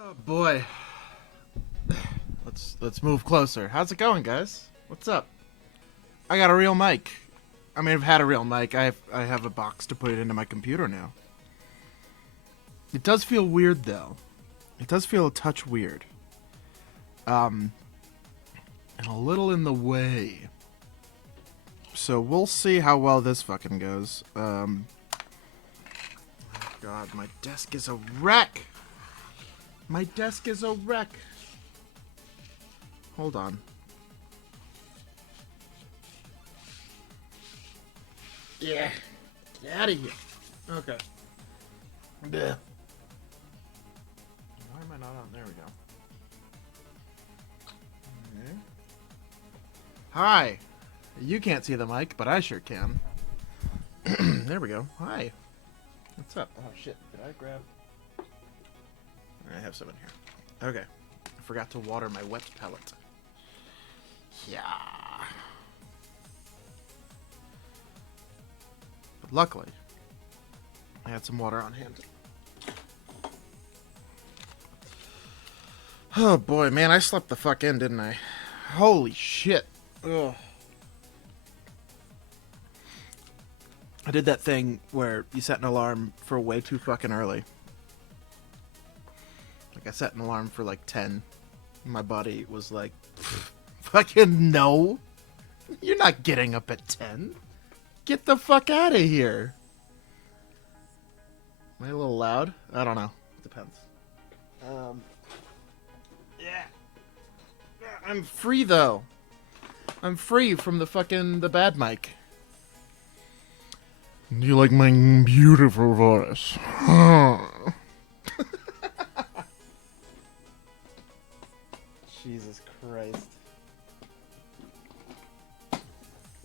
Oh boy. Let's move closer. How's it going, guys? What's up? I got a real mic. I mean, I've had a real mic. I have a box to put it into my computer now. It does feel weird though. It does feel a touch weird. And a little in the way. So we'll see how well this fucking goes. God, my desk is a wreck. My desk is a wreck. Hold on. Yeah. Get out of here. Okay. Blech. Why am I not on? There we go. Okay. Hi. You can't see the mic, but I sure can. There we go. Hi. What's up? Oh shit. Did I grab... I have some in here. Okay. I forgot to water my wet pellet. Yeah. But luckily, I had some water on hand. Oh boy, man, I slept the fuck in, didn't I? Holy shit. Ugh. I did that thing where you set an alarm for way too fucking early. Like, I set an alarm for like 10. My body was like, fucking no. You're not getting up at 10. Get the fuck out of here. Am I a little loud? I don't know. Depends. Yeah. I'm free though. I'm free from the bad mic. Do you like my beautiful voice? Jesus Christ.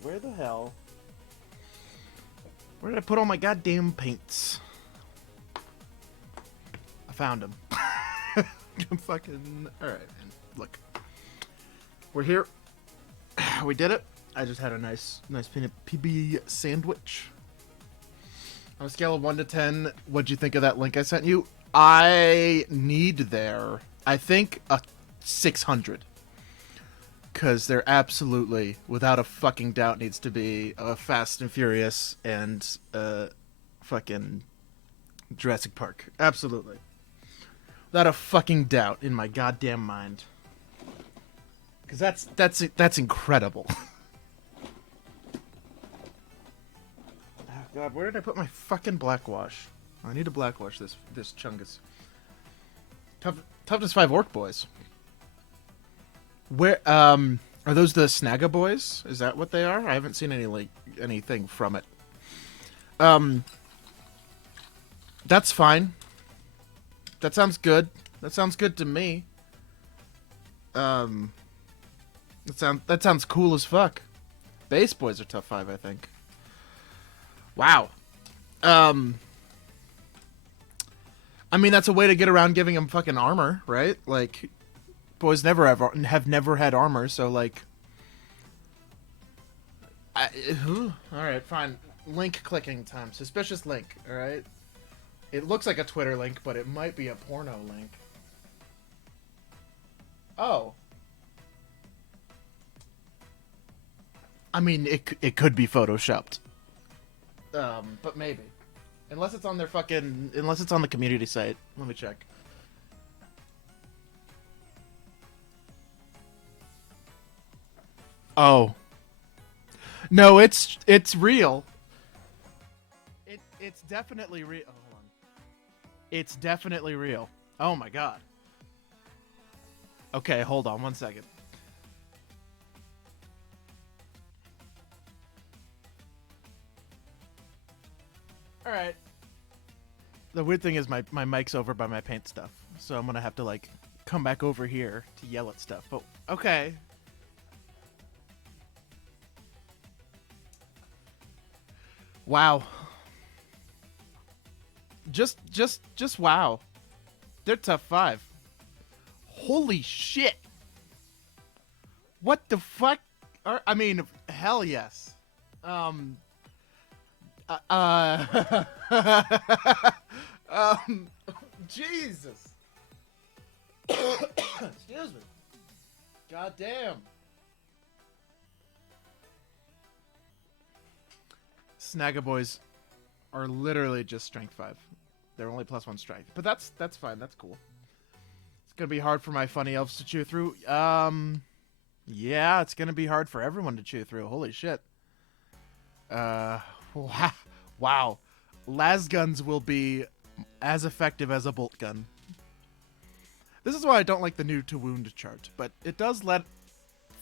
Where the hell? Where did I put all my goddamn paints? I found them. I'm fucking... Alright, man. Look. We're here. We did it. I just had a nice peanut PB sandwich. On a scale of 1 to 10, what'd you think of that link I sent you? I need there, I think, a 600. Because there absolutely, without a fucking doubt, needs to be a Fast and Furious and fucking Jurassic Park. Absolutely. Without a fucking doubt in my goddamn mind. Because that's incredible. Oh God, where did I put my fucking blackwash? I need to blackwash this chungus. Toughness 5 orc boys. Where are those the Snagga boys? Is that what they are? I haven't seen anything from it. That's fine. That sounds good. That sounds good to me. That sounds cool as fuck. Base boys are tough 5, I think. Wow. I mean, that's a way to get around giving them fucking armor, right? Like, boys have never had armor, so like. Alright, fine. Link clicking time. Suspicious link, alright? It looks like a Twitter link, but it might be a porno link. Oh. I mean, it could be photoshopped. But maybe. Unless it's on their unless it's on the community site. Let me check. Oh. No, it's real. It's definitely real. Oh, hold on. It's definitely real. Oh my God. Okay, hold on 1 second. Alright. The weird thing is my mic's over by my paint stuff. So I'm gonna have to like come back over here to yell at stuff. But okay. Wow. Just wow. They're tough 5. Holy shit. What the fuck? I mean, hell yes. Jesus. Excuse me. God damn. Snagga boys are literally just strength 5. They're only +1 strength. But that's fine. That's cool. It's going to be hard for my funny elves to chew through. Yeah, it's going to be hard for everyone to chew through. Holy shit. Wow. Las guns will be as effective as a bolt gun. This is why I don't like the new to wound chart, but it does let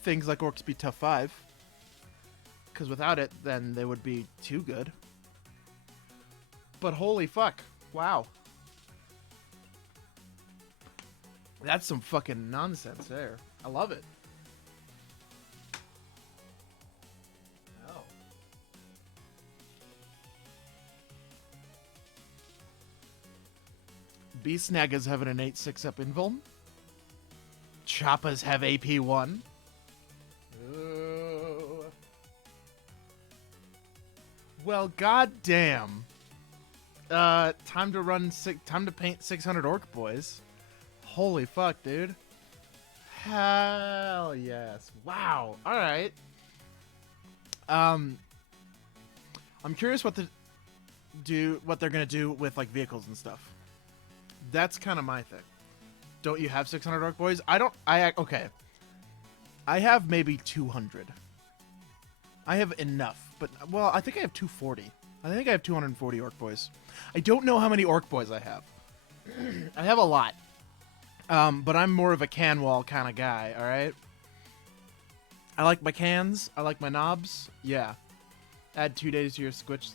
things like orcs be tough 5. Because without it, then they would be too good. But holy fuck. Wow. That's some fucking nonsense there. I love it. Oh. Beast Snaggas have an innate 6-up invuln. Choppas have AP 1. Ooh. Well, goddamn. Time to paint 600 orc boys. Holy fuck, dude. Hell yes. Wow. All right. I'm curious what they're gonna do with like vehicles and stuff. That's kind of my thing. Don't you have 600 orc boys? Okay. I have maybe 200. I have enough, but well, I think I have 240. I think I have 240 orc boys. I don't know how many orc boys I have. I have a lot. But I'm more of a can wall kind of guy, alright? I like my cans. I like my knobs. Yeah. Add 2 days to your Twitch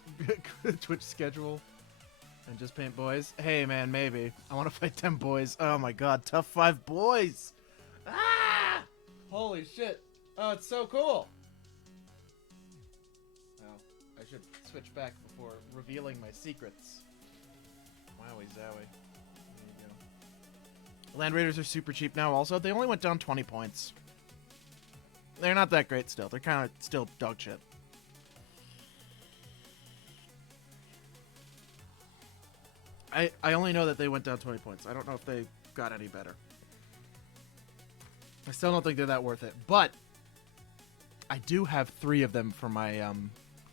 schedule. And just paint boys. Hey, man, maybe. I want to fight 10 boys. Oh, my God. Tough 5 boys. Ah! Holy shit. Oh, it's so cool. I should switch back before revealing my secrets. Wowie zowie. There you go. Land Raiders are super cheap now also. They only went down 20 points. They're not that great still. They're kind of still dog shit. I only know that they went down 20 points. I don't know if they got any better. I still don't think they're that worth it. But I do have 3 of them for my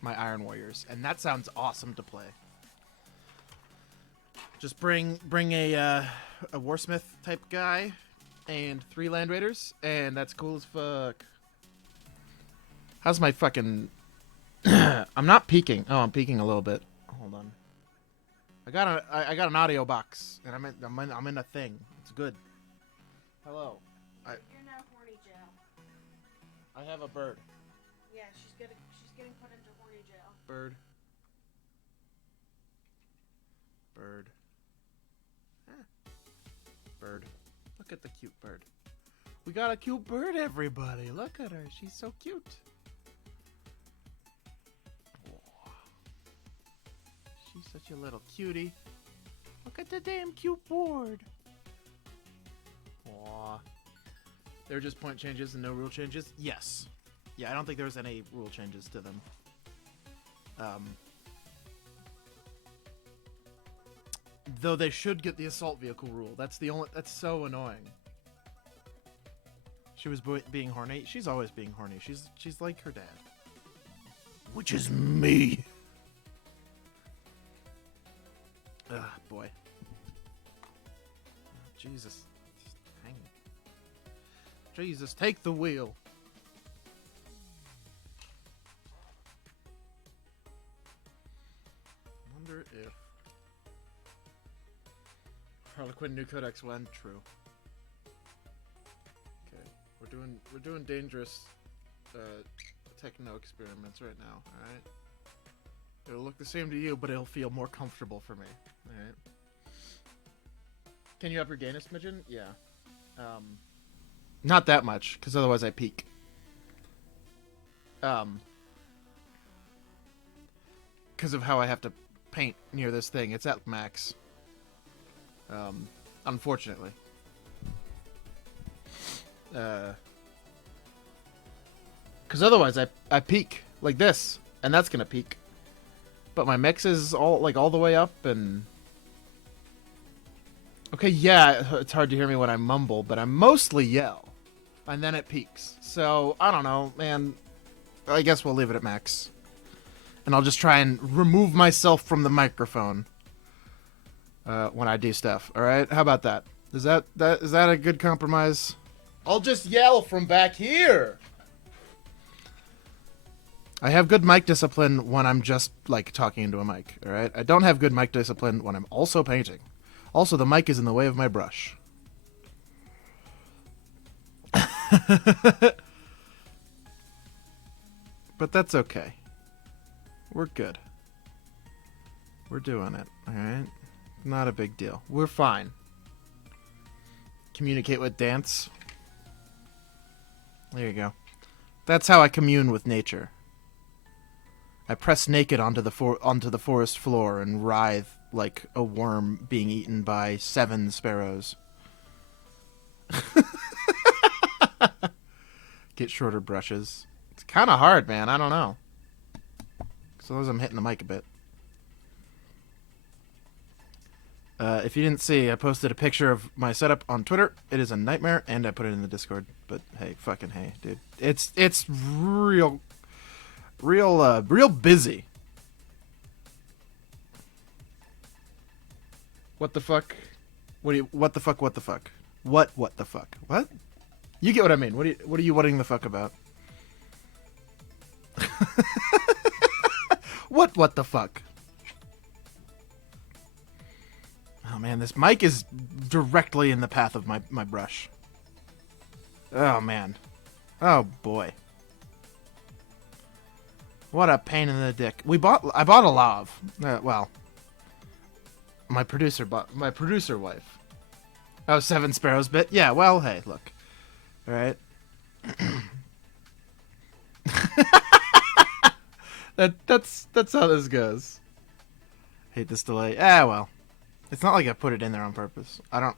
my Iron Warriors, and that sounds awesome to play. Just bring a Warsmith type guy, and 3 land raiders, and that's cool as fuck. How's my fucking... I'm not peeking. Oh, I'm peeking a little bit. Hold on. I got an audio box, and I'm in a thing. It's good. Hello. You're now horny jail. I have a bird. Yeah, she's getting put into horny jail. Bird. Bird. Bird. Look at the cute bird. We got a cute bird, everybody. Look at her. She's so cute. Oh. She's such a little cutie. Look at the damn cute board. Aww. They're just point changes and no rule changes? Yes. Yeah, I don't think there was any rule changes to them. Though they should get the assault vehicle rule. That's so annoying. She was being horny. She's always being horny. She's like her dad. Which is me. Ugh, boy. Jesus. Just hang it. Jesus, take the wheel. Wonder if Harlequin new codex went true. Okay, we're doing dangerous techno experiments right now. All right, it'll look the same to you, but it'll feel more comfortable for me. All right. Can you up your gain a smidgen? Yeah. Not that much, because otherwise I peak. Because of how I have to paint near this thing. It's at max. Unfortunately. Because otherwise I peak like this, and that's gonna peak. But my mix is all the way up, and okay, yeah, it's hard to hear me when I mumble, but I mostly yell, and then it peaks. So I don't know, man. I guess we'll leave it at max, and I'll just try and remove myself from the microphone when I do stuff. All right, how about that? Is that a good compromise? I'll just yell from back here. I have good mic discipline when I'm just like talking into a mic. All right, I don't have good mic discipline when I'm also painting. Also, the mic is in the way of my brush. But that's okay. We're good. We're doing it, alright? Not a big deal. We're fine. Communicate with dance. There you go. That's how I commune with nature. I press naked onto the forest floor and writhe like a worm being eaten by 7 sparrows. Get shorter brushes. It's kind of hard, man. I don't know. Because I'm hitting the mic a bit. If you didn't see, I posted a picture of my setup on Twitter. It is a nightmare, and I put it in the Discord. But hey, fucking hey, dude. It's real busy. What the fuck? What the fuck? What the fuck? What the fuck? What? You get what I mean. What are you whatting the fuck about? What the fuck? Oh man, this mic is directly in the path of my brush. Oh man. Oh boy. What a pain in the dick. I bought a lav. Well, my producer wife. Oh, 7 sparrows bit? Yeah, well, hey, look. Alright. That's how this goes. Hate this delay. Well. It's not like I put it in there on purpose. I don't...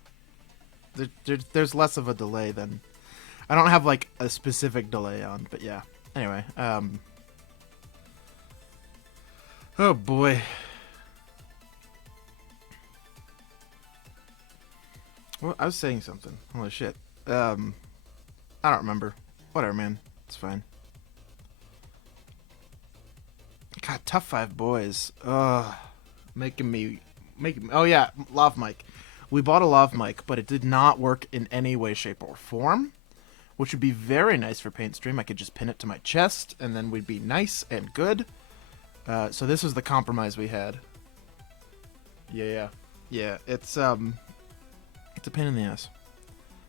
There's less of a delay than... I don't have, like, a specific delay on, but yeah. Anyway, oh, boy. Well, I was saying something. Holy shit. I don't remember. Whatever, man. It's fine. God, tough 5 boys. Ugh. Making me... Oh, yeah. Lav mic. We bought a lav mic, but it did not work in any way, shape, or form, which would be very nice for paint stream. I could just pin it to my chest, and then we'd be nice and good. So this was the compromise we had. Yeah. It's a pain in the ass.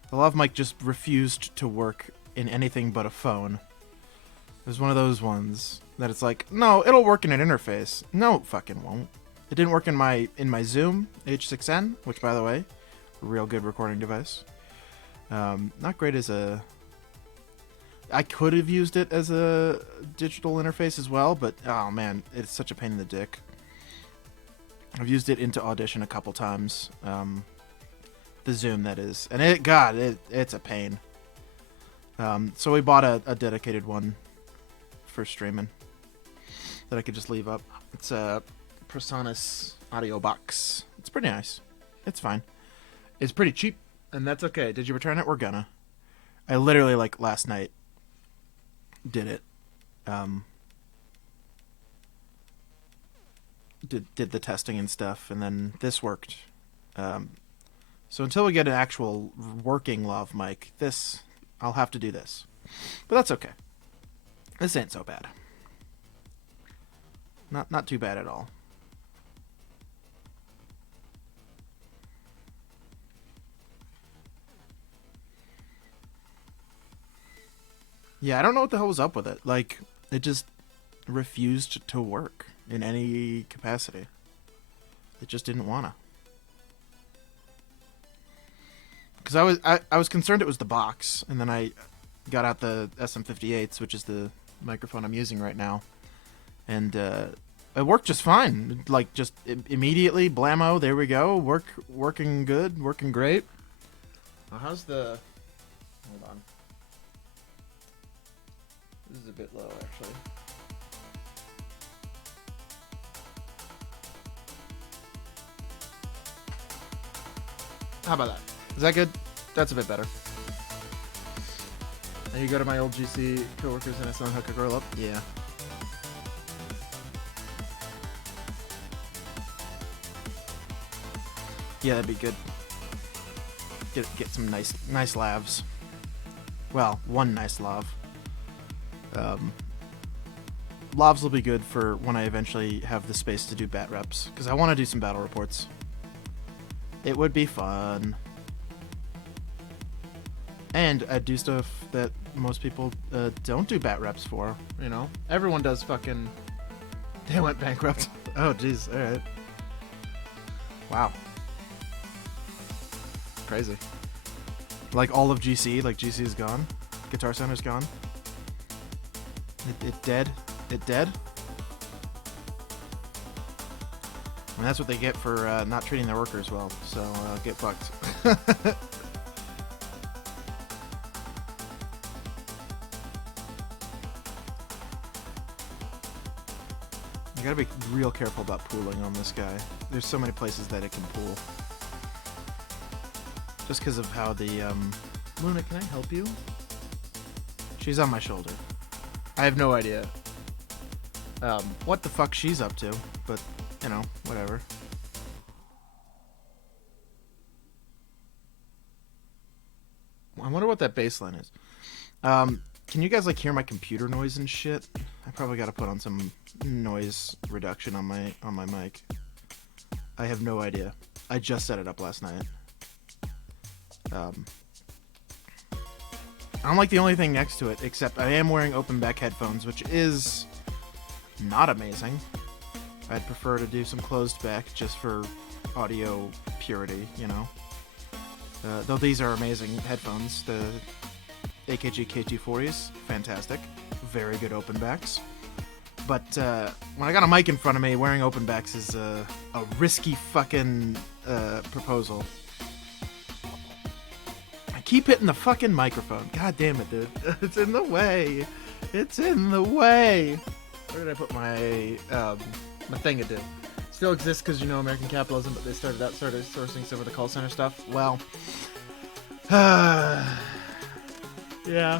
The lav mic just refused to work in anything but a phone. It was one of those ones that it's like, no, it'll work in an interface. No, it fucking won't. It didn't work in my Zoom H6n, which, by the way, real good recording device. Not great as a... I could have used it as a digital interface as well, but, oh man, it's such a pain in the dick. I've used it into Audition a couple times. The Zoom, that is. And it's a pain. So we bought a dedicated one for streaming that I could just leave up. It's a PreSonus audio box. It's pretty nice. It's fine. It's pretty cheap, and that's okay. Did you return it? We're gonna. I literally, like, last night did it. Did the testing and stuff, and then this worked. So until we get an actual working lav mic, I'll have to do this. But that's okay. This ain't so bad. Not too bad at all. Yeah, I don't know what the hell was up with it. Like, it just refused to work in any capacity. It just didn't wanna. Because I was concerned it was the box, and then I got out the SM58s, which is the microphone I'm using right now, and it worked just fine. Like, just immediately, blammo, there we go. Working good, working great. How's the... Hold on. This is a bit low, actually. How about that? Is that good? That's a bit better. And you go to my old GC coworkers and I saw hook a girl up? Yeah. Yeah, that'd be good. Get some nice lavs. Well, one nice lav. Lavs will be good for when I eventually have the space to do bat reps, because I want to do some battle reports. It would be fun. And I do stuff that most people don't do bat reps for, you know? Everyone does fucking... They went bankrupt. Oh, jeez. Alright. Wow. Crazy. Like all of GC, like GC is gone. Guitar Center's gone. It dead. It dead. And that's what they get for not treating their workers well. So get fucked. You gotta be real careful about pooling on this guy. There's so many places that it can pool. Just because of how the, Luna, can I help you? She's on my shoulder. I have no idea what the fuck she's up to, but, you know, whatever. I wonder what that bass line is. Can you guys, like, hear my computer noise and shit? I probably gotta put on some noise reduction on my mic. I have no idea. I just set it up last night. I'm like the only thing next to it, except I am wearing open back headphones, which is not amazing. I'd prefer to do some closed back just for audio purity, you know. Though these are amazing headphones. The AKG KT40s, fantastic. Very good open backs. But when I got a mic in front of me, wearing open backs is a risky fucking proposal. I keep hitting the fucking microphone. God damn it, dude. It's in the way. It's in the way. Where did I put my my thing it did? Still exists because, you know, American capitalism, but they started outsourcing some of the call center stuff. Well, yeah.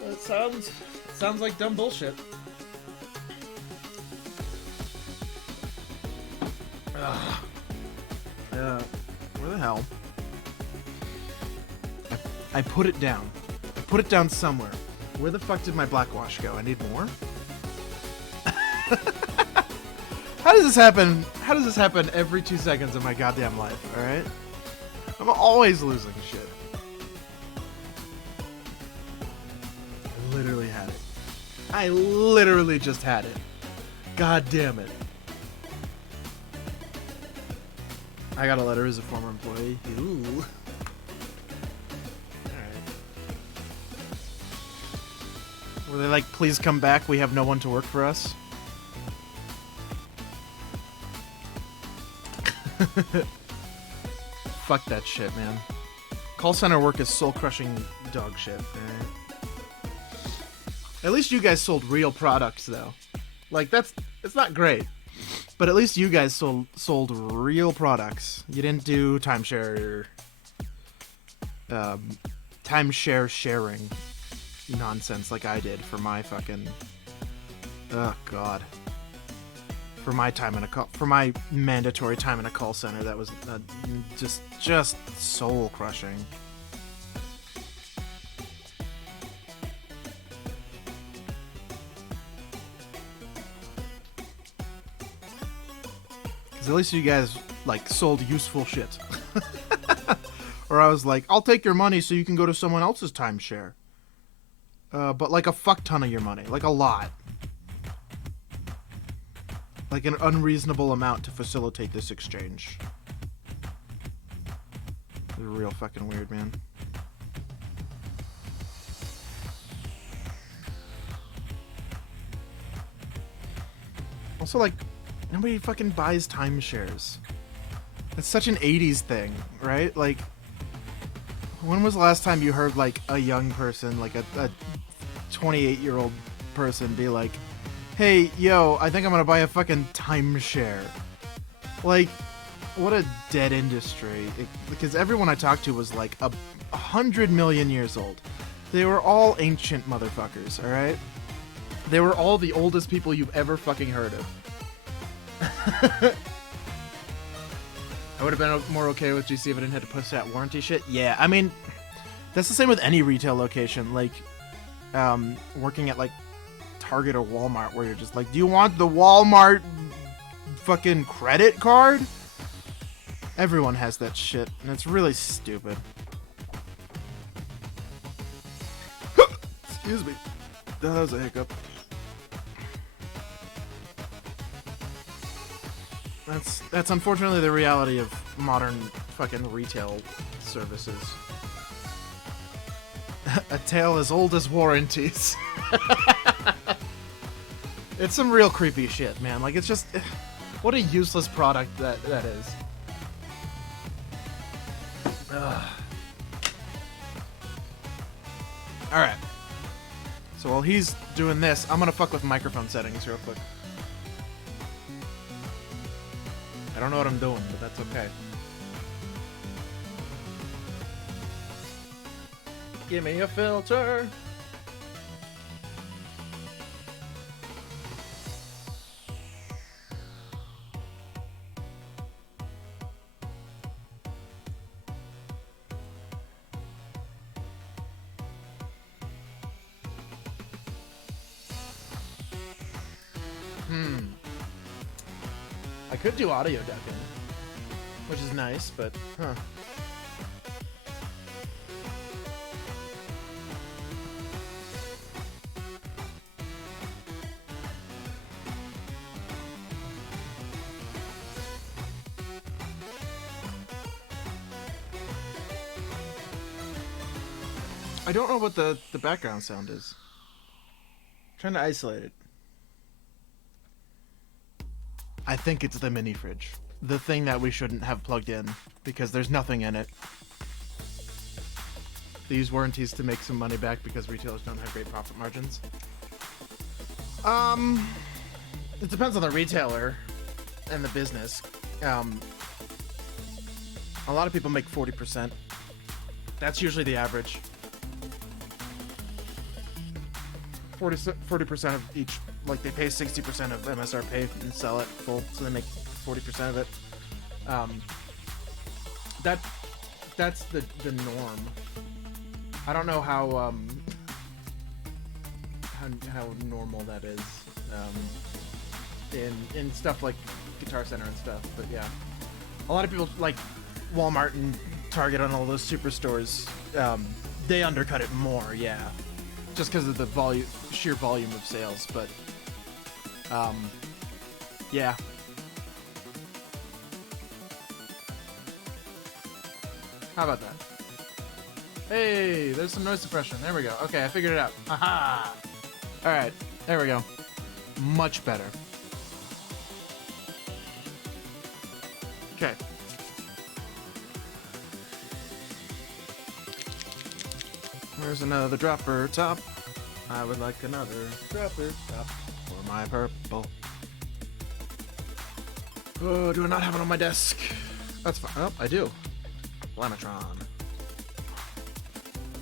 It sounds like dumb bullshit. Ugh. Where the hell? I put it down. I put it down somewhere. Where the fuck did my black wash go? I need more? How does this happen? How does this happen every 2 seconds of my goddamn life, alright? I'm always losing shit. I literally had it. I literally just had it. God damn it. I got a letter as a former employee. Ooh. Alright. Were they like, please come back, we have no one to work for us? Fuck that shit, man. Call center work is soul-crushing dog shit, alright? At least you guys sold real products, though. Like, it's not great. But at least you guys sold real products. You didn't do timeshare sharing nonsense like I did for my fucking... Oh, God. For my time in for my mandatory time in a call center, that was just soul crushing. Because at least you guys like sold useful shit. Or I was like, I'll take your money so you can go to someone else's timeshare. But like a fuck ton of your money, like a lot. Like an unreasonable amount to facilitate this exchange. It's real fucking weird, man. Also, like, nobody fucking buys timeshares. It's such an 80s thing, right? Like, when was the last time you heard, like, a young person, like a 28-year-old person be like, hey, yo, I think I'm gonna buy a fucking timeshare. Like, what a dead industry. Because everyone I talked to was like 100 million years old. They were all ancient motherfuckers, alright? They were all the oldest people you've ever fucking heard of. I would have been more okay with GC if I didn't have to push that warranty shit. Yeah, I mean, that's the same with any retail location. Like, working at, like, Target or Walmart, where you're just like, do you want the Walmart fucking credit card? Everyone has that shit, and it's really stupid. Excuse me. That was a hiccup. That's unfortunately the reality of modern fucking retail services. A tale as old as warranties. It's some real creepy shit, man. Like, it's just... What a useless product that is. Alright. So while he's doing this, I'm gonna fuck with microphone settings real quick. I don't know what I'm doing, but that's okay. Give me a filter. I could do audio ducking, which is nice, but huh. I don't know what the background sound is. I'm trying to isolate it. I think it's the mini fridge. The thing that we shouldn't have plugged in because there's nothing in it. They use warranties to make some money back because retailers don't have great profit margins. It depends on the retailer and the business. A lot of people make 40%. That's usually the average. 40% of each, like they pay 60% of MSRP and sell it full, so they make 40% of it. that's the norm. I don't know how normal that is in stuff like Guitar Center and stuff, but yeah, a lot of people like Walmart and Target on all those superstores, they undercut it more, yeah, just because of the sheer volume of sales, but yeah. How about that? Hey, there's some noise suppression. There we go. Okay, I figured it out. Haha! Alright, there we go. Much better. Okay. Where's another dropper top? I would like another dropper top for my purple. Oh, do I not have it on my desk? That's fine. Oh, I do. Lamatron.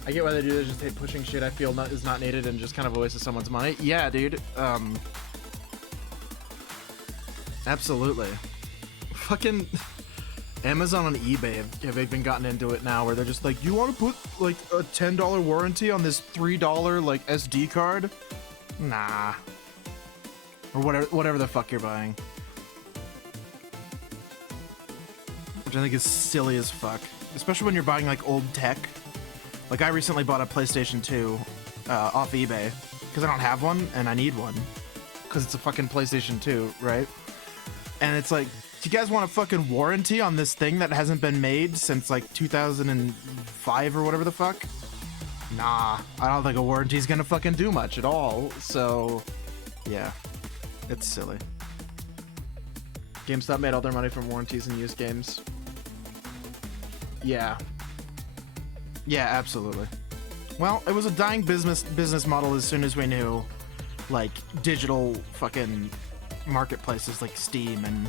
I get why they do this, just hate pushing shit I feel is not needed and just kind of a waste of someone's money. Yeah, dude. Absolutely. Fucking Amazon and eBay have been gotten into it now where they're just like, you want to put like a $10 warranty on this $3 like SD card? Nah. Or whatever the fuck you're buying. Which I think is silly as fuck. Especially when you're buying like old tech. Like I recently bought a PlayStation 2 off eBay because I don't have one and I need one because it's a fucking PlayStation 2, right? And it's like, do you guys want a fucking warranty on this thing that hasn't been made since like 2005 or whatever the fuck? Nah, I don't think a warranty's gonna fucking do much at all. So, yeah, it's silly. GameStop made all their money from warranties and used games. Yeah. Yeah, absolutely. Well, it was a dying business model as soon as we knew, like, digital fucking marketplaces like Steam and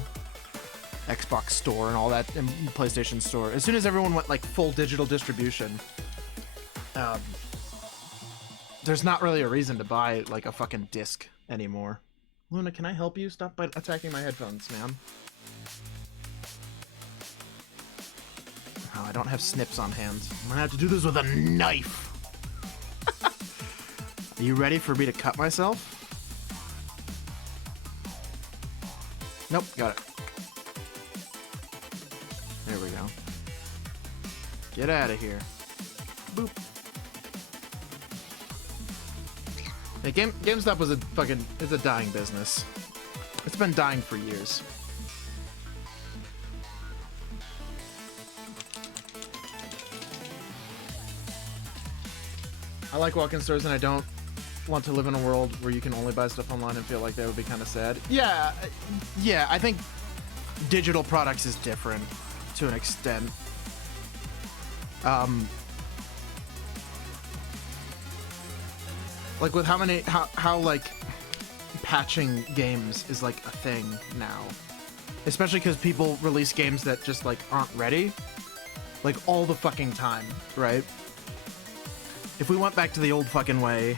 Xbox Store and all that, and PlayStation Store. As soon as everyone went, like, full digital distribution, there's not really a reason to buy, like, a fucking disc anymore. Luna, can I help you? Stop attacking my headphones, man. Oh, I don't have snips on hand. I'm gonna have to do this with a knife. Are you ready for me to cut myself? Nope, got it. There we go. Get out of here. Boop. Hey, GameStop was it's a dying business. It's been dying for years. I like walk-in stores, and I don't want to live in a world where you can only buy stuff online and feel like that would be kind of sad. Yeah, I think digital products is different to an extent. Like with how like patching games is like a thing now, especially because people release games that just like aren't ready, like all the fucking time, right? If we went back to the old fucking way,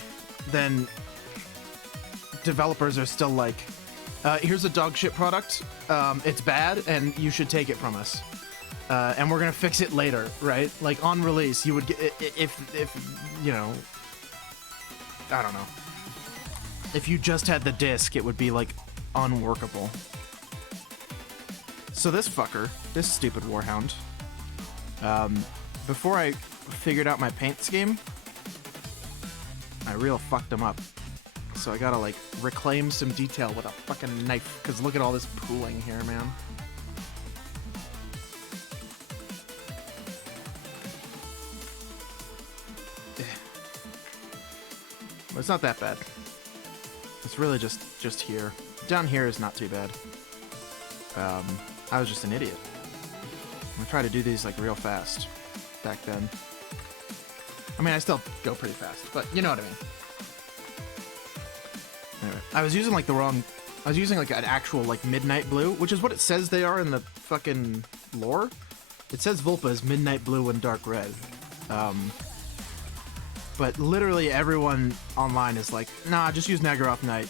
then developers are still like, here's a dog shit product, it's bad, and you should take it from us. And we're gonna fix it later, right? Like on release, you would get, if you know, I don't know. If you just had the disc, it would be like unworkable. So this fucker, this stupid warhound, before I figured out my paint scheme, I real fucked him up. So I gotta like reclaim some detail with a fucking knife, because look at all this pooling here, man. But it's not that bad. It's really just here. Down here is not too bad. I was just an idiot. I tried to do these like real fast back then. I mean, I still go pretty fast, but you know what I mean. Anyway, I was using like I was using like an actual like midnight blue, which is what it says they are in the fucking lore. It says Vulpa is midnight blue and dark red. But literally everyone online is like, nah, just use Nagaroth Night,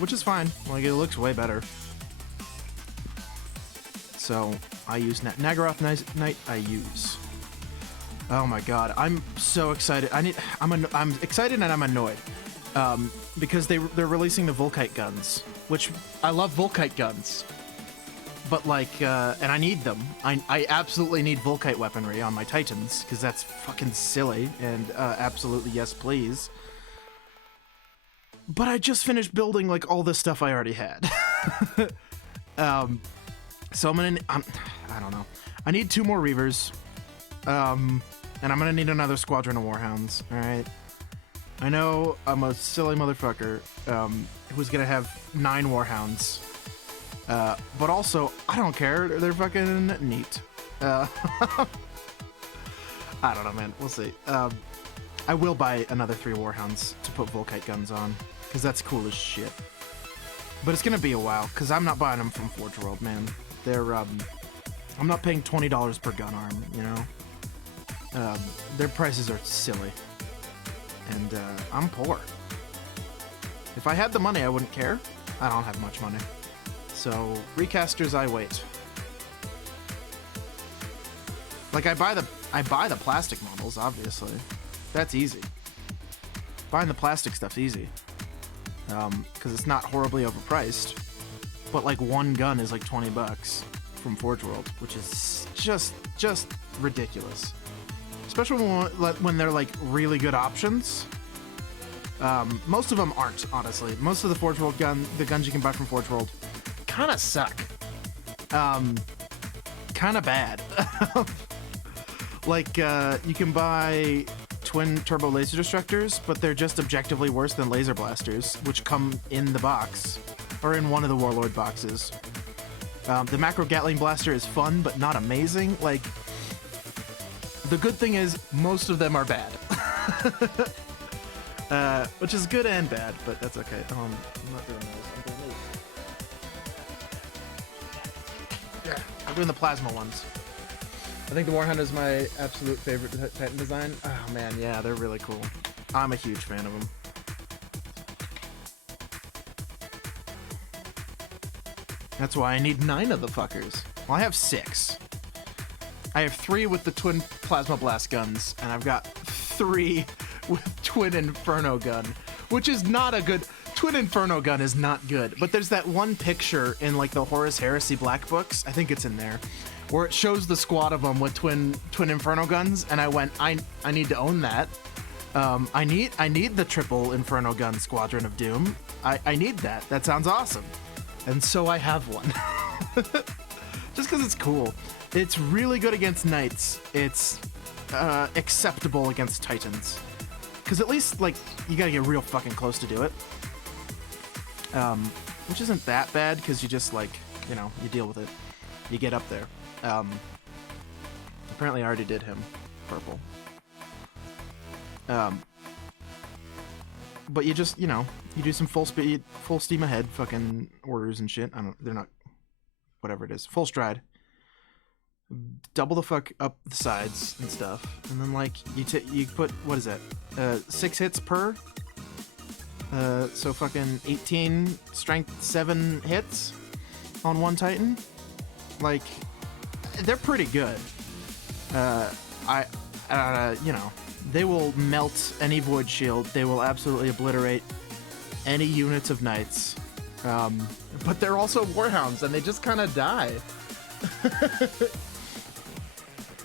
which is fine. Like, it looks way better. So, I use Nagaroth Knight. I use. Oh my god, I'm so excited. I'm excited and I'm annoyed because they're releasing the Volkite guns, which I love Volkite guns, but like, and I need them. I absolutely need Volkite weaponry on my Titans because that's fucking silly and absolutely yes please. But I just finished building like all this stuff I already had. So I don't know. I need 2 more Reavers. And I'm gonna need another squadron of Warhounds, alright? I know I'm a silly motherfucker, who's gonna have 9 Warhounds. But also, I don't care, they're fucking neat. I don't know, man, we'll see. I will buy another 3 Warhounds to put Volkite guns on, because that's cool as shit. But it's gonna be a while, because I'm not buying them from Forge World, man. They're, I'm not paying $20 per gun arm, you know? Their prices are silly. And, I'm poor. If I had the money, I wouldn't care. I don't have much money. So, recasters, I wait. Like, I buy the plastic models, obviously. That's easy. Buying the plastic stuff's easy. Because it's not horribly overpriced. But, like, one gun is like $20 from Forge World, which is just ridiculous. Especially when they're like really good options. Most of them aren't, honestly. Most of the Forge World the guns you can buy from Forge World, kind of suck. Kind of bad. Like you can buy twin turbo laser destructors, but they're just objectively worse than laser blasters, which come in the box or in one of the Warlord boxes. The macro Gatling blaster is fun, but not amazing. Like. The good thing is, most of them are bad. Which is good and bad, but that's okay. I'm not doing those. I'm doing these. Yeah, I'm doing the plasma ones. I think the Warhound is my absolute favorite Titan design. Oh man, yeah, they're really cool. I'm a huge fan of them. That's why I need 9 of the fuckers. Well, I have 6. I have 3 with the twin plasma blast guns, and I've got 3 with twin inferno gun, which is not a good. Twin inferno gun is not good. But there's that one picture in like the Horus Heresy Black books, I think it's in there, where it shows the squad of them with twin inferno guns, and I went, I need to own that. I need the triple inferno gun squadron of doom. I need that. That sounds awesome, and so I have one, just because it's cool. It's really good against knights. It's acceptable against titans. Because at least, like, you gotta get real fucking close to do it. Which isn't that bad, because you just, like, you know, you deal with it. You get up there. Apparently I already did him. Purple. But you just, you know, you do some full speed, full steam ahead fucking orders and shit. They're not, whatever it is. Full stride. Double the fuck up the sides and stuff, and then like you put, what is that, 6 hits per, so fucking 18 strength 7 hits on one Titan. Like, they're pretty good. You know, they will melt any void shield. They will absolutely obliterate any units of knights. But they're also warhounds, and they just kind of die.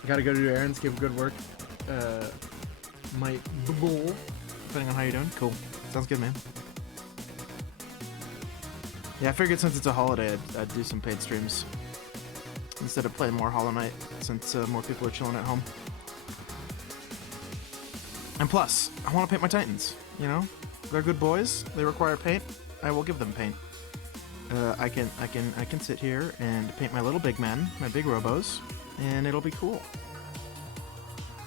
Gotta go do errands, give good work. My bull, depending on how you're doing. Cool. Sounds good, man. Yeah, I figured since it's a holiday, I'd do some paid streams instead of playing more Hollow Knight, since more people are chilling at home. And plus, I want to paint my Titans. You know, they're good boys. They require paint. I will give them paint. I can sit here and paint my little big men, my big robos, and it'll be cool.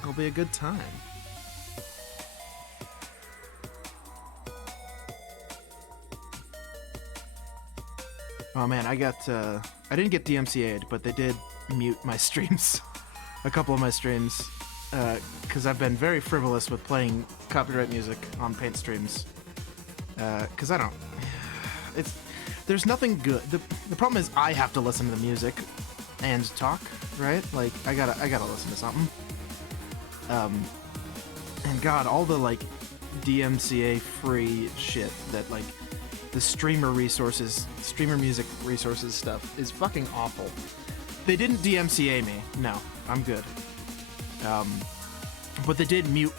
It'll be a good time. Oh man, I didn't get DMCA'd, but they did mute my streams. A couple of my streams. Because I've been very frivolous with playing copyright music on paint streams. Because I don't... There's nothing good. The problem is I have to listen to the music, and talk, right? Like, I gotta listen to something. And God, all the, like, DMCA free shit that, like, the streamer music resources stuff is fucking awful. They didn't DMCA me. No, I'm good. But they did mute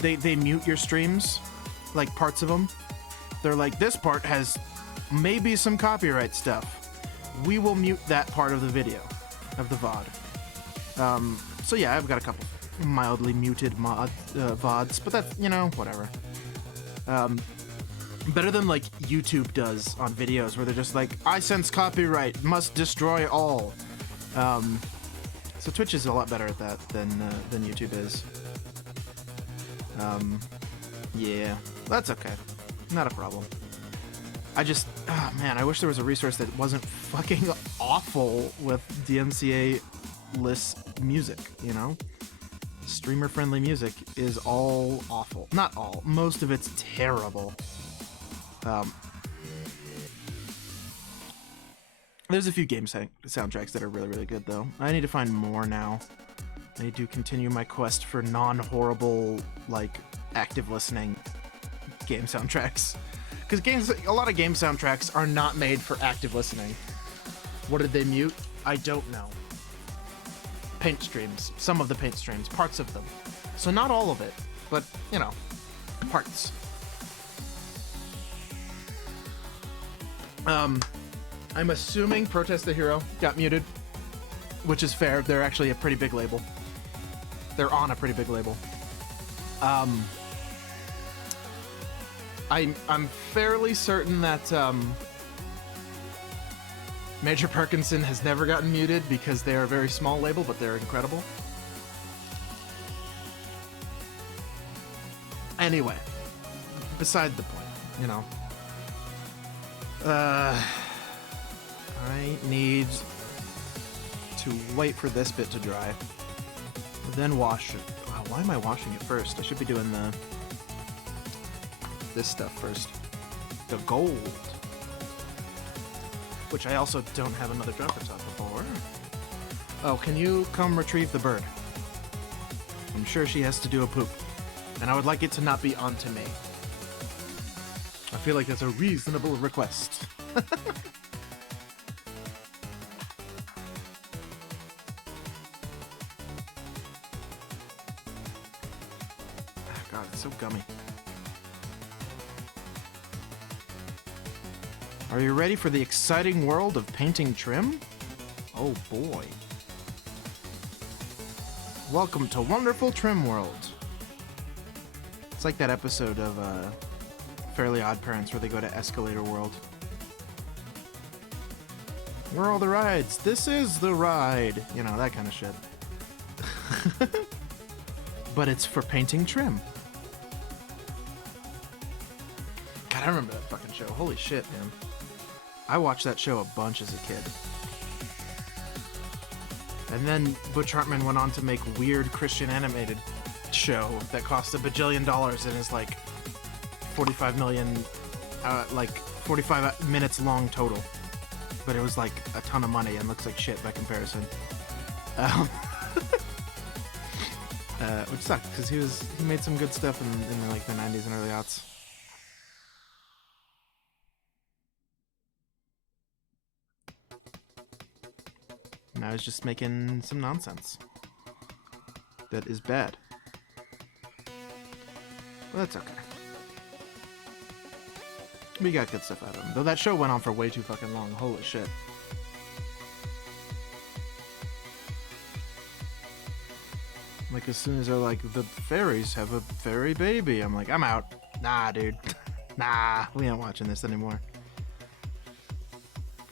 they mute your streams, like parts of them. They're like, this part has maybe some copyright stuff. We will mute that part of the video, of the VOD. So yeah, I've got a couple mildly muted VODs, but that's, you know, whatever. Better than like YouTube does on videos where they're just like, I sense copyright, must destroy all. So Twitch is a lot better at that than YouTube is. Yeah, that's okay. Not a problem. I just, oh man, I wish there was a resource that wasn't fucking awful with DMCA-less music, you know? Streamer-friendly music is all awful. Not all. Most of it's terrible. There's a few game soundtracks that are really, really good, though. I need to find more now. I need to continue my quest for non-horrible, like, active listening game soundtracks. Because a lot of game soundtracks are not made for active listening. What did they mute? I don't know. Paint streams. Some of the paint streams. Parts of them. So not all of it, but, you know, parts. I'm assuming Protest the Hero got muted, which is fair. They're actually a pretty big label. They're on a pretty big label. I'm fairly certain that Major Perkinson has never gotten muted because they're a very small label, but they're incredible. Anyway, beside the point, you know. I need to wait for this bit to dry, then wash it. Wow, why am I washing it first? I should be doing this stuff first. The gold. Which I also don't have another dropper top for. Oh, can you come retrieve the bird? I'm sure she has to do a poop. And I would like it to not be onto me. I feel like that's a reasonable request. God, it's so gummy. Are you ready for the exciting world of painting trim? Oh boy. Welcome to Wonderful Trim World. It's like that episode of Fairly Odd Parents where they go to Escalator World. Where are all the rides? This is the ride. You know, that kind of shit. But it's for painting trim. God, I remember that fucking show. Holy shit, man. I watched that show a bunch as a kid. And then Butch Hartman went on to make weird Christian animated show that cost $1 bajillion and is like 45 minutes long total. But it was like a ton of money and looks like shit by comparison. Which sucked because he made some good stuff in like the 90s and early aughts. Now he's just making some nonsense that is bad. Well, that's okay. We got good stuff out of him. Though that show went on for way too fucking long. Holy shit. Like, as soon as they're like, the fairies have a fairy baby, I'm like, I'm out. Nah, dude. Nah, we ain't watching this anymore.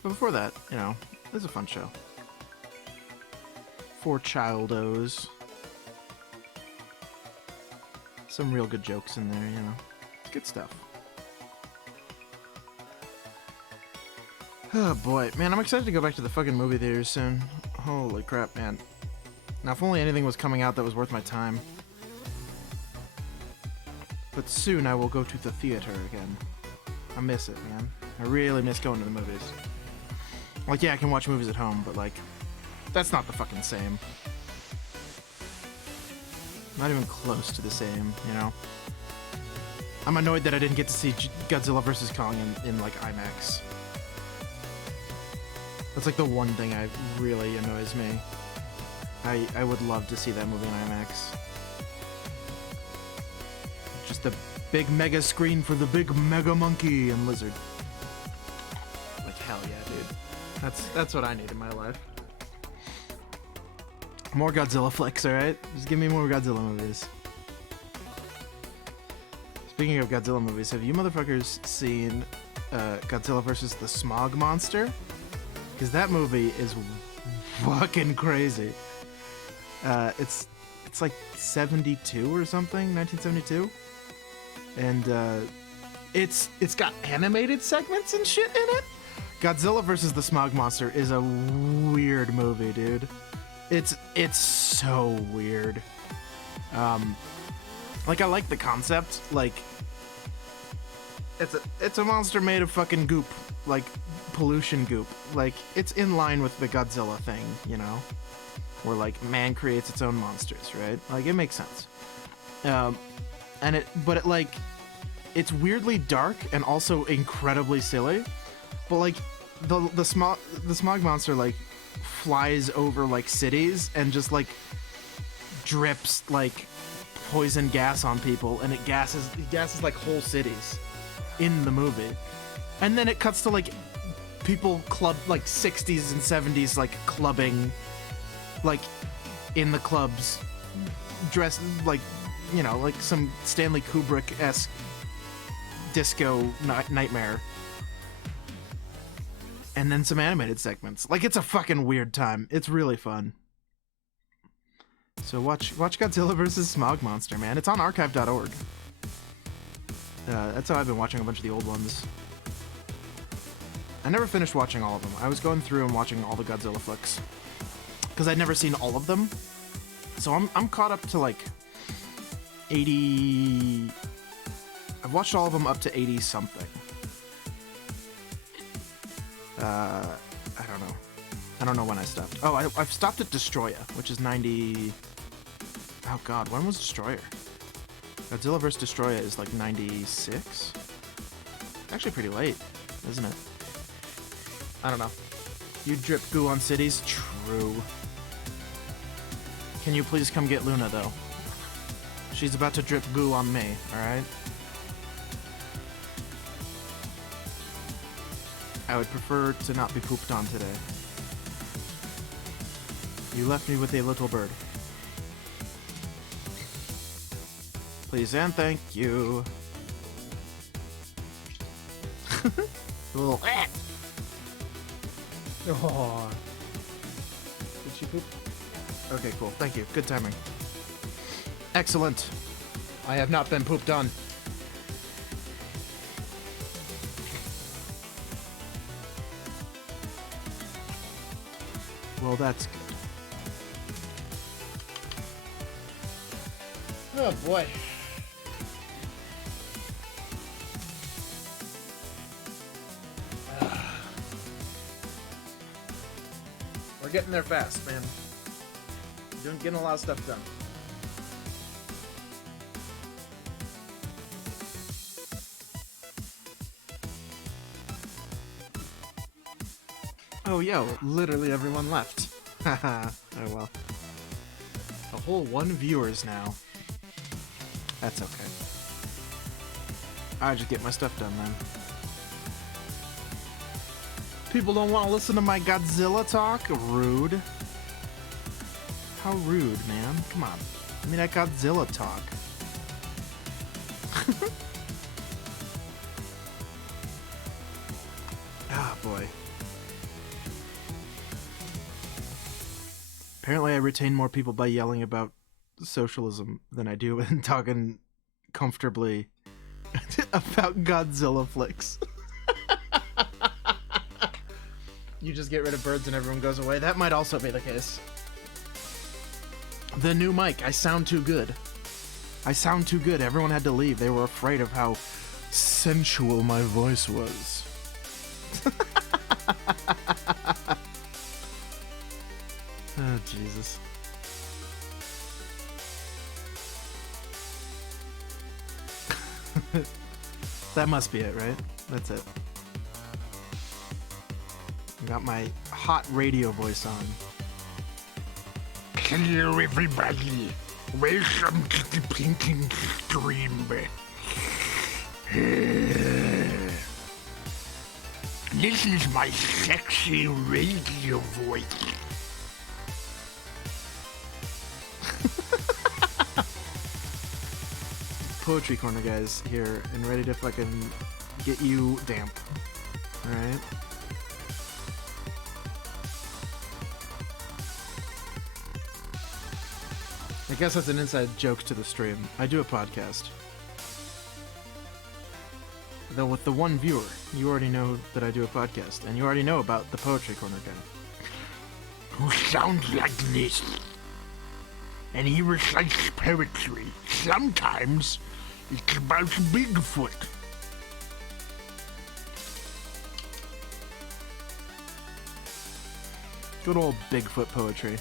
But before that, you know, it was a fun show. For childos. Some real good jokes in there, you know. It's good stuff. Oh boy, man, I'm excited to go back to the fucking movie theaters soon. Holy crap, man. Now, if only anything was coming out that was worth my time. But soon I will go to the theater again. I miss it, man. I really miss going to the movies. Like, yeah, I can watch movies at home, but like, that's not the fucking same. Not even close to the same, you know? I'm annoyed that I didn't get to see Godzilla vs. Kong in like IMAX. That's like the one thing that really annoys me. I would love to see that movie in IMAX. Just a big mega screen for the big mega monkey and lizard. Like hell yeah, dude. That's what I need in my life. More Godzilla flicks, alright? Just give me more Godzilla movies. Speaking of Godzilla movies, have you motherfuckers seen Godzilla vs. the Smog Monster? Because that movie is fucking crazy. It's like 72 or something, 1972. And it's got animated segments and shit in it. Godzilla vs. the Smog Monster is a weird movie, dude. It's so weird. Like, I like the concept. Like, it's a monster made of fucking goop, like pollution goop. Like, it's in line with the Godzilla thing, you know, where like man creates its own monsters, right? Like, it makes sense. But it like, it's weirdly dark and also incredibly silly. But like, the smog monster like flies over like cities and just like drips like poison gas on people, and it gases like whole cities in the movie. And then it cuts to like people club like 60s and 70s like clubbing, like in the clubs, dressed like, you know, like some Stanley Kubrick-esque disco nightmare. And then some animated segments. Like, it's a fucking weird time. It's really fun. So watch Godzilla vs. Smog Monster, man. It's on archive.org. That's how I've been watching a bunch of the old ones. I never finished watching all of them. I was going through and watching all the Godzilla flicks, because I'd never seen all of them. So I'm caught up to like 80... I've watched all of them up to 80 something. I don't know when I stopped. Oh, I've stopped at Destroya, which is 90... Oh god, when was Destroyer? Godzilla vs. Destroya is like 96? Actually pretty late, isn't it? I don't know. You drip goo on cities? True. Can you please come get Luna, though? She's about to drip goo on me, alright? I would prefer to not be pooped on today. You left me with a little bird. Please and thank you. A little... Oh. Did she poop? Okay, cool. Thank you. Good timing. Excellent. I have not been pooped on. Well, that's good. Oh, boy. We're getting there fast, man. Getting a lot of stuff done. Oh, yo, literally everyone left. Haha, oh well. A whole 1 viewers now. That's okay. I just get my stuff done then. People don't want to listen to my Godzilla talk? Rude. How rude, man. Come on. Give me that Godzilla talk. Ah, boy. Apparently I retain more people by yelling about socialism than I do in talking comfortably about Godzilla flicks. You just get rid of birds and everyone goes away. That might also be the case. The new mic. I sound too good. I sound too good. Everyone had to leave. They were afraid of how sensual my voice was. That must be it, right? That's it. I got my hot radio voice on. Hello everybody, welcome to the Pinking Stream. This is my sexy radio voice. Poetry Corner guys here and ready to fucking get you damp. Alright? I guess that's an inside joke to the stream. I do a podcast. Though with the one viewer, you already know that I do a podcast, and you already know about the Poetry Corner guy. Who sounds like this. And he recites poetry. Sometimes it's about Bigfoot. Good old Bigfoot poetry.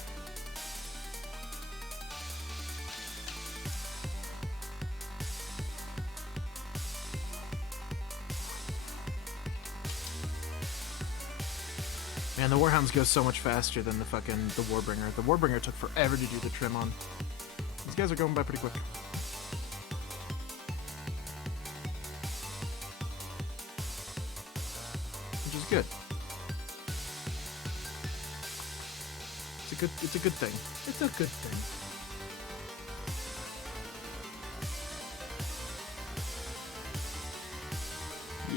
Man, the Warhounds go so much faster than the Warbringer. The Warbringer took forever to do the trim on. These guys are going by pretty quick. Which is good. It's a good thing. It's a good thing.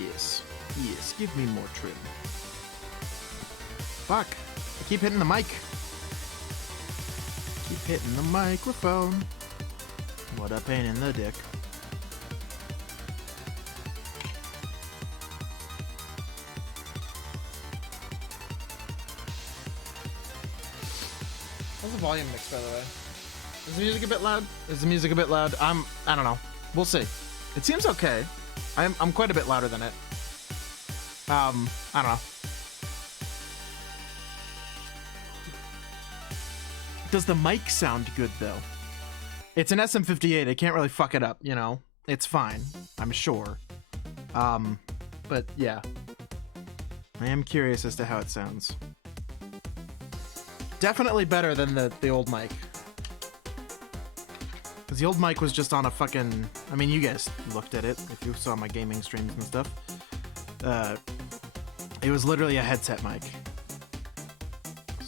Yes. Yes, give me more trim. Fuck. I keep hitting the mic. Keep hitting the microphone. What a pain in the dick. How's the volume mix, by the way? Is the music a bit loud? Is the music a bit loud? I don't know. We'll see. It seems okay. I'm quite a bit louder than it. I don't know. Does the mic sound good though? It's an SM58. I can't really fuck it up, you know. It's fine, I'm sure. But yeah. I am curious as to how it sounds. Definitely better than the old mic. Because the old mic was just on a fucking... I mean, you guys looked at it if you saw my gaming streams and stuff. It was literally a headset mic.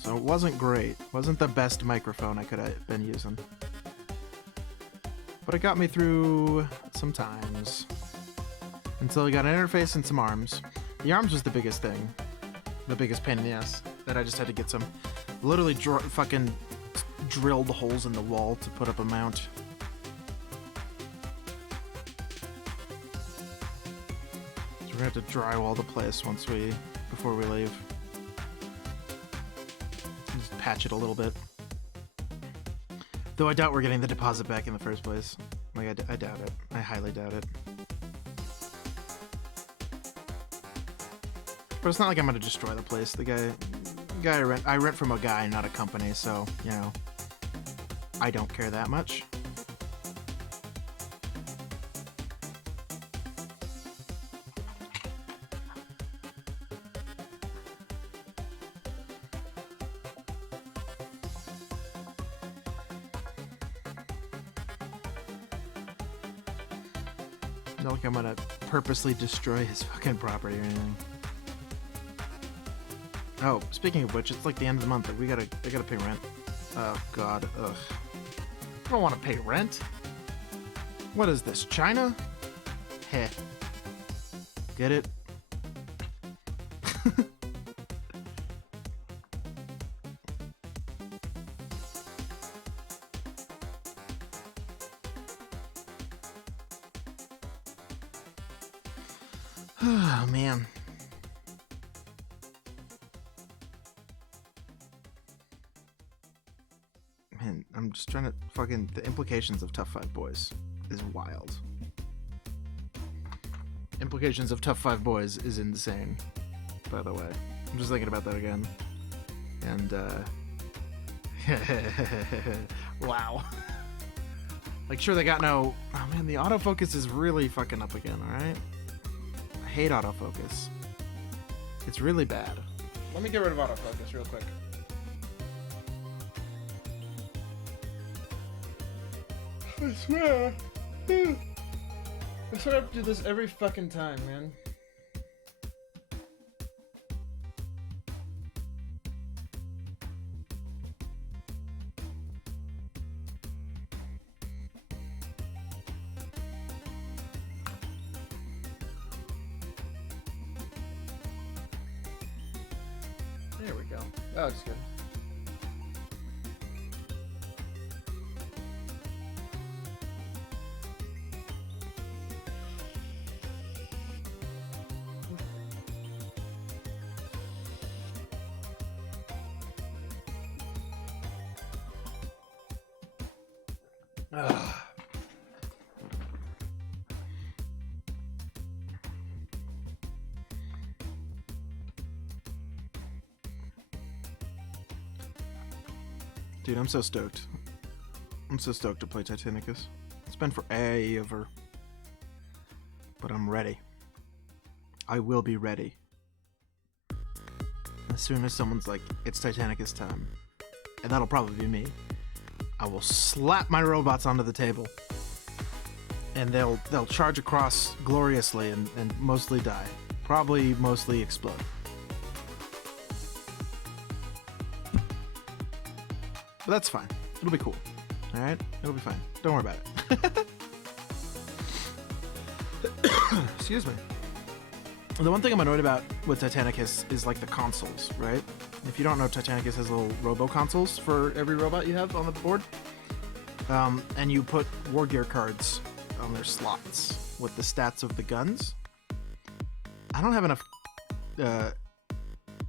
So it wasn't great. Wasn't the best microphone I could have been using. But it got me through some times. Until I got an interface and some arms. The arms was the biggest thing. The biggest pain in the ass. That I just had to get some... Literally fucking drilled holes in the wall to put up a mount. So we're gonna have to drywall the place before we leave. Just patch it a little bit. Though I doubt we're getting the deposit back in the first place. Like, I doubt it. I highly doubt it. But it's not like I'm gonna destroy the place. The guy I rent from a guy, not a company, so, you know, I don't care that much. Not like I'm gonna purposely destroy his fucking property or anything. Oh, speaking of which, it's like the end of the month. I gotta pay rent. Oh god, ugh. I don't want to pay rent. What is this, China? Heh. Get it? Oh man. Man, I'm just trying to fucking... The implications of Tough 5 Boys is wild. Implications of Tough 5 Boys is insane, by the way. I'm just thinking about that again. And, wow. Like, sure, they got no... Oh, man, the autofocus is really fucking up again, alright? I hate autofocus. It's really bad. Let me get rid of autofocus real quick. I swear. I swear I have to do this every fucking time, man. There we go. That looks good. Ugh. Dude, I'm so stoked. I'm so stoked to play Titanicus. It's been forever. But I'm ready. I will be ready. As soon as someone's like, it's Titanicus time, and that'll probably be me, I will slap my robots onto the table. And they'll charge across gloriously and mostly die. Probably mostly explode. But that's fine. It'll be cool. Alright? It'll be fine. Don't worry about it. Excuse me. The one thing I'm annoyed about with Titanicus is like the consoles, right? If you don't know, Titanicus has little robo consoles for every robot you have on the board. And you put war gear cards on their slots with the stats of the guns. I don't have enough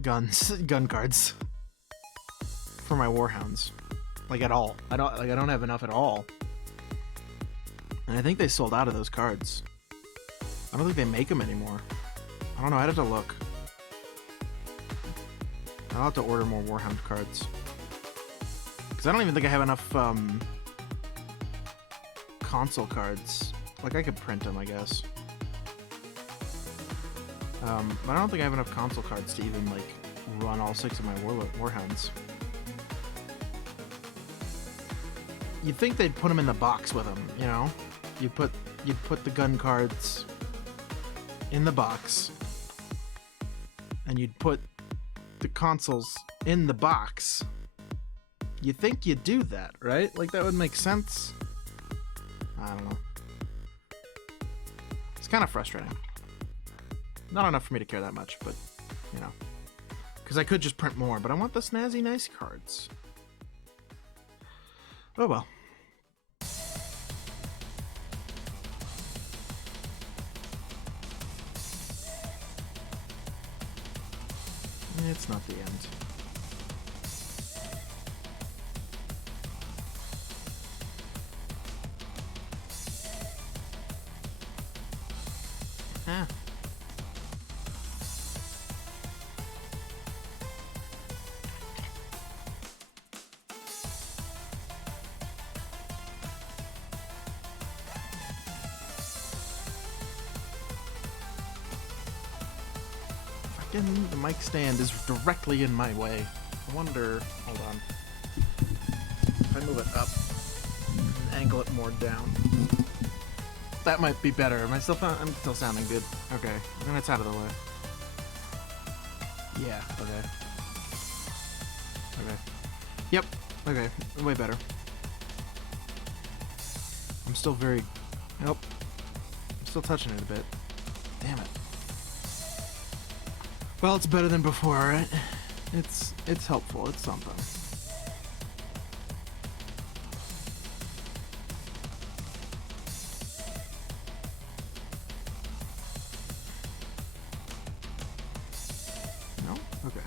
gun cards for my warhounds. Like at all. I don't have enough at all. And I think they sold out of those cards. I don't think they make them anymore. I don't know, I'd have to look. I'll have to order more Warhound cards. Because I don't even think I have enough console cards. Like, I could print them, I guess. But I don't think I have enough console cards to even, like, run all 6 of my Warhounds. You'd think they'd put them in the box with them, you know? You'd put the gun cards in the box, and you'd put the consoles in the box. You think you'd do that, right? Like, that would make sense. I don't know. It's kind of frustrating. Not enough for me to care that much, but, you know. Because I could just print more, but I want the snazzy nice cards. Oh well. It's not the end. Ah. The mic stand is directly in my way. I wonder... Hold on. If I move it up and angle it more down. That might be better. I'm still sounding good. Okay. Then it's out of the way. Yeah, okay. Okay. Yep. Okay. Way better. I'm still very... Nope. I'm still touching it a bit. Damn it. Well, it's better than before, right? It's helpful. It's something. No? Okay.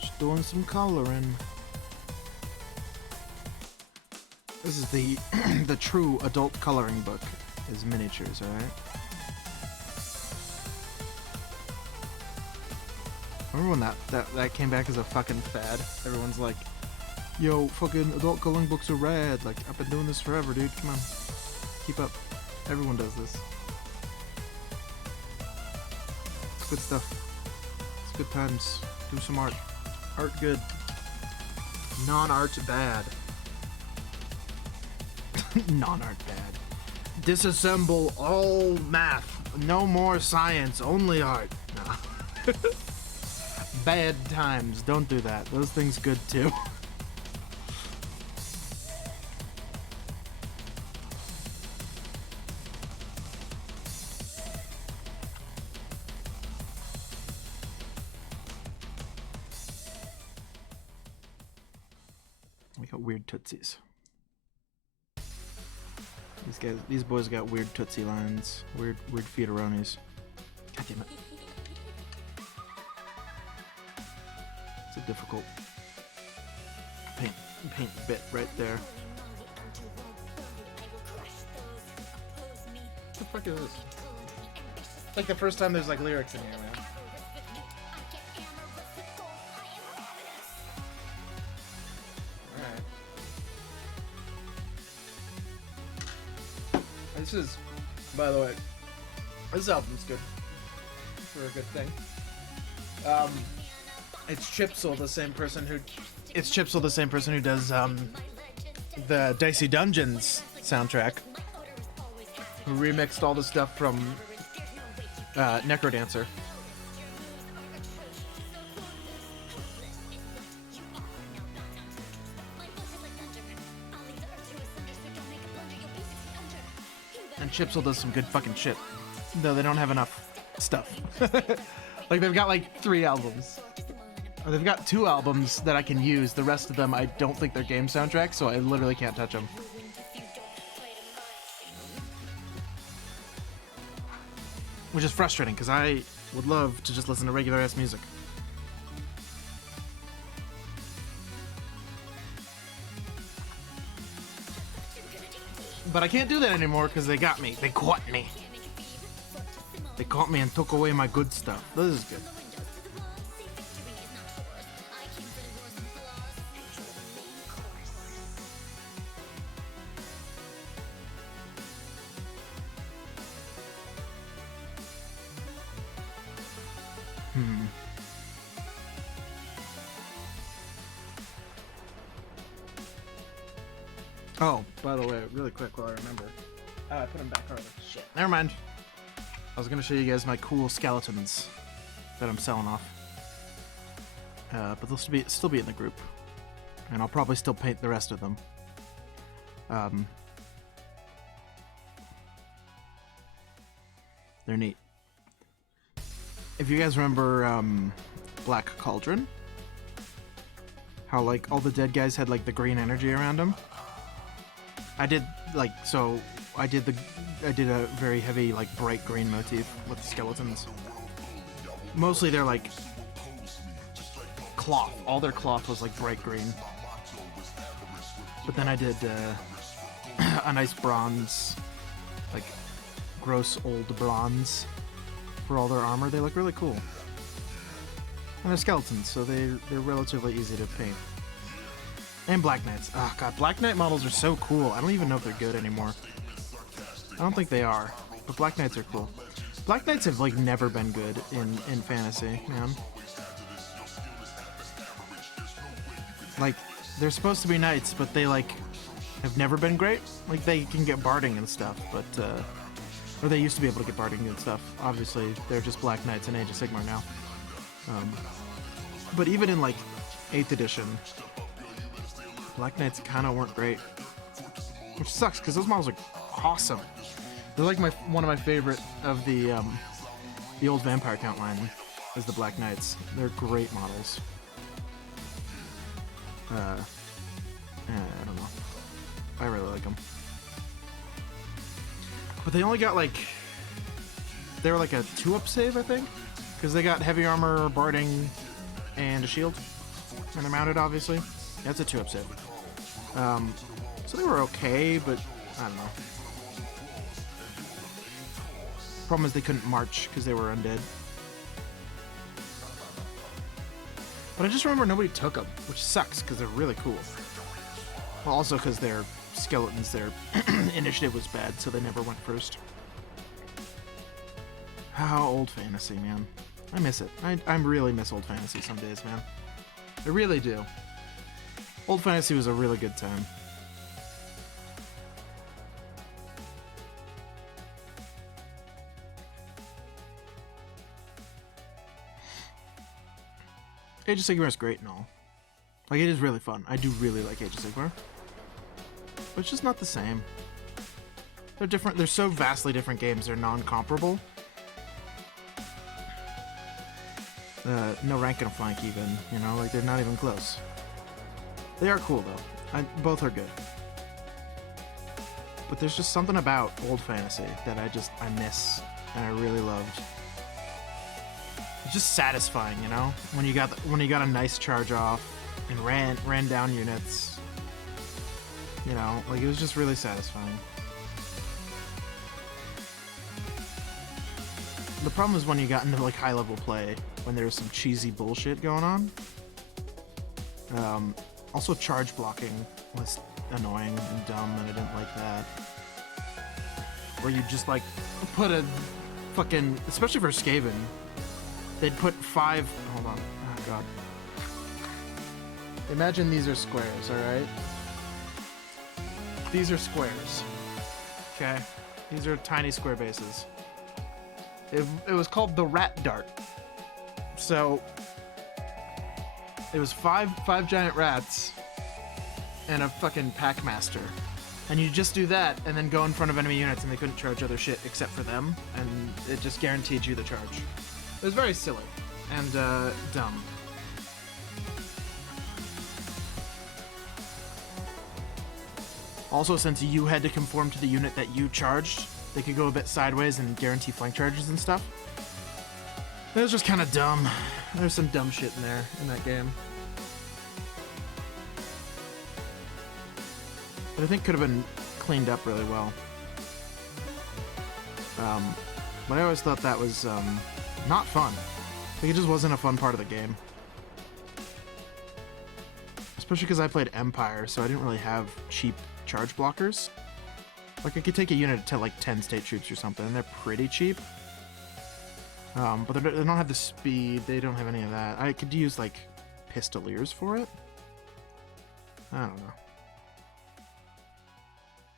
Just doing some coloring. This is the the true adult coloring book. Is miniatures, alright? Remember when that came back as a fucking fad? Everyone's like, Yo, fucking adult coloring books are rad. Like, I've been doing this forever, dude. Come on. Keep up. Everyone does this. It's good stuff. It's good times. Do some art. Art good. Non-art bad. Non-art bad. Disassemble all math. No more science. Only art. No. Bad times. Don't do that. Those things good too. We got weird tootsies. These boys got weird tootsie lines, weird feederonis. God damn it! It's a difficult paint bit right there. What the fuck is this? It's like the first time there's like lyrics in here, man. This is, by the way, this album's good for a good thing. It's Chipsel, the same person who does the Dicey Dungeons soundtrack, who remixed all the stuff from Necrodancer. And Chipsel does some good fucking shit. Though they don't have enough stuff. Like, they've got like 3 albums. Or they've got 2 albums that I can use. The rest of them, I don't think they're game soundtracks, so I literally can't touch them. Which is frustrating, because I would love to just listen to regular-ass music. But I can't do that anymore because they got me. They caught me. They caught me and took away my good stuff. This is good. Oh, by the way, really quick while I remember. Oh, I put them back early. Shit. Never mind. I was gonna show you guys my cool skeletons that I'm selling off. But they'll still be in the group. And I'll probably still paint the rest of them. They're neat. If you guys remember Black Cauldron, how like all the dead guys had like the green energy around them. I did a very heavy like bright green motif with the skeletons. Mostly they're like cloth. All their cloth was like bright green. But then I did a nice bronze, like gross old bronze for all their armor. They look really cool. And they're skeletons, so they're relatively easy to paint. And Black Knights. Oh god, Black Knight models are so cool. I don't even know if they're good anymore. I don't think they are, but Black Knights are cool. Black Knights have like never been good in fantasy, man. Like, they're supposed to be knights, but they like have never been great. Like, they can get barding and stuff, but or they used to be able to get barding and stuff. Obviously, they're just Black Knights in Age of Sigmar now. But even in like 8th edition, Black Knights kind of weren't great, which sucks because those models are awesome. They're like one of my favorite of the old Vampire Count line is the Black Knights. They're great models. I don't know. I really like them, but they only got like they were like a 2-up save, I think, because they got heavy armor, barding, and a shield, and they're mounted obviously. That's a 2-up save. So they were okay, but I don't know. Problem is they couldn't march because they were undead. But I just remember nobody took them, which sucks because they're really cool. Well, also because their skeletons, their initiative was bad, so they never went first. How old fantasy, man. I miss it. I really miss old fantasy some days, man. I really do. Old fantasy was a really good time. Age of Sigmar is great and all. Like, it is really fun. I do really like Age of Sigmar. But it's just not the same. They're different. They're so vastly different games. They're non-comparable. No rank and flank even, you know? Like, they're not even close. They are cool, though. Both are good. But there's just something about old fantasy that I miss and I really loved. It's just satisfying, you know? When you got a nice charge off and ran down units. You know, like, it was just really satisfying. The problem is when you got into, like, high level play, when there was some cheesy bullshit going on. Also, charge blocking was annoying and dumb, and I didn't like that. Where you just, like, put a fucking, especially for Skaven, they'd put 5, hold on, oh god. Imagine these are squares, alright? These are squares. Okay? These are tiny square bases. It was called the rat dart. So it was five giant rats and a fucking packmaster. And you just do that and then go in front of enemy units and they couldn't charge other shit except for them, and it just guaranteed you the charge. It was very silly and dumb. Also, since you had to conform to the unit that you charged, they could go a bit sideways and guarantee flank charges and stuff. It was just kind of dumb. There's some dumb shit in there, in that game. But I think could have been cleaned up really well. But I always thought that was not fun. Like, it just wasn't a fun part of the game. Especially because I played Empire, so I didn't really have cheap charge blockers. Like, I could take a unit to like 10 state troops or something, and they're pretty cheap. But they don't have the speed, they don't have any of that. I could use like Pistoliers for it. I don't know.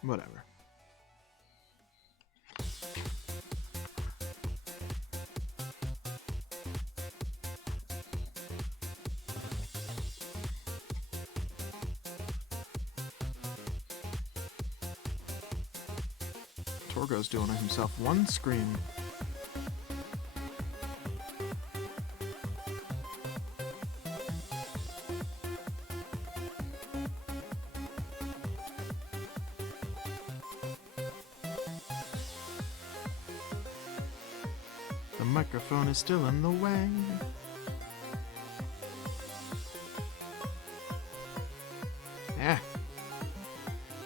Whatever. Torgo's doing it himself. One scream. The microphone is still in the way. Yeah.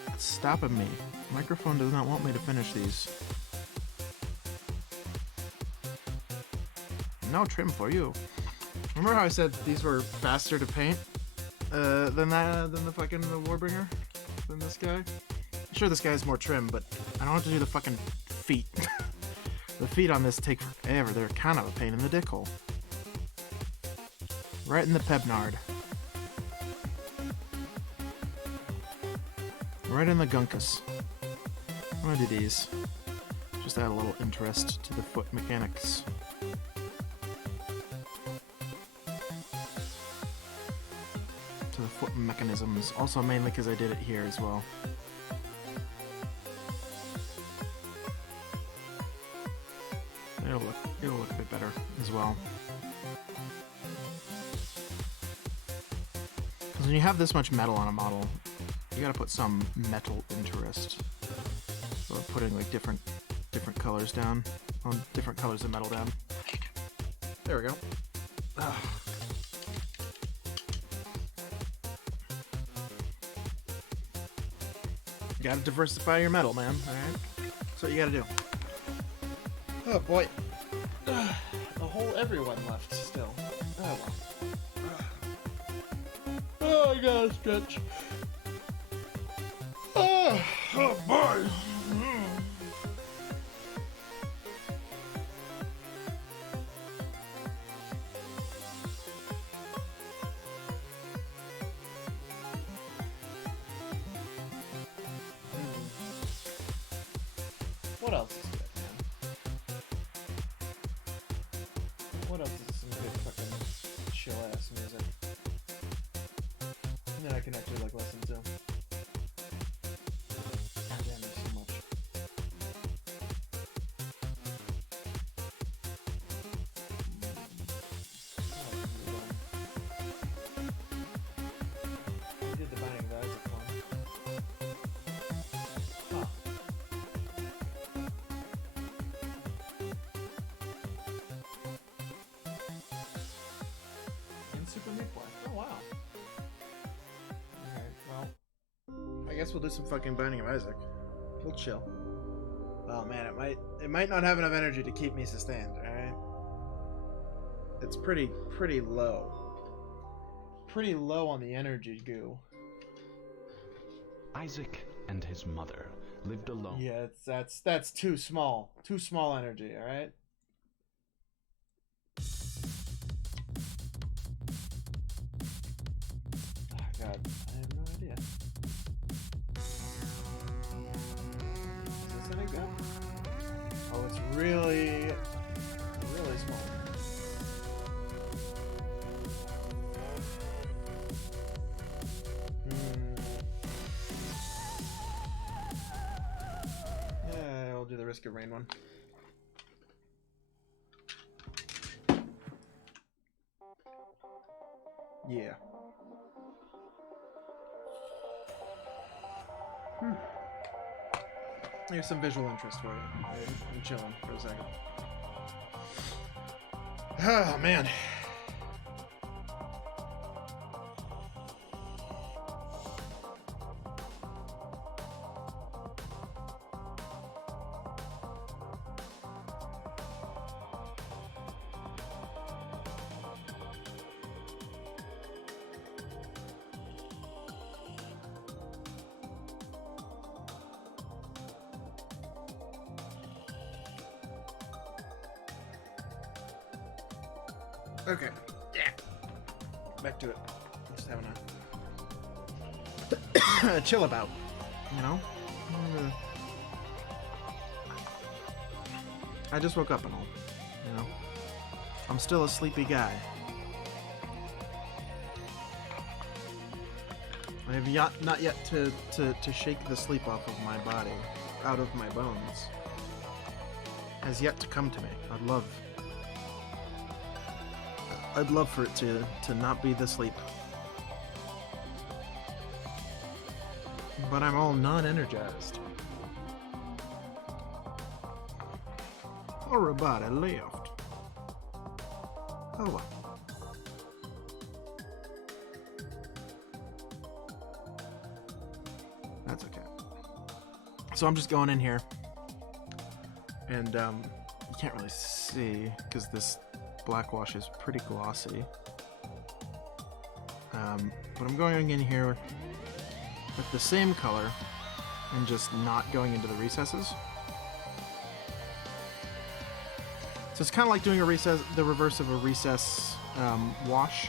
It's stopping me. Microphone does not want me to finish these. No trim for you. Remember how I said these were faster to paint than the fucking Warbringer? Than this guy? I'm sure this guy has more trim, but I don't have to do the fucking feet. The feet on this take forever. They're kind of a pain in the dick hole. Right in the pebnard. Right in the gunkus. I'm gonna do these. Just add a little interest to the foot mechanics. To the foot mechanisms. Also mainly because I did it here as well. It'll look a bit better as well. Because when you have this much metal on a model, you gotta put some metal interest. So we're putting like different colors down, on different colors of metal down. There we go. Ugh. You gotta diversify your metal, man. Alright? That's what you gotta do. Oh boy. A whole everyone left still. Oh well. Oh, I gotta stretch. What else is good, man? What else is some good fucking chill ass music? And then I can actually like listen to. God damn, there's so much. We did the Binding of Isaac one. Huh. And Super Meat Boy. Oh wow. Alright, well, I guess we'll do some fucking Binding of Isaac. We'll chill. Oh man, it might not have enough energy to keep me sustained, alright? It's pretty low. Pretty low on the energy goo. Isaac and his mother lived alone. Yeah, that's too small. Too small energy, alright? Oh god, I have no idea. Is this any good? Oh, it's really small. Yeah, I'll do the Risk of Rain one. Yeah. Here's some visual interest for you. I'm chilling for a second. Oh, man. Okay. Yeah. Back to it. Just having a chill about, you know? I just woke up and all, you know? I'm still a sleepy guy. I have not yet to shake the sleep off of my body, out of my bones. Has yet to come to me. I'd love for it to not be the sleep. But I'm all non-energized. Everybody left. Oh well. That's okay. So I'm just going in here. And you can't really see because this black wash is pretty glossy. But I'm going in here with the same color and just not going into the recesses. So it's kind of like doing a recess, the reverse of a recess wash.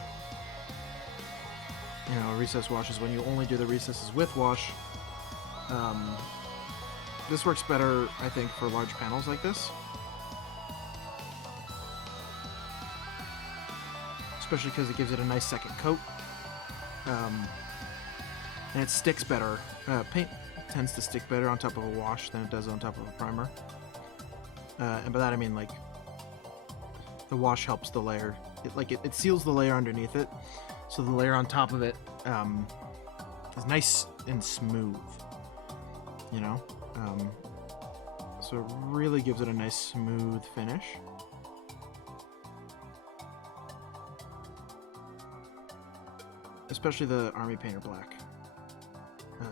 You know, a recess wash is when you only do the recesses with wash. This works better, I think, for large panels like this. Especially because it gives it a nice second coat. And it sticks better. Paint tends to stick better on top of a wash than it does on top of a primer. And by that I mean, like, the wash helps the layer. It seals the layer underneath it, so the layer on top of it is nice and smooth. You know? So it really gives it a nice smooth finish. Especially the Army Painter Black.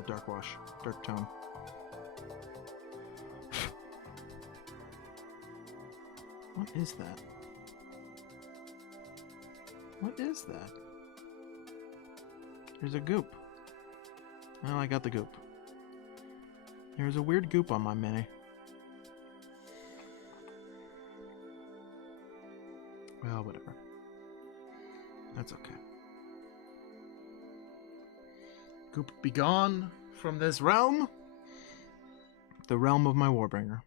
Dark wash. Dark tone. What is that? What is that? There's a goop. Well, I got the goop. There's a weird goop on my mini. Well, whatever. That's okay. Goop be gone from this realm. The realm of my Warbringer.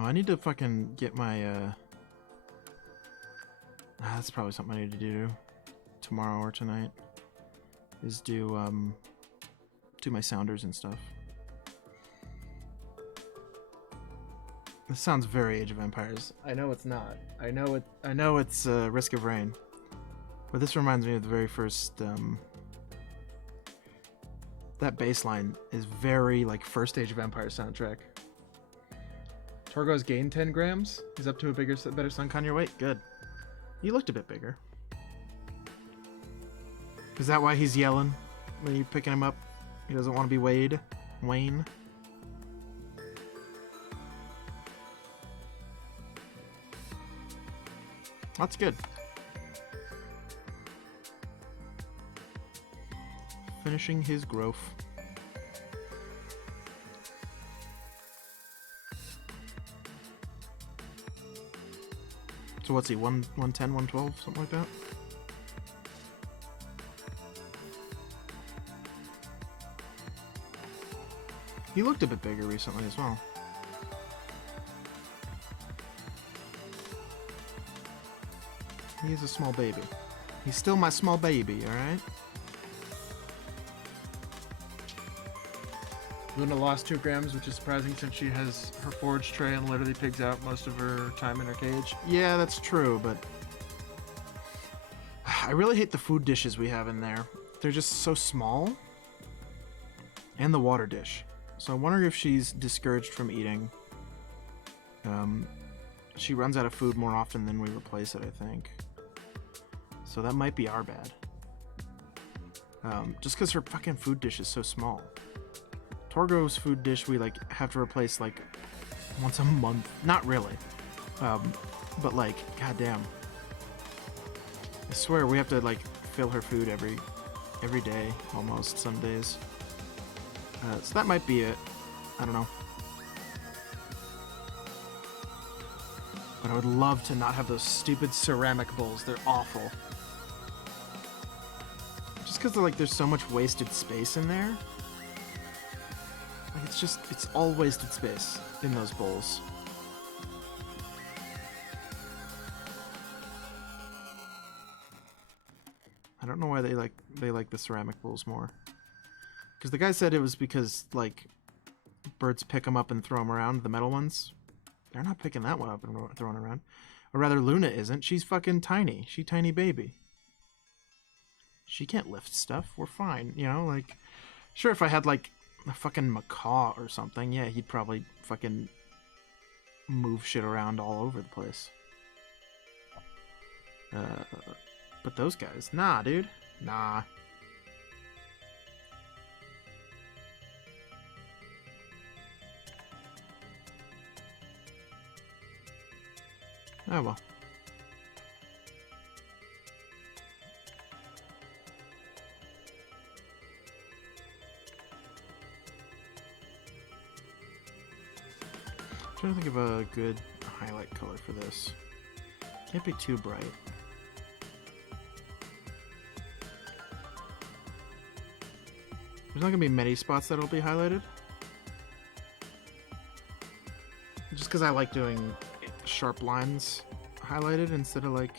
Oh, I need to fucking get my, that's probably something I need to do tomorrow or tonight. Is do my sounders and stuff. This sounds very Age of Empires. I know it's not. I know it's Risk of Rain. But this reminds me of the very first, that bass line is very, like, first Age of Empires soundtrack. Torgo's gained 10 grams. He's up to a better sun con your weight. Good. He looked a bit bigger. Is that why he's yelling when you're picking him up? He doesn't want to be weighed? Wayne? That's good. Finishing his growth. So what's he, 110, 112, something like that? He looked a bit bigger recently as well. He is a small baby. He's still my small baby, alright? Luna lost 2 grams, which is surprising since she has her forage tray and literally pigs out most of her time in her cage. Yeah, that's true, but I really hate the food dishes we have in there. They're just so small. And the water dish. So I wonder if she's discouraged from eating. She runs out of food more often than we replace it, I think. So that might be our bad. Just because her fucking food dish is so small. Torgo's food dish we like have to replace like once a month. Not really. But like, goddamn. I swear we have to like fill her food every day almost some days. So that might be it. I don't know. But I would love to not have those stupid ceramic bowls. They're awful. Just because like there's so much wasted space in there. Like it's all wasted space in those bowls. I don't know why they like the ceramic bowls more. Because the guy said it was because, like, birds pick them up and throw them around, the metal ones. They're not picking that one up and throwing it around. Or rather, Luna isn't. She's fucking tiny. She's tiny baby. She can't lift stuff. We're fine, you know? Like, sure, if I had, like, a fucking macaw or something, yeah, he'd probably fucking move shit around all over the place. But those guys, nah, dude. Nah. Oh well. I'm trying to think of a good highlight color for this. Can't be too bright. There's not gonna be many spots that'll be highlighted. Just because I like doing sharp lines highlighted instead of like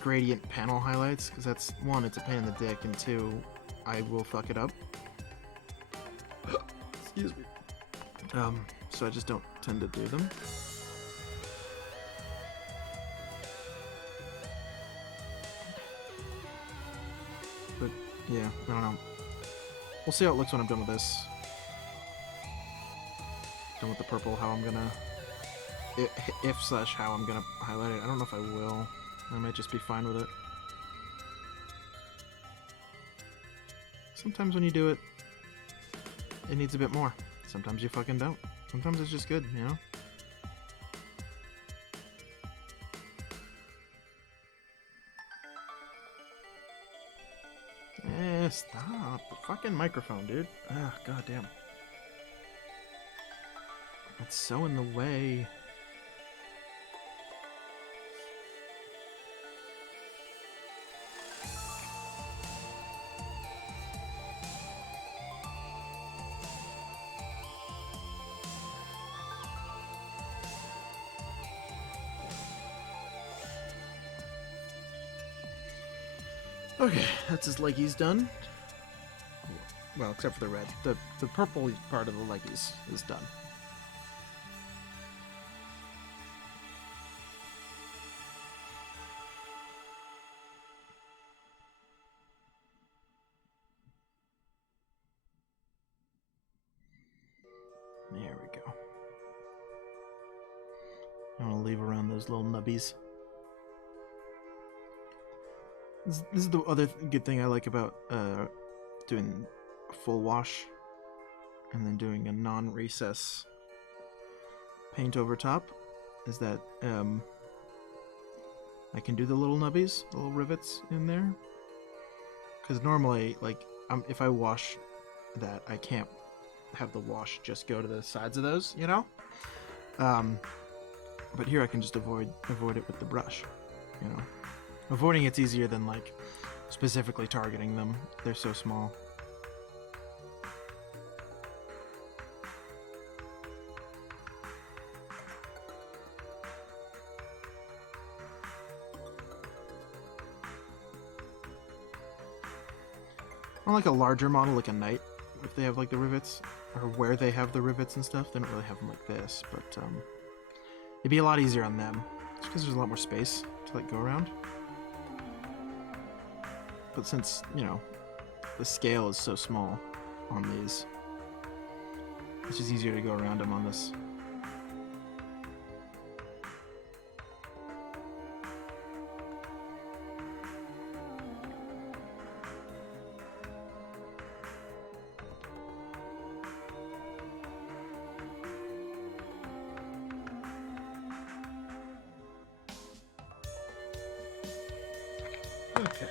gradient panel highlights, because that's one, it's a pain in the dick, and two, I will fuck it up. Excuse me. So I just don't tend to do them. But yeah, I don't know. We'll see how it looks when I'm done with this. Done with the purple, how I'm gonna if/how I'm gonna highlight it. I don't know if I will. I might just be fine with it. Sometimes when you do it, it needs a bit more. Sometimes you fucking don't. Sometimes it's just good, you know? Stop. The fucking microphone, dude. Ah, goddamn. It's so in the way. Okay, that's his leggies done. Well, except for the red. The purple part of the leggies is done. There we go. I want to leave around those little nubbies. This is the other good thing I like about doing a full wash and then doing a non-recess paint over top, is that I can do the little nubbies, the little rivets in there. Because normally, like, if I wash that, I can't have the wash just go to the sides of those, you know? But here I can just avoid it with the brush, you know? Avoiding it's easier than, like, specifically targeting them. They're so small. On like a larger model, like a knight, if they have like the rivets, or where they have the rivets and stuff, they don't really have them like this, but it'd be a lot easier on them, just because there's a lot more space to like go around. But since, you know, the scale is so small on these, it's just easier to go around them on this. Okay.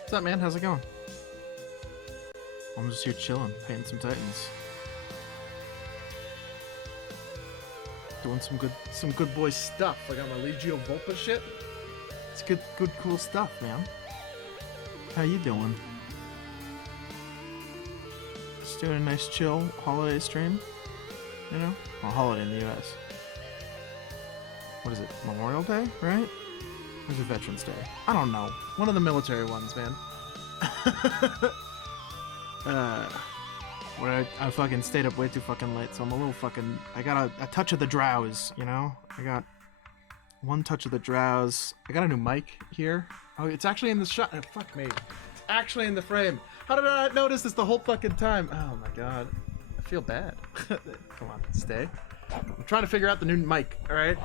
What's up, man? How's it going? I'm just here chilling, painting some Titans. Doing some good boy stuff. I got my Legio Volpa shit. It's good, cool stuff, man. How you doing? Just doing a nice chill holiday stream. You know? Well, holiday in the US. What is it? Memorial Day, right? Or is it Veterans Day? I don't know. One of the military ones, man. Where I fucking stayed up way too fucking late, so I'm a little fucking... I got a touch of the drowse, you know? I got one touch of the drowse. I got a new mic here. Oh, it's actually in the shot. Oh, fuck me. It's actually in the frame. How did I not notice this the whole fucking time? Oh my god. I feel bad. Come on, stay. I'm trying to figure out the new mic, alright?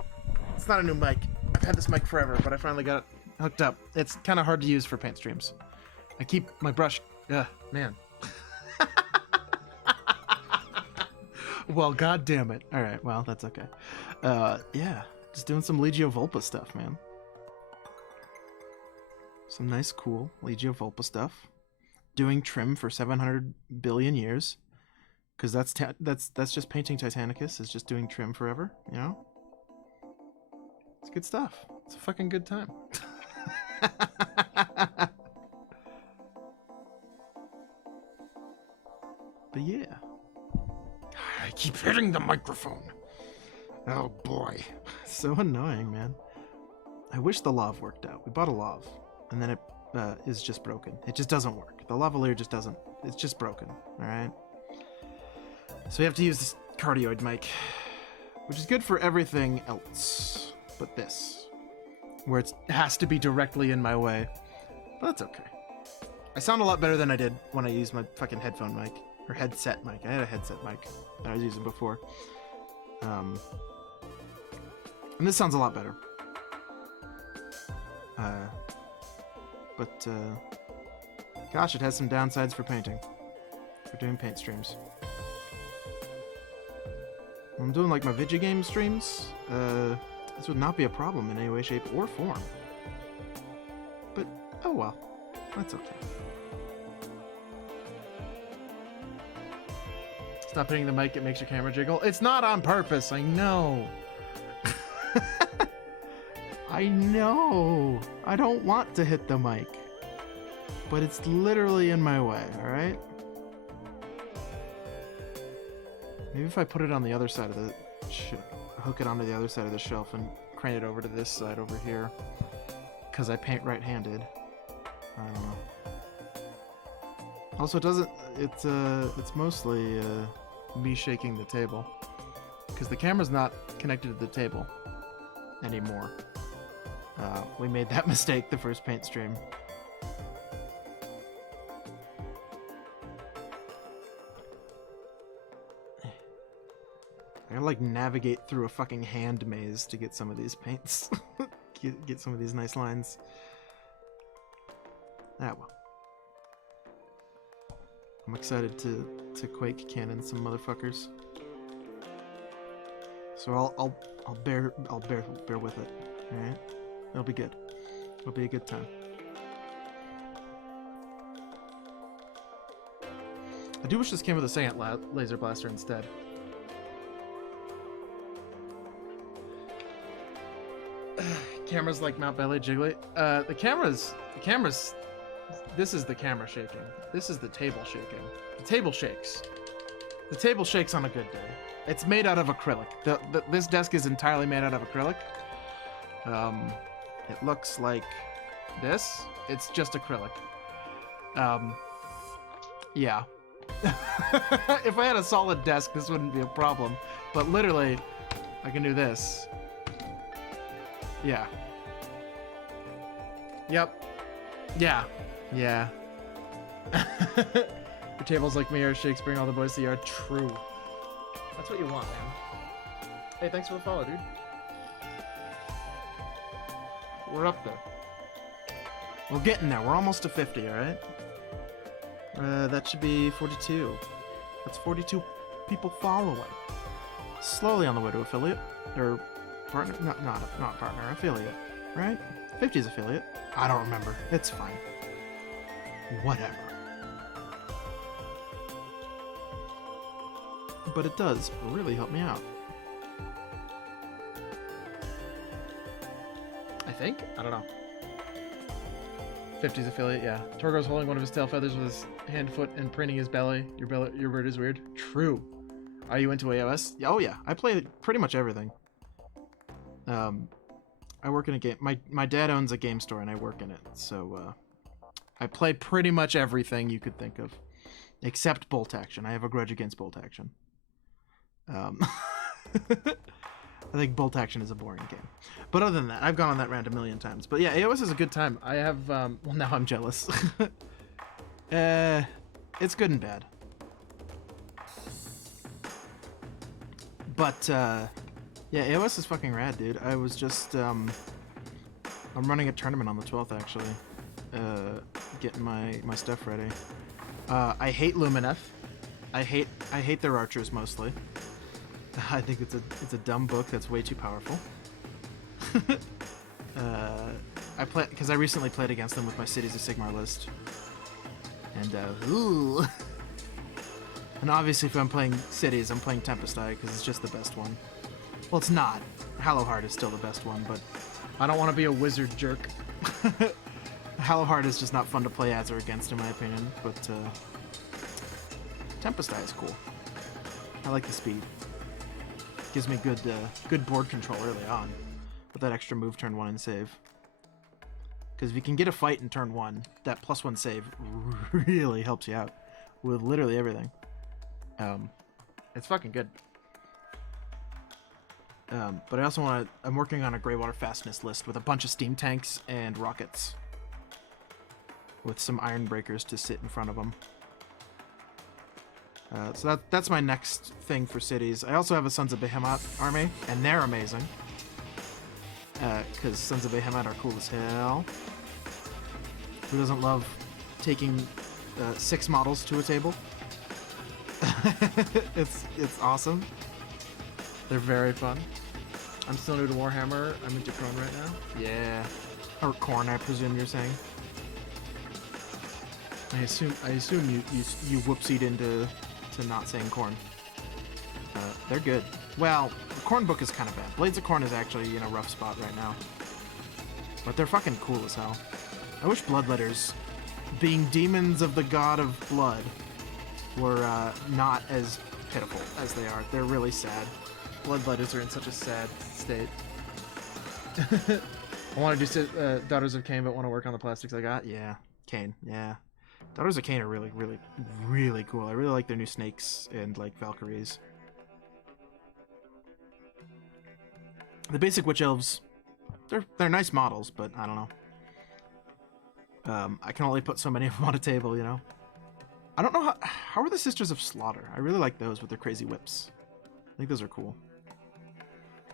It's not a new mic. I've had this mic forever, but I finally got it hooked up. It's kind of hard to use for paint streams. I keep my brush... Ugh, man. Well, god damn it. Alright, well, that's okay. Yeah. Just doing some Legio Volpa stuff, man. Some nice, cool Legio Volpa stuff. Doing trim for 700 billion years. Because that's just painting Titanicus. Is just doing trim forever, you know? It's good stuff. It's a fucking good time. But yeah. I keep hitting the microphone. Oh boy. So annoying, man. I wish the lav worked out. We bought a lav, and then it is just broken. It just doesn't work. The lavalier just doesn't. It's just broken. All right. So we have to use this cardioid mic, which is good for everything else but this, where it has to be directly in my way. But that's okay. I sound a lot better than I did when I used my fucking headphone mic. Or headset mic. I had a headset mic that I was using before. And this sounds a lot better. But gosh, it has some downsides for painting. For doing paint streams. When I'm doing like my video game streams, this would not be a problem in any way, shape, or form. But, oh well. That's okay. Stop hitting the mic, it makes your camera jiggle. It's not on purpose, I know. I know. I don't want to hit the mic. But it's literally in my way, alright? Maybe if I put it on the other side of the... hook it onto the other side of the shelf and crane it over to this side over here. Because I paint right-handed. I don't know. Also, it doesn't... It's mostly me shaking the table. Because the camera's not connected to the table anymore. We made that mistake the first paint stream. I gotta like navigate through a fucking hand maze to get some of these paints. get some of these nice lines. Ah well. I'm excited to Quake cannon some motherfuckers. So I'll bear with it. Alright? It'll be good. It'll be a good time. I do wish this came with a second laser blaster instead. Cameras like Mount Belly Jiggly. The cameras. This is the camera shaking. This is the table shaking. The table shakes. The table shakes on a good day. It's made out of acrylic. This desk is entirely made out of acrylic. It looks like this. It's just acrylic. Yeah. If I had a solid desk, this wouldn't be a problem. But literally, I can do this. Yeah. Yep. Yeah. Yeah. Your tables like me are Shakespeare and all the boys see are true. That's what you want, man. Hey, thanks for the follow, dude. We're up there. We're getting there. We're almost to 50, alright? That should be 42. That's 42 people following. Slowly on the way to affiliate. Or partner? Not partner. Affiliate. Right? 50 is affiliate. I don't remember. It's fine. Whatever. But it does really help me out. I think? I don't know. 50's affiliate, yeah. Torgo's holding one of his tail feathers with his hand, foot, and preening his belly. Your bird is weird. True. Are you into AOS? Oh yeah, I play pretty much everything. I work in a game. My dad owns a game store and I work in it, so I play pretty much everything you could think of, except Bolt Action. I have a grudge against Bolt Action. I think Bolt Action is a boring game. But other than that, I've gone on that rant a million times. But yeah, AOS is a good time. I have, well, now I'm jealous. It's good and bad. But, yeah, AOS is fucking rad, dude. I was just, I'm running a tournament on the 12th, actually. Getting my stuff ready. I hate Lumineth. I hate their archers, mostly. I think it's a dumb book that's way too powerful. Because I recently played against them with my Cities of Sigmar list. And, ooh. And obviously if I'm playing Cities, I'm playing Tempest Eye, because it's just the best one. Well, it's not. Hallowheart is still the best one, but I don't want to be a wizard jerk. Hallowheart is just not fun to play as or against, in my opinion, but, Tempest Eye is cool. I like the speed. Gives me good board control early on, with that extra move turn 1 and save. Because if you can get a fight in turn 1, that +1 save really helps you out with literally everything. It's fucking good. But I also I'm working on a Greywater fastness list with a bunch of steam tanks and rockets, with some iron breakers to sit in front of them. So that's my next thing for cities. I also have a Sons of Behemoth army, and they're amazing. Because Sons of Behemoth are cool as hell. Who doesn't love taking 6 models to a table? It's awesome. They're very fun. I'm still new to Warhammer. I'm into Krone right now. Yeah. Or Khorne, I presume you're saying. I assume you whoopsied into not saying Khorne. They're good. Well, the Corn book is kind of bad. Blades of Corn is actually in a rough spot right now. But they're fucking cool as hell. I wish Bloodletters, being demons of the god of blood, were not as pitiful as they are. They're really sad. Bloodletters are in such a sad state. I want to do Daughters of Cain, but want to work on the plastics I got. Yeah, Cain. Yeah, Daughters of Cain are really, really, really cool. I really like their new snakes and like Valkyries. The basic witch elves, they're nice models, but I don't know. I can only put so many of them on a table, you know. I don't know how are the Sisters of Slaughter. I really like those with their crazy whips. I think those are cool.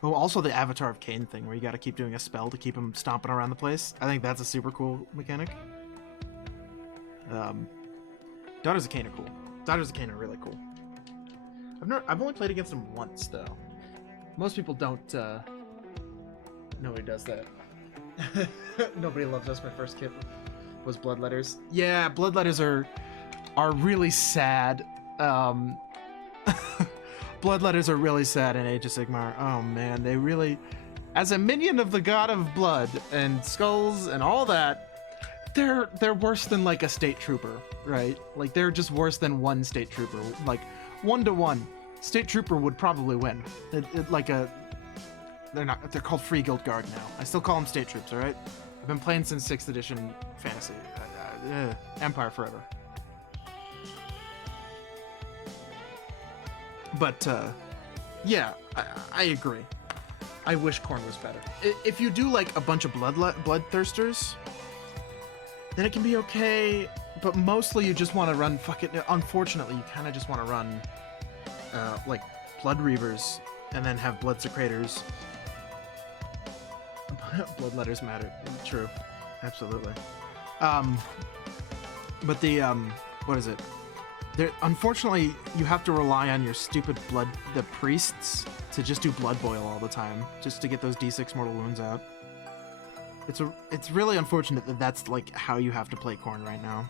Oh, also the Avatar of Cain thing, where you got to keep doing a spell to keep him stomping around the place. I think that's a super cool mechanic. Daughters of Cain are cool. Daughters of Cain are really cool. I've only played against them once though. Most people don't. Nobody does that. Nobody loves us. My first kit was Bloodletters. Yeah, Bloodletters are really sad. Bloodletters are really sad in Age of Sigmar. Oh man, they really, as a minion of the god of blood and skulls and all that, they're worse than like a state trooper, right? Like they're just worse than one state trooper. Like 1-to-1, state trooper would probably win. They're called Free Guild Guard now. I still call them state troops, all right? I've been playing since 6th edition fantasy. Empire forever. But, yeah, I agree. I wish Khorne was better. If you do, like, a bunch of bloodthirsters, then it can be okay, but mostly you just want to run unfortunately, you kind of just want to run, like, Blood Reavers, and then have Blood Secrators. Bloodletters matter. True. Absolutely. But the, what is it? Unfortunately, you have to rely on your stupid the priests to just do blood boil all the time, just to get those D6 mortal wounds out. It's really unfortunate that that's like how you have to play Khorne right now.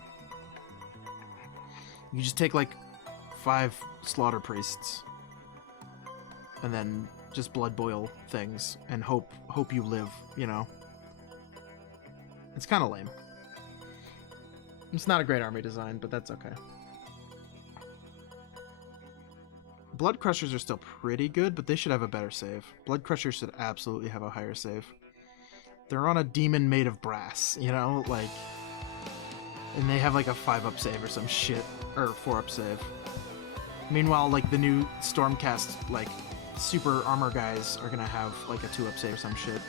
You just take like 5 slaughter priests, and then just blood boil things and hope you live. You know, it's kind of lame. It's not a great army design, but that's okay. Blood Crushers are still pretty good, but they should have a better save. Blood Crushers should absolutely have a higher save. They're on a demon made of brass, you know? Like, and they have like a 5-up save or some shit. Or 4-up save. Meanwhile, like, the new Stormcast, like, super armor guys are gonna have like a 2-up save or some shit.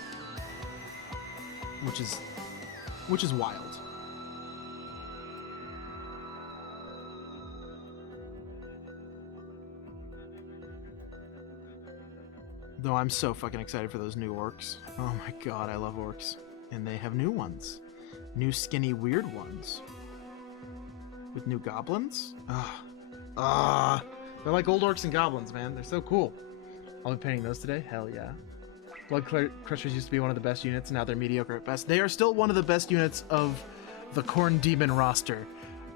Which is wild. Though I'm so fucking excited for those new orcs. Oh my god, I love orcs. And they have new ones. New skinny weird ones. With new goblins? They're like old orcs and goblins, man. They're so cool. I'll be painting those today? Hell yeah. Blood Crushers used to be one of the best units, now they're mediocre at best. They are still one of the best units of the Khorne Demon roster.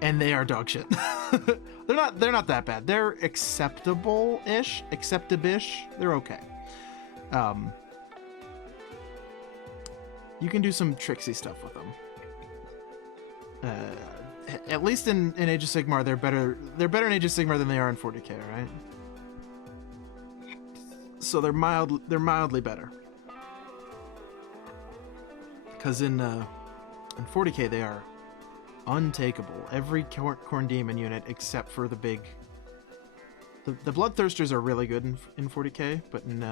And they are dog shit. They're not that bad. They're acceptable-ish. Acceptable-ish. They're okay. You can do some tricksy stuff with them. At least in Age of Sigmar, they're better in Age of Sigmar than they are in 40k, right? So they're mildly better. Because in 40k they are untakeable. Every Khorne Demon unit except for the big. The Bloodthirsters are really good in 40k, but in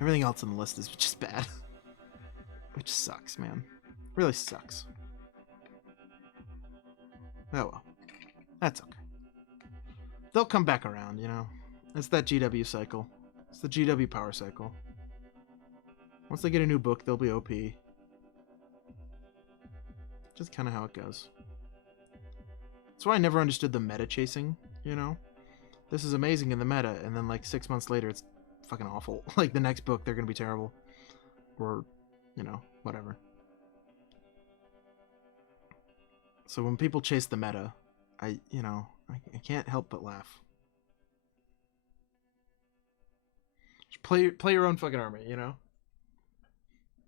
everything else on the list is just bad. Which sucks, man. Really sucks. Oh well. That's okay. They'll come back around, you know. It's that GW cycle. It's the GW power cycle. Once they get a new book, they'll be OP. Just kind of how it goes. That's why I never understood the meta chasing, you know? This is amazing in the meta, and then like 6 months later, it's fucking awful. Like the next book, they're gonna be terrible. Or, you know, whatever. So when people chase the meta, I I can't help but laugh. Just play your own fucking army, you know?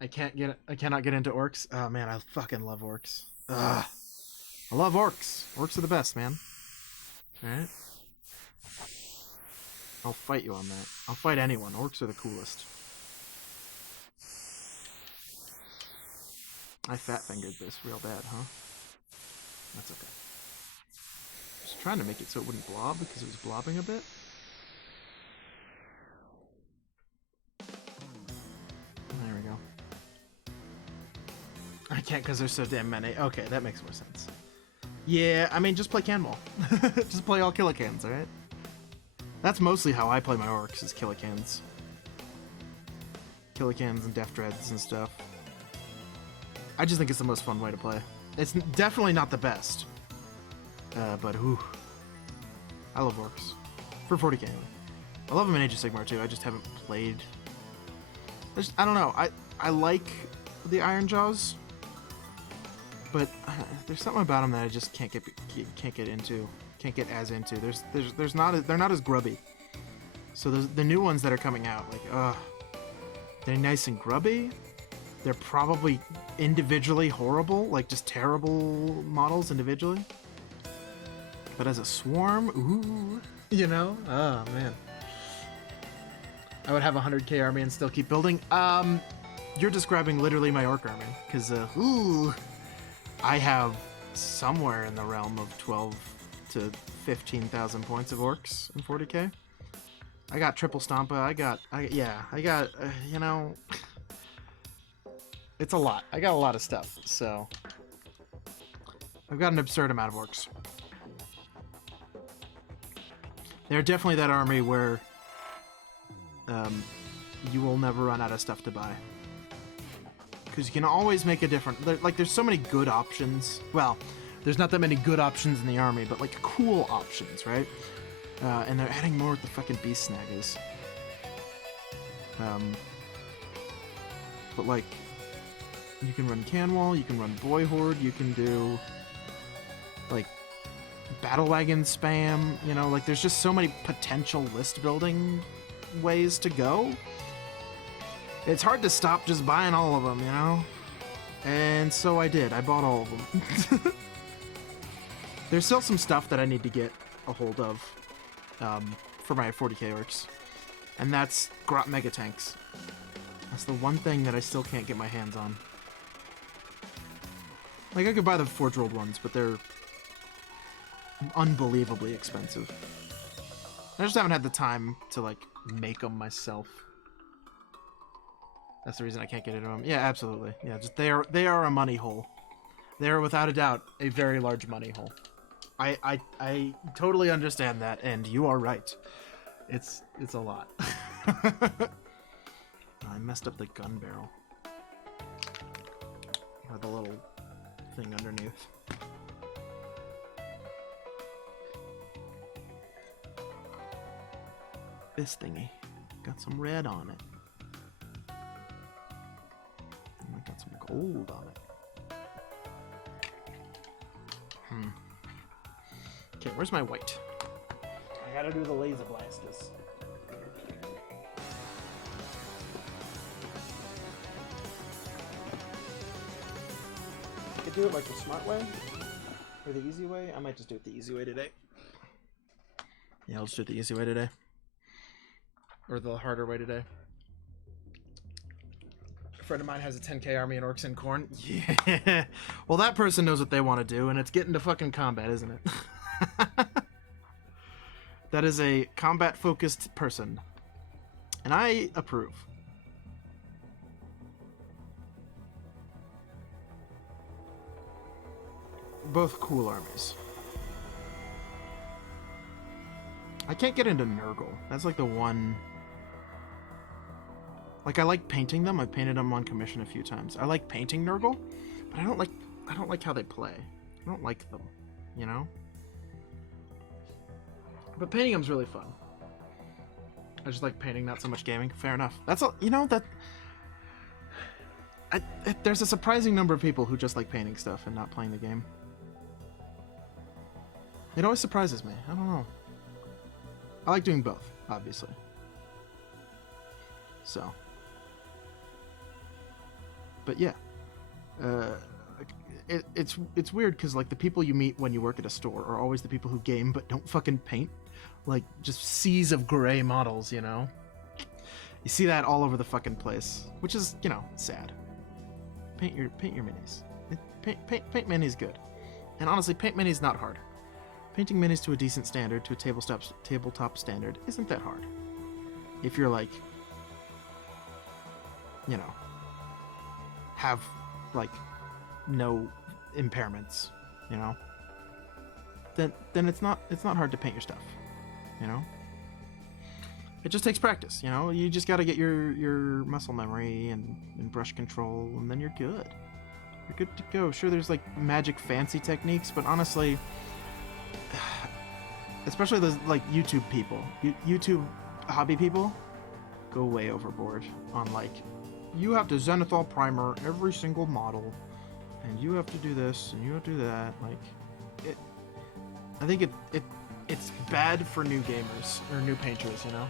I cannot get into orcs. Oh man, I fucking love orcs. Ugh. I love orcs. Orcs are the best, man. Alright? I'll fight you on that. I'll fight anyone. Orcs are the coolest. I fat-fingered this real bad, huh? That's okay. Just trying to make it so it wouldn't blob because it was blobbing a bit. There we go. I can't because there's so damn many. Okay, that makes more sense. Yeah, I mean, just play Canwall. Just play all Killicans, alright? That's mostly how I play my orcs, is Killicans. Killicans and Death Dreads and stuff. I just think it's the most fun way to play. It's definitely not the best. But, whew. I love orcs. For 40k anyway. I love them in Age of Sigmar too, I just haven't played... I don't know, I like the Iron Jaws, but there's something about them that I just can't get into. Can't get as into. They're not as grubby. So the new ones that are coming out, like, they're nice and grubby. They're probably individually horrible, like just terrible models individually. But as a swarm, ooh, you know? Oh, man. I would have a 100k army and still keep building. You're describing literally my orc army, because, ooh, I have somewhere in the realm of 12 to 15,000 points of orcs in 40k. I got triple stompa. I got, you know, it's a lot. I got a lot of stuff, so I've got an absurd amount of orcs. They're definitely that army where you will never run out of stuff to buy. Because you can always make a different... Like, there's so many good options. Well, there's not that many good options in the army, but, like, cool options, right? And they're adding more with the fucking Beast Snaggers. But, like, you can run Canwall, you can run Boy Horde, you can do, like, Battle Wagon spam, you know? Like, there's just so many potential list-building ways to go. It's hard to stop just buying all of them, you know? And so I did. I bought all of them. There's still some stuff that I need to get a hold of for my 40k orcs. And that's Grot Mega Tanks. That's the one thing that I still can't get my hands on. Like, I could buy the Forge Rolled ones, but they're unbelievably expensive. I just haven't had the time to, like, make them myself. That's the reason I can't get into them. Yeah, absolutely. Yeah, just they are a money hole. They are without a doubt a very large money hole. I totally understand that, and you are right. It's a lot. I messed up the gun barrel. Or the little thing underneath. This thingy got some red on it. And I got some gold on it. Okay, where's my white? I gotta do the laser blasters. I could do it like the smart way or the easy way. I might just do it the easy way today. Yeah, I'll just do it the easy way today. Or the harder way today. A friend of mine has a 10k army and orcs and corn. Yeah. Well, that person knows what they want to do, and it's getting to fucking combat, isn't it? That is a combat-focused person. And I approve. Both cool armies. I can't get into Nurgle. That's like the one... Like, I like painting them. I've painted them on commission a few times. I like painting Nurgle, but I don't like how they play. I don't like them, you know? But painting them's really fun. I just like painting, not so much gaming. Fair enough. That's all, you know, that... there's a surprising number of people who just like painting stuff and not playing the game. It always surprises me. I don't know. I like doing both, obviously. So. But yeah. It's weird because like the people you meet when you work at a store are always the people who game but don't fucking paint. Like just seas of gray models, you know? You see that all over the fucking place, which is, you know, sad. Paint your minis. Paint minis good. And honestly, paint minis not hard. Painting minis to a decent standard, to a tabletop standard, isn't that hard. If you're like, you know, have like no impairments, you know, then it's not hard to paint your stuff, you know. It just takes practice, you know. You just got to get your muscle memory and brush control, and then you're good. You're good to go. Sure, there's like magic fancy techniques, but honestly, especially those like YouTube people, YouTube hobby people, go way overboard on like, you have to zenithal primer every single model, and you have to do this and you have to do that. Like, I think it's bad for new gamers or new painters, you know.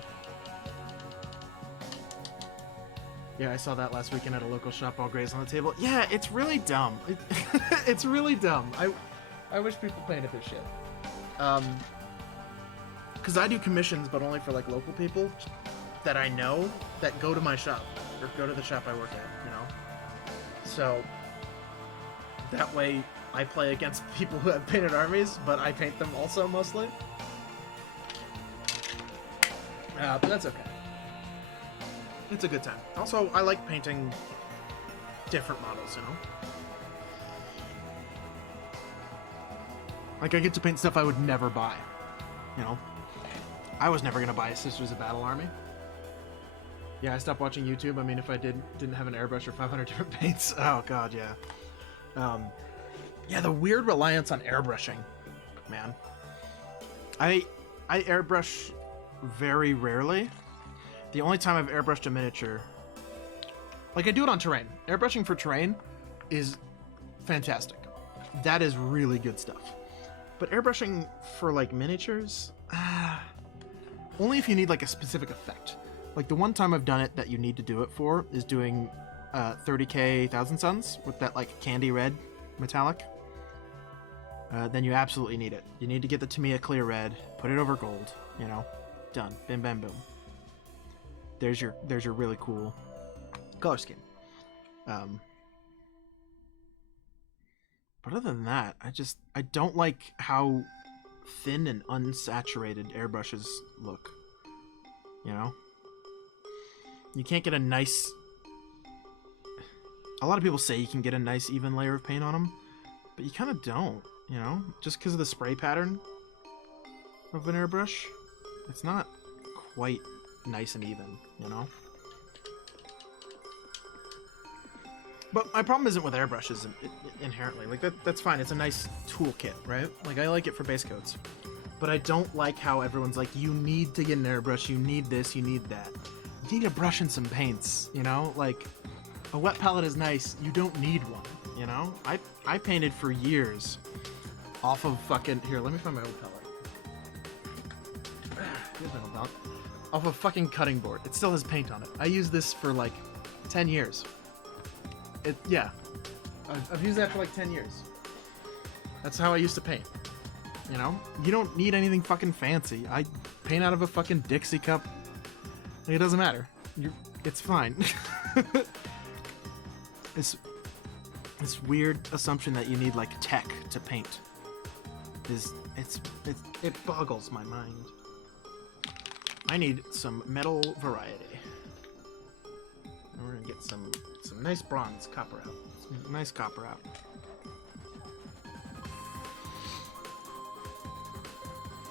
Yeah, I saw that last weekend at a local shop, all grays on the table. Yeah, it's really dumb. It's really dumb. I wish people painted this shit. Because I do commissions, but only for like local people that I know that go to my shop or go to the shop I work at, you know. So that way I play against people who have painted armies, but I paint them also mostly. But that's okay. It's a good time. Also, I like painting different models, you know? Like, I get to paint stuff I would never buy, you know? I was never gonna buy a Sisters of Battle army. Yeah, I stopped watching YouTube. I mean, if I didn't have an airbrush or 500 different paints. Oh, God, yeah. Yeah, the weird reliance on airbrushing, man. I airbrush very rarely. The only time I've airbrushed a miniature, like I do it on terrain. Airbrushing for terrain is fantastic. That is really good stuff. But airbrushing for like miniatures, only if you need like a specific effect. Like the one time I've done it that you need to do it for is doing 30k Thousand Suns with that like candy red metallic. Then you absolutely need it. You need to get the Tamiya clear red, put it over gold, you know, done. Bim bam boom. There's your really cool color scheme. But other than that, I don't like how thin and unsaturated airbrushes look. You know? You can't get a nice... A lot of people say you can get a nice even layer of paint on them, but you kind of don't, you know? Just because of the spray pattern of an airbrush, it's not quite nice and even, you know? But my problem isn't with airbrushes inherently. Like, that's fine. It's a nice toolkit, right? Like, I like it for base coats. But I don't like how everyone's like, you need to get an airbrush, you need this, you need that. You need a brush and some paints, you know? Like, a wet palette is nice. You don't need one, you know? I painted for years off of fucking... Here, let me find my old palette. Off a fucking cutting board. It still has paint on it. I used this for like 10 years. Yeah. I've used that for like 10 years. That's how I used to paint. You know? You don't need anything fucking fancy. I paint out of a fucking Dixie cup. It doesn't matter. It's fine. This weird assumption that you need like tech to paint it boggles my mind. I need some metal variety. And we're gonna get some nice bronze copper out. Some nice copper out.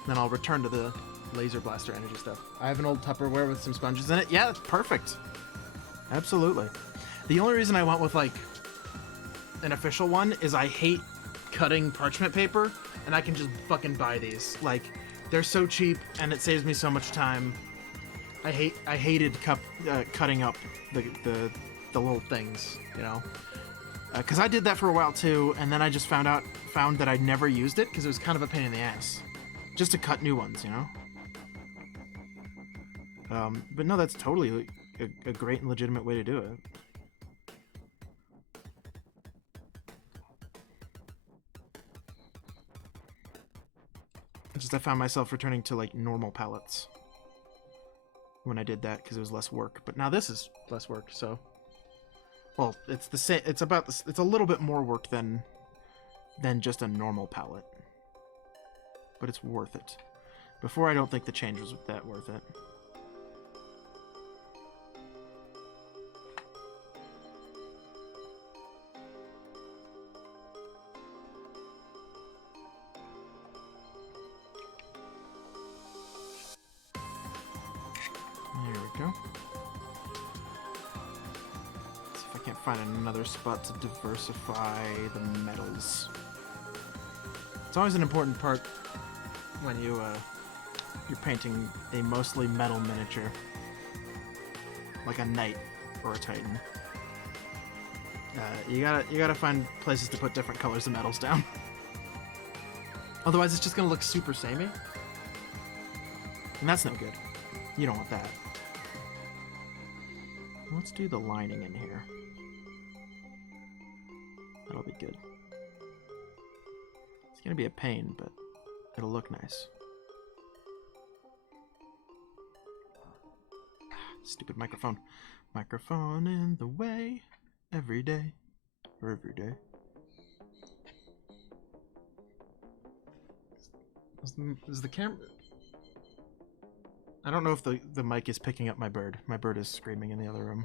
Then I'll return to the laser blaster energy stuff. I have an old Tupperware with some sponges in it. Yeah, it's perfect. Absolutely. The only reason I went with like an official one is I hate cutting parchment paper, and I can just fucking buy these. Like, they're so cheap, and it saves me so much time. I hated cutting up the little things, you know. Because I did that for a while too, and then I just found that I never used it because it was kind of a pain in the ass, just to cut new ones, you know. But no, that's totally a great and legitimate way to do it. Just I found myself returning to like normal palettes when I did that because it was less work. But now this is less work, so well, it's the same. It's about this. It's a little bit more work than just a normal palette, but it's worth it. Before, I don't think the change was that worth it. There we go. See if I can't find another spot to diversify the metals. It's always an important part when you're painting a mostly metal miniature, like a knight or a titan. You gotta find places to put different colors of metals down. Otherwise, it's just gonna look super samey, and that's no good. You don't want that. Let's do the lining in here. That'll be good. It's gonna be a pain, but it'll look nice. Stupid microphone. Microphone in the way. Every day. Or every day. Is the camera... I don't know if the mic is picking up my bird. My bird is screaming in the other room.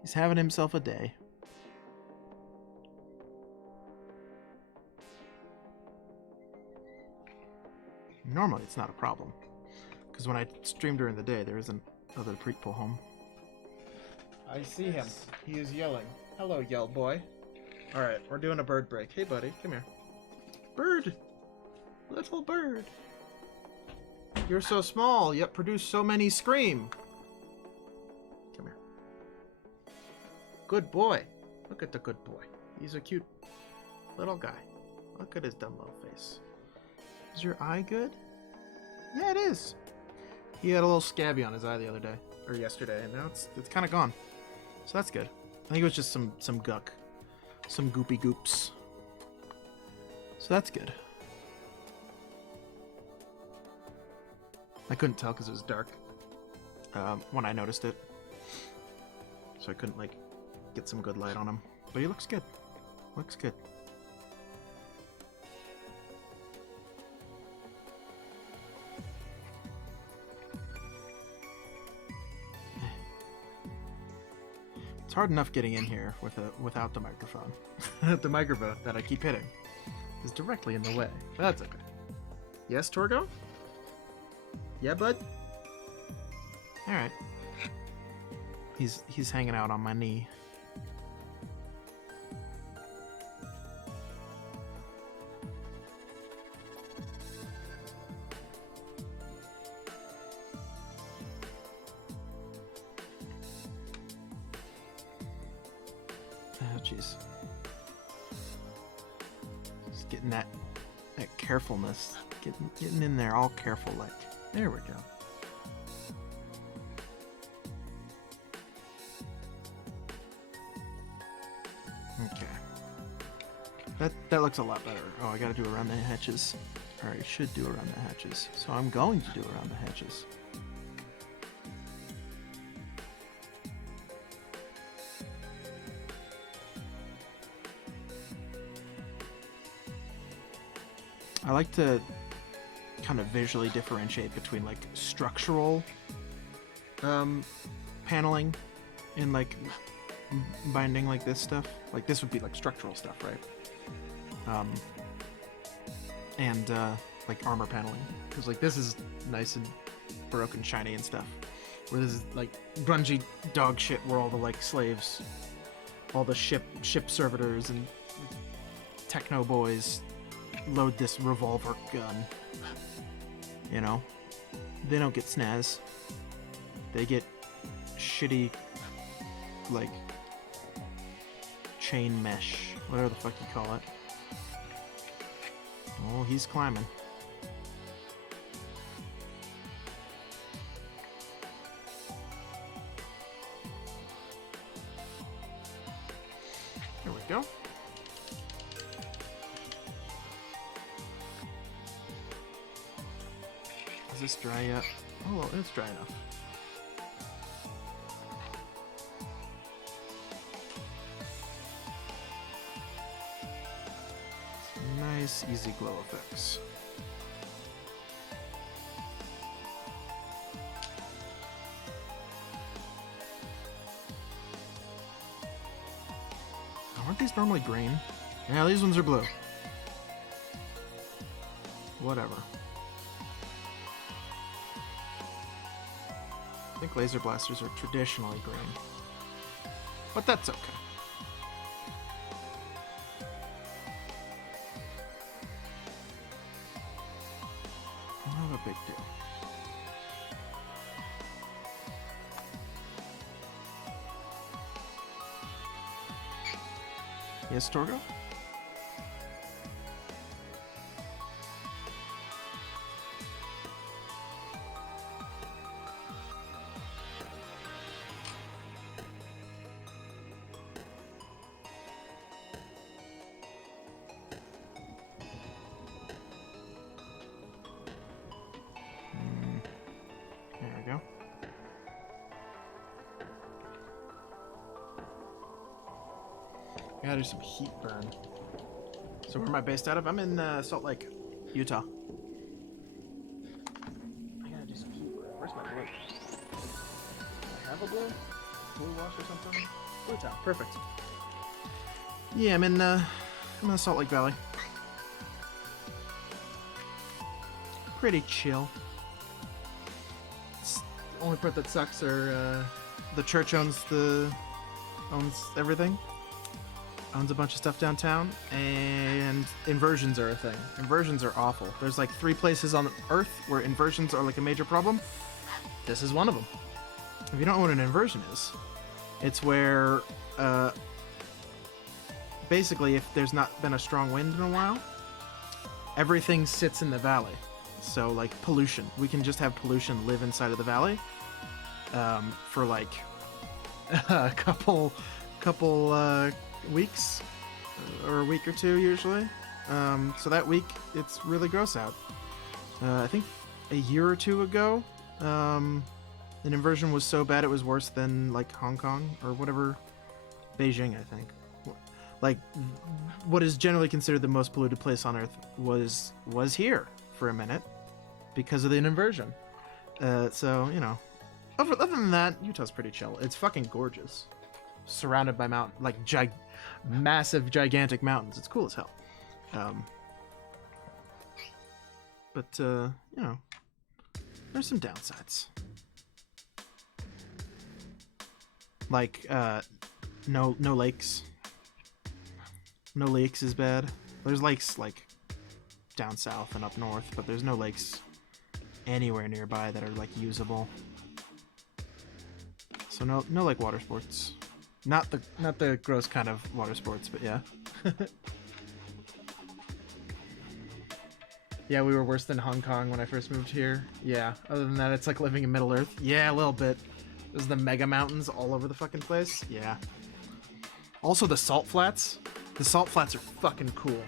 He's having himself a day. Normally it's not a problem, because when I stream during the day, there isn't other people home. I see him. He is yelling. Hello, yell boy. Alright, we're doing a bird break. Hey, buddy, come here. Bird! Little bird. You're so small, yet produce so many scream. Come here. Good boy. Look at the good boy. He's a cute little guy. Look at his dumb little face. Is your eye good? Yeah, it is. He had a little scabby on his eye the other day, or yesterday, and now it's kind of gone. So that's good. I think it was just some guck, some goopy goops. So that's good. I couldn't tell because it was dark when I noticed it, so I couldn't like get some good light on him. But he looks good. Looks good. It's hard enough getting in here without the microphone. The microphone that I keep hitting is directly in the way. That's okay. Yes, Torgo? Yeah, bud? Alright. He's hanging out on my knee. Oh, jeez. Just getting that carefulness. Getting in there all careful like. There we go. Okay. That looks a lot better. Oh, I gotta do around the hatches. Or I should do around the hatches. So I'm going to do around the hatches. I like to kind of visually differentiate between like structural paneling in like binding like this stuff. Like this would be like structural stuff, right? And like armor paneling, because like this is nice and baroque and shiny and stuff. Where this is like grungy dog shit, where all the like slaves, all the ship servitors and techno boys load this revolver gun. You know, they don't get snaz. They get shitty like chain mesh, whatever the fuck you call it. Oh, he's climbing. There we go. Is this dry yet? Oh, well, it's dry enough. Nice, easy glow effects. Aren't these normally green? Yeah, these ones are blue. Whatever. I think laser blasters are traditionally green. But that's okay. Not a big deal. Yes, Torgo? There we go. I gotta do some heat burn. So where am I based out of? I'm in Salt Lake, Utah. I gotta do some heat burn. Where's my blue? Do I have a blue? Blue wash or something? Blue town. Perfect. Yeah, I'm in the Salt Lake Valley. Pretty chill. The only part that sucks are the church owns everything. Owns a bunch of stuff downtown, and inversions are a thing. Inversions are awful. There's like 3 places on Earth where inversions are like a major problem. This is one of them. If you don't know what an inversion is, it's where basically if there's not been a strong wind in a while, everything sits in the valley. So like pollution, we can just have pollution live inside of the valley for like a couple weeks or a week or 2 usually. So that week it's really gross out. I think a year or 2 ago, an inversion was so bad it was worse than like Hong Kong or whatever, Beijing I think. Like what is generally considered the most polluted place on Earth was here for a minute because of the inversion. So you know, other than that, Utah's pretty chill. It's fucking gorgeous, surrounded by massive, gigantic mountains. It's cool as hell. But you know, there's some downsides. Like no lakes. No lakes is bad. There's lakes like down south and up north, but there's no lakes anywhere nearby that are like usable. So no like water sports. Not the gross kind of water sports, but yeah. Yeah, we were worse than Hong Kong when I first moved here. Yeah, other than that, it's like living in Middle Earth. Yeah, a little bit. There's the mega mountains all over the fucking place. Yeah. Also the salt flats. The salt flats are fucking cool.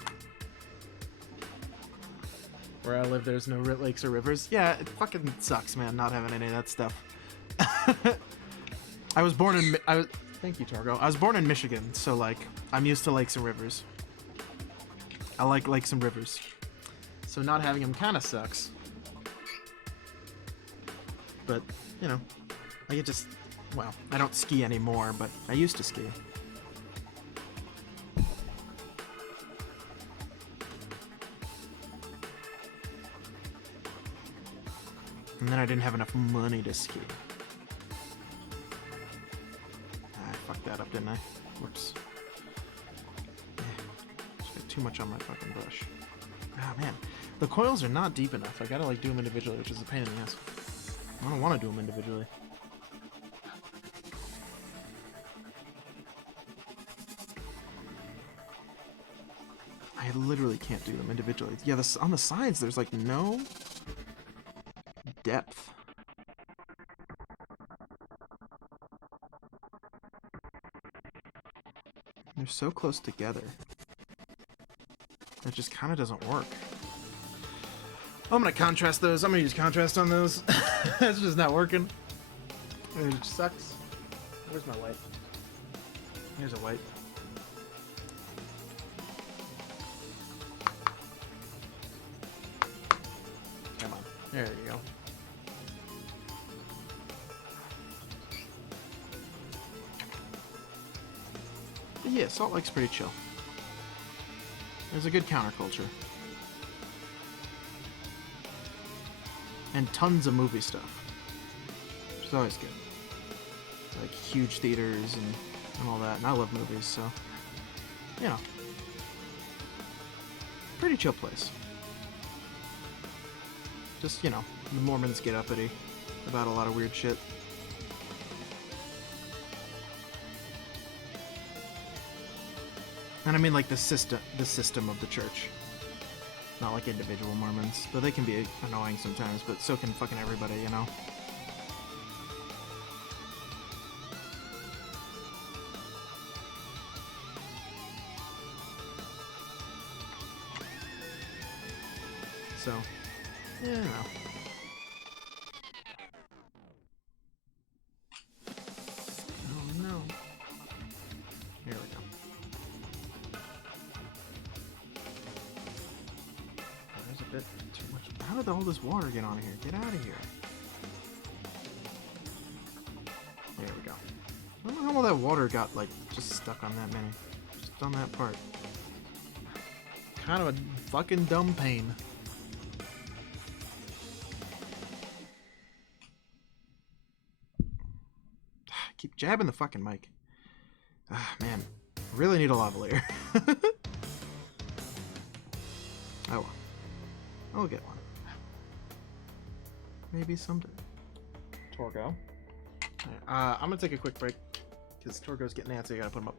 Where I live, there's no lakes or rivers. Yeah, it fucking sucks, man, not having any of that stuff. I was born in... Thank you, Torgo. I was born in Michigan, so, like, I'm used to lakes and rivers. I like lakes and rivers. So not having them kind of sucks. But, you know, I get just... Well, I don't ski anymore, but I used to ski. And then I didn't have enough money to ski. I fucked that up, didn't I? Whoops. Just got too much on my fucking brush. Oh man, the coils are not deep enough. I gotta like do them individually, which is a pain in the ass. I don't want to do them individually. I literally can't do them individually. Yeah, on the sides, there's like no depth. They're so close together. It just kind of doesn't work. I'm gonna contrast those. I'm gonna use contrast on those. It's just not working. It just sucks. Where's my white? Here's a white. Come on. There you go. But yeah, Salt Lake's pretty chill. There's a good counterculture. And tons of movie stuff. Which is always good. Like huge theaters and all that. And I love movies, so you know. Pretty chill place. Just, you know, the Mormons get uppity about a lot of weird shit. And I mean like the system of the church. Not like individual Mormons, but they can be annoying sometimes, but so can fucking everybody, you know? So, yeah, no. Oh no. Here we go. There's a bit too much. How did all this water get on here? Get out of here. There we go. I don't know how all that water got, like, just stuck on that mini. Just on that part. Kind of a fucking dumb pain. Keep jabbing the fucking mic. Ah, man. I really need a lavalier. Oh well. I'll get one. Maybe someday. Torgo. Alright, I'm gonna take a quick break. Because Torgo's getting antsy, I gotta put him up.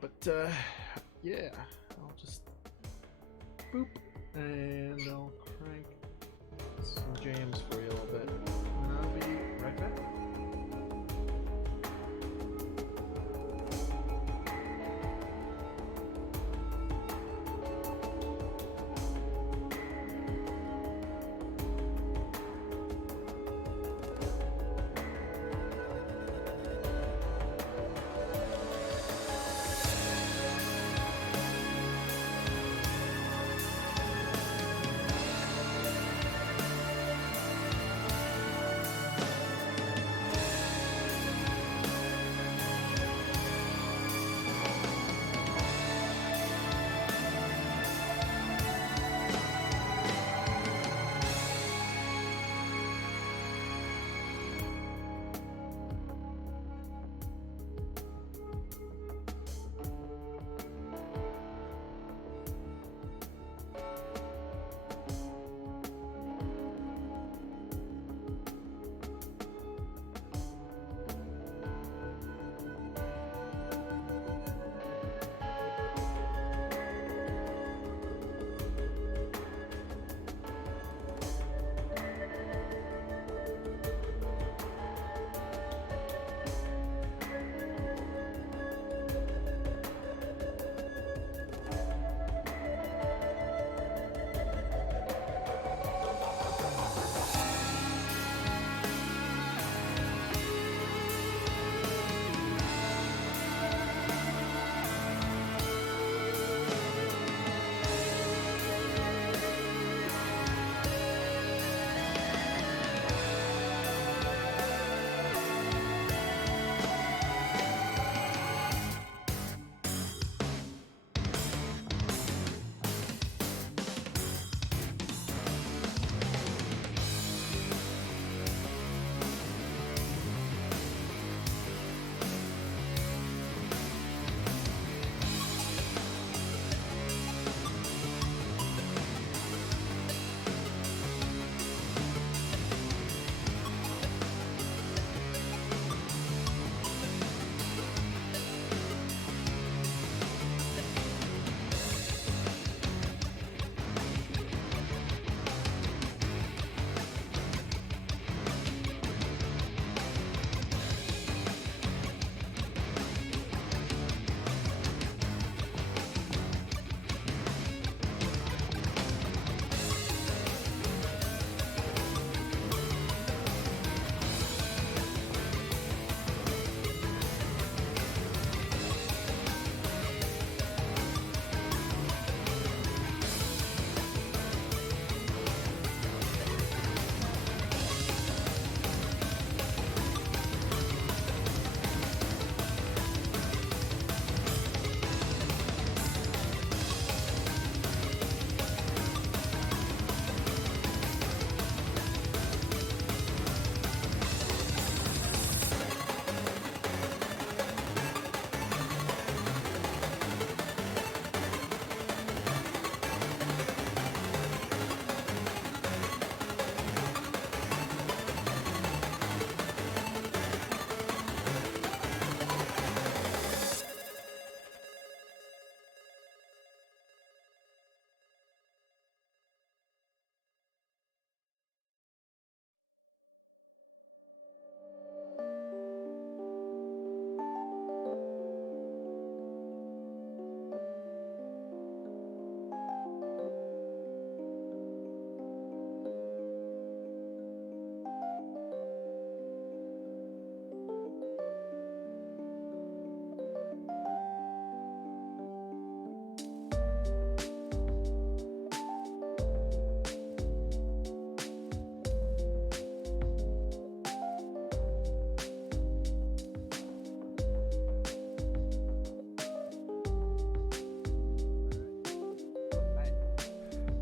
But, yeah. I'll just... boop. And I'll crank some jams for you a little bit. And I'll be right back.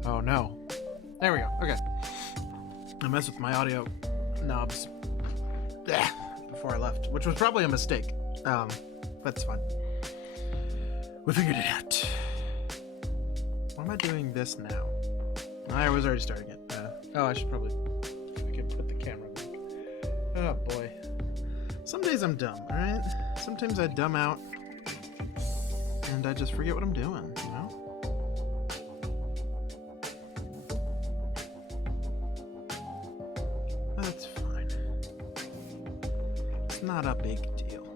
Oh no. There we go. Okay. I messed with my audio knobs before I left, which was probably a mistake. That's fine. We figured it out. Why am I doing this now? I was already starting it. I should probably put the camera back. Oh boy. Some days I'm dumb, alright? Sometimes I dumb out and I just forget what I'm doing, you know? That's fine. It's not a big deal.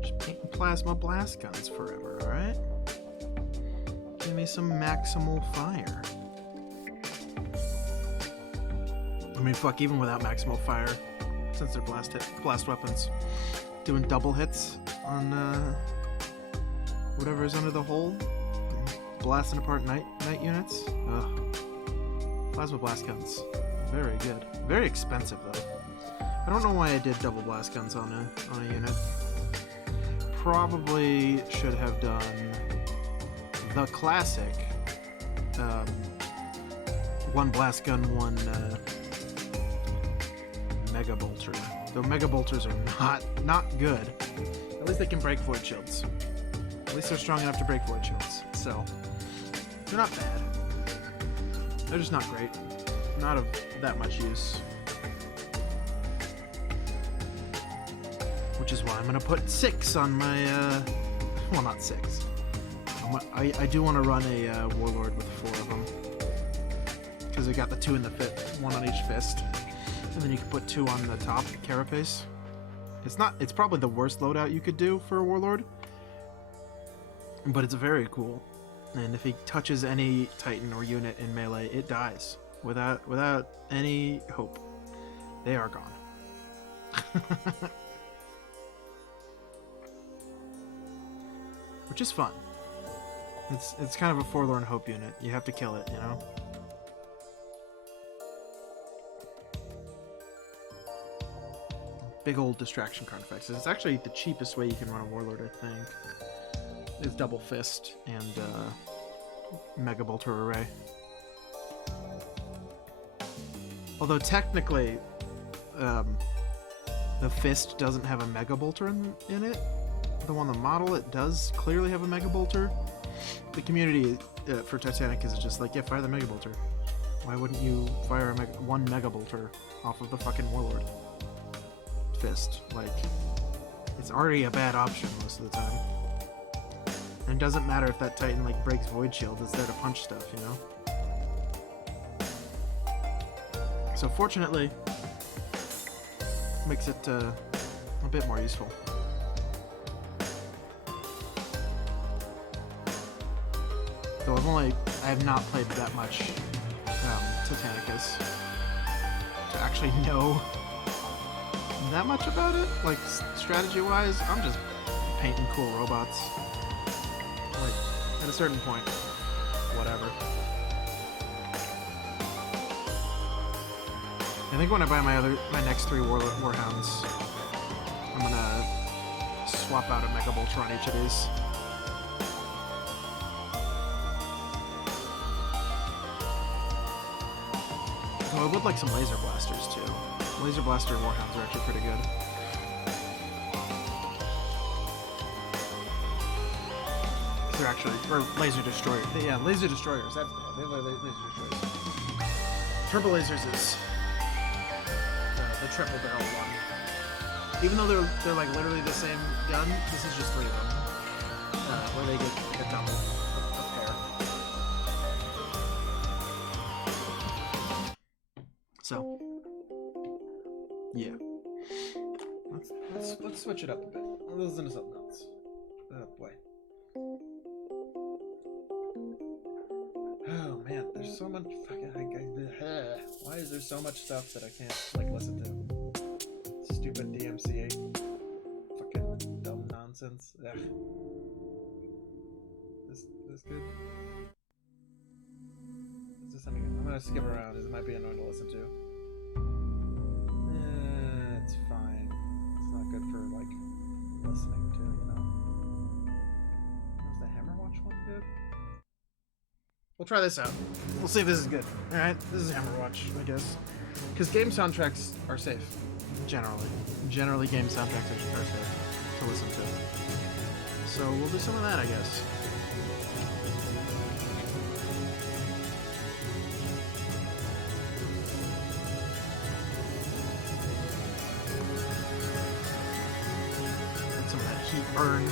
Just painting plasma blast guns forever, alright? Give me some maximal fire. I mean, fuck, even without maximal fire, since they're blast weapons, doing double hits on whatever is under the hole, blasting apart night units. Ugh. Plasma blast guns, very good. Very expensive though. I don't know why I did double blast guns on a unit. Probably should have done the classic one blast gun, one mega bolter. Though mega bolters are not good. At least they can break void shields. At least they're strong enough to break void shields. So they're not bad. They're just not great. Not of that much use. Which is why I'm gonna put 6 on my well, not 6. I do want to run a warlord with 4 of them, because I got the 2 in the fist, 1 on each fist, and then you can put 2 on the top carapace. It's probably the worst loadout you could do for a warlord, but it's very cool. And if he touches any titan or unit in melee, it dies without any hope. They are gone. Which is fun. It's kind of a forlorn hope unit. You have to kill it, you know? Big old distraction card effects. It's actually the cheapest way you can run a warlord, I think. Is double fist and mega bolter array. Although technically, the fist doesn't have a mega bolter in it. Though on the model it does clearly have a mega bolter. The community for Titanic is just like, yeah, fire the mega bolter. Why wouldn't you fire one mega bolter off of the fucking warlord fist? Like, it's already a bad option most of the time. And it doesn't matter if that titan like breaks void shield, it's there to punch stuff, you know? So fortunately, makes it a bit more useful. Though I have not played that much Titanicus to actually know that much about it. Like, strategy-wise, I'm just painting cool robots. Like, at a certain point, whatever. I think when I buy my next 3 Warhounds, I'm gonna swap out a Mega Bolter on each of these. I would like some laser blasters too. Laser blaster warhounds are actually pretty good. They're actually, or laser destroyers. Yeah, laser destroyers. That's bad. They're laser destroyers. Turbo lasers is the triple barrel one. Even though they're like literally the same gun, this is just 3 of them, where they get like a double. So, yeah. Let's switch it up a bit. Let's listen to something else. Oh boy. Oh man, there's so much fucking. Why is there so much stuff that I can't like listen to? Stupid DMCA. Fucking dumb nonsense. Ugh. This good? I'm gonna skip around, as it might be annoying to listen to. It's fine. It's not good for, like, listening to, you know? Was the Hammer Watch one good? We'll try this out. We'll see if this is good. Alright, this is Hammerwatch, I guess. Because game soundtracks are safe. Generally. Generally, game soundtracks are safe to listen to. So we'll do some of that, I guess. Get some of that heat burn.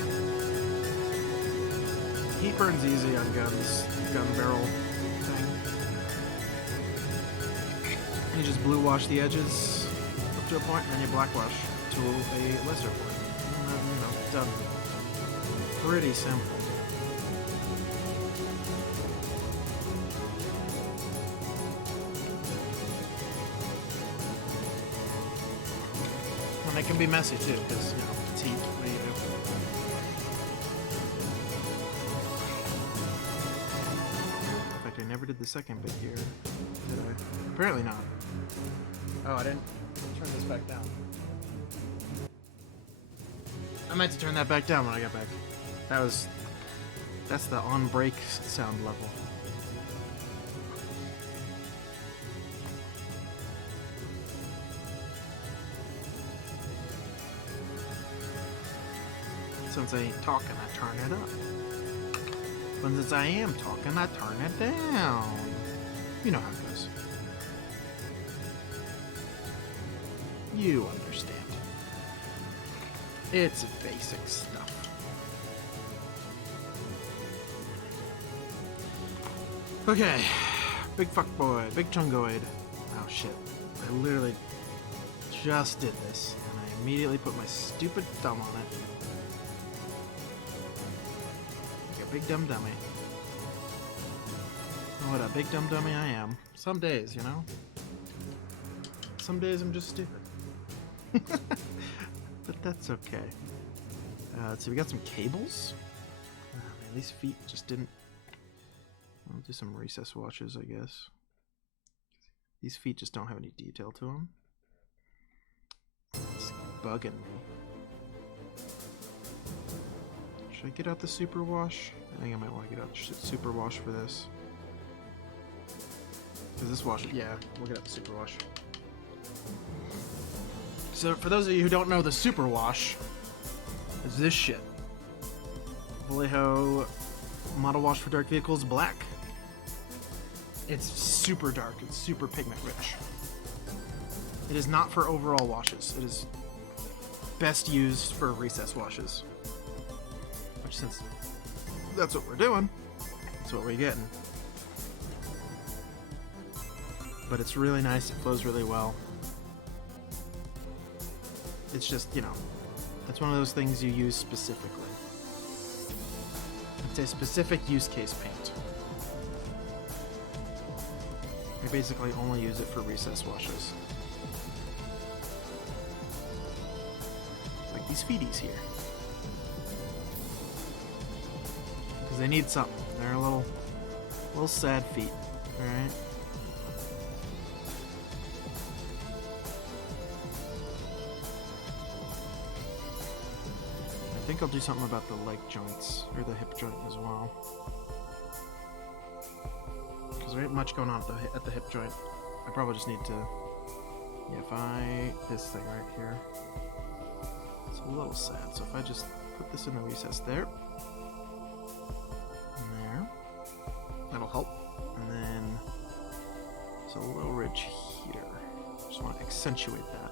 Heat burn's easy on guns. Gun barrel thing. You just blue wash the edges up to a point, and then you black wash to a lesser point. You know, done. Pretty simple. And it can be messy too, because, you know, it's heat. What do you do? In fact, I never did the second bit here, did I? Apparently not. Oh, I didn't turn this back down. I meant to turn that back down when I got back. That's the on break sound level. Since I ain't talking, I turn it up. But since I am talking, I turn it down. You know how it goes. You understand. It's basic stuff. Okay. Big fuck boy. Big chungoid. Oh shit. I literally just did this, and I immediately put my stupid thumb on it. Like a big dumb dummy. What a big dumb dummy I am. Some days, you know? Some days I'm just stupid. But that's okay. Let's see, we got some cables. Oh, man, these feet just didn't... I'll do some recess washes, I guess. These feet just don't have any detail to them. It's bugging me. Should I get out the super wash? I think I might want to get out the super wash for this. Because this wash... Yeah, we'll get out the super wash. So, for those of you who don't know, the super wash is this shit. Vallejo Model Wash for Dark Vehicles Black. It's super dark. It's super pigment rich. It is not for overall washes. It is best used for recess washes. Which, since that's what we're doing, that's what we're getting. But it's really nice. It flows really well. It's just, you know, it's one of those things you use specifically. It's a specific use case paint. I basically only use it for recess washes. Like these feeties here. Because they need something. They're a little sad feet, alright? I think I'll do something about the leg joints, or the hip joint as well. Because there ain't much going on at the hip joint. I probably just need to... Yeah, this thing right here. It's a little sad, so if I just put this in the recess there. And there. That'll help. And then... There's a little ridge here. Just want to accentuate that.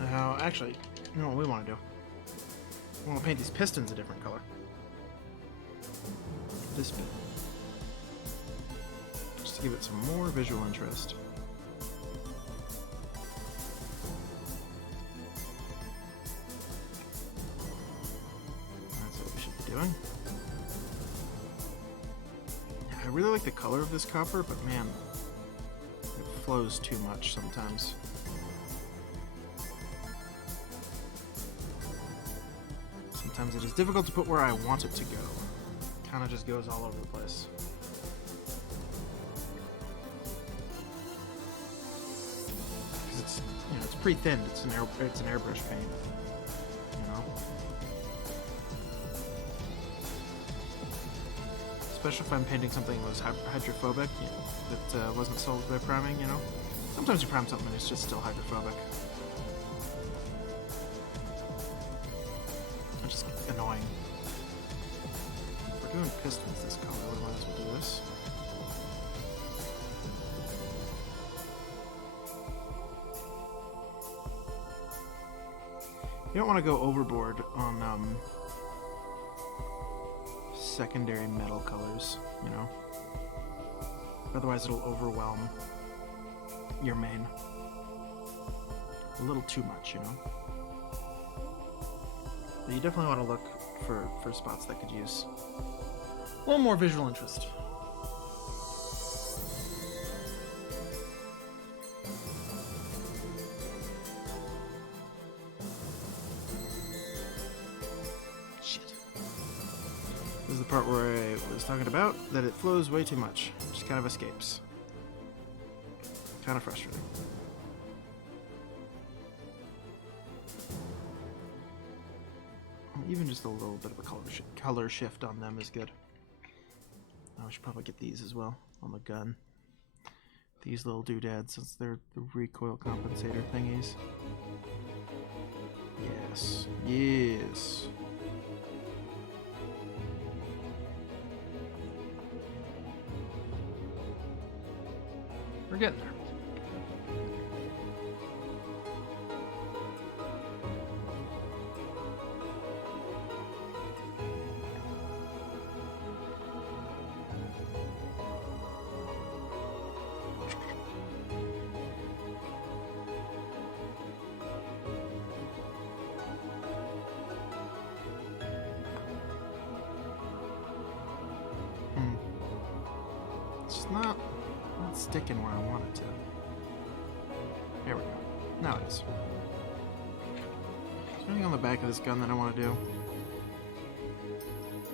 Now, actually, you know what we want to do? We want to paint these pistons a different color. This bit. Just to give it some more visual interest. That's what we should be doing. I really like the color of this copper, but man, it flows too much sometimes. Sometimes it is difficult to put where I want it to go. Kind of just goes all over the place. Because it's, you know, it's pre-thinned. It's an airbrush paint. You know. Especially if I'm painting something that was hydrophobic, you know, that wasn't solved by priming. You know. Sometimes you prime something and it's just still hydrophobic. Which is annoying. If we're doing pistons this color, we might as well do this. You don't want to go overboard on secondary metal colors, you know? Otherwise it'll overwhelm your main. A little too much, you know? But you definitely want to look for spots that could use a little more visual interest. Shit. This is the part where I was talking about that it flows way too much. It just kind of escapes. Kind of frustrating. Even just a little bit of a color shift on them is good. Oh, I should probably get these as well on the gun. These little doodads, since they're the recoil compensator thingies. Yes. Yes. We're getting there. It's just not sticking where I want it to. There we go. Now it is. Is there anything on the back of this gun that I want to do?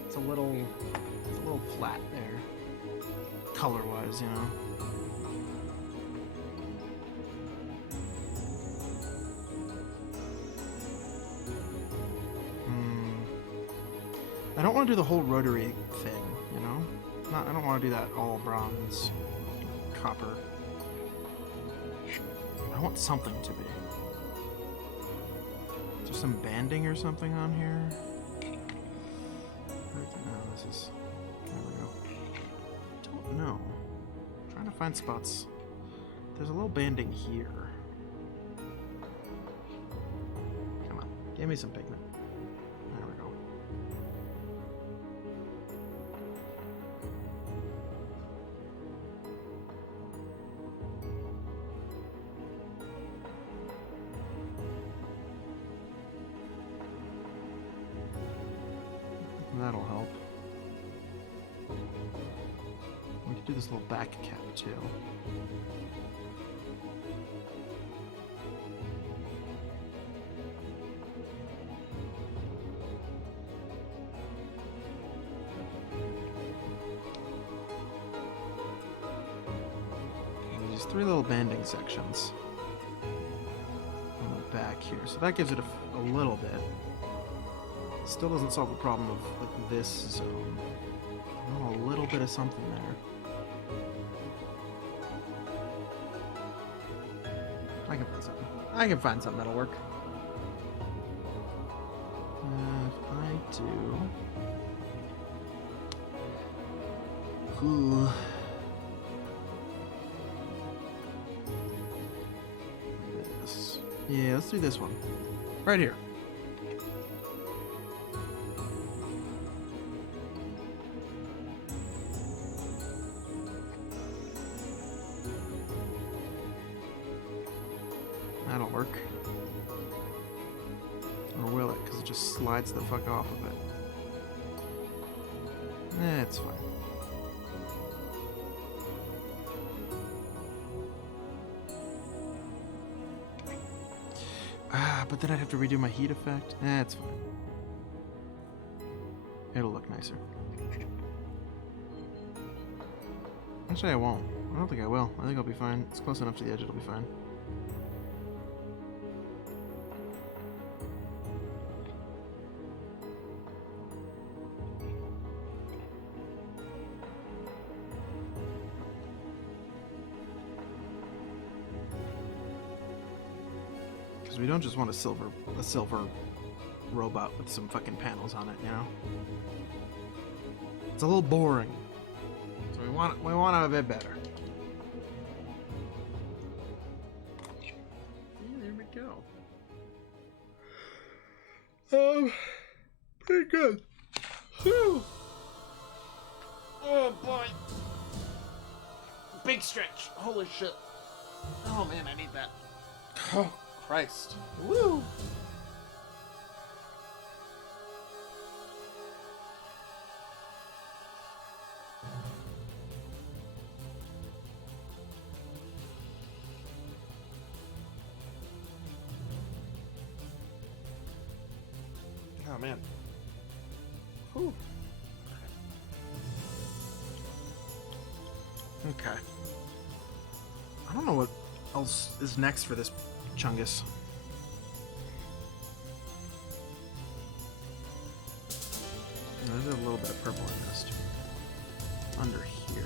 It's a little flat there. Color-wise, you know. I don't want to do the whole rotary thing, you know? I don't want to do that all bronze, copper. I want something to be. Is there some banding or something on here? No, this is... There we go. Don't know. I'm trying to find spots. There's a little banding here. Come on, give me some pigment. There we go. That'll help. We could do this little back cap too. There's these three little banding sections on the back here, so that gives it a little bit. Still doesn't solve the problem of like this zone. Oh, a little bit of something there. I can find something. I can find something that'll work. If I do... Ooh. This. Yeah, let's do this one. Right here. That'll work. Or will it? Because it just slides the fuck off of it. It's fine. But then I'd have to redo my heat effect. It's fine. It'll look nicer. Actually, I won't. I don't think I will. I think I'll be fine. It's close enough to the edge, it'll be fine. Because we don't just want a silver robot with some fucking panels on it, you know? It's a little boring. So we want it a bit better. Yeah, there we go. Pretty good. Whew. Oh boy. Big stretch. Holy shit. Oh man, I need that. Oh Christ. Woo. Oh man. Whew. Okay. I don't know what else is next for this Chungus. There's a little bit of purple I missed. Under here.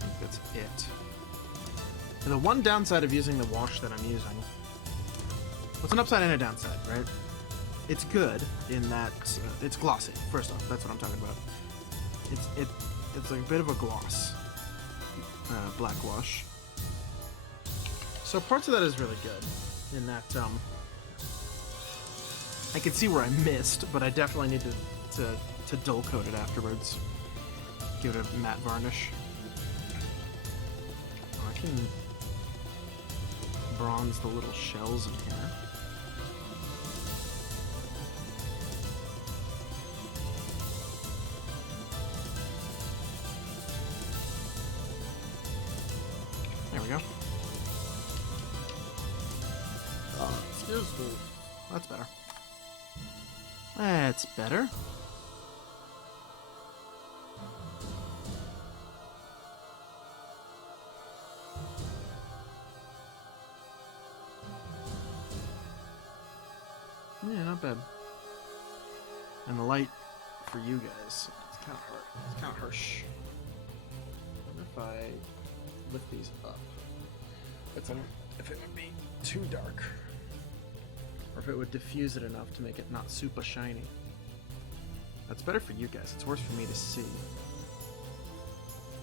I think that's it. And the one downside of using the wash that I'm using... What's an upside and a downside, right? It's good in that it's glossy. First off, that's what I'm talking about. It's like a bit of a gloss, black wash. So parts of that is really good. In that I can see where I missed, but I definitely need to dull coat it afterwards. Give it a matte varnish. Oh, I can bronze the little shells in here. There we go. Excuse me. That's better. That's better. Yeah, not bad. And the light for you guys, it's kind of hard. It's kind of harsh. I wonder if I lift these up. If it would be too dark. Or if it would diffuse it enough to make it not super shiny. That's better for you guys. It's worse for me to see.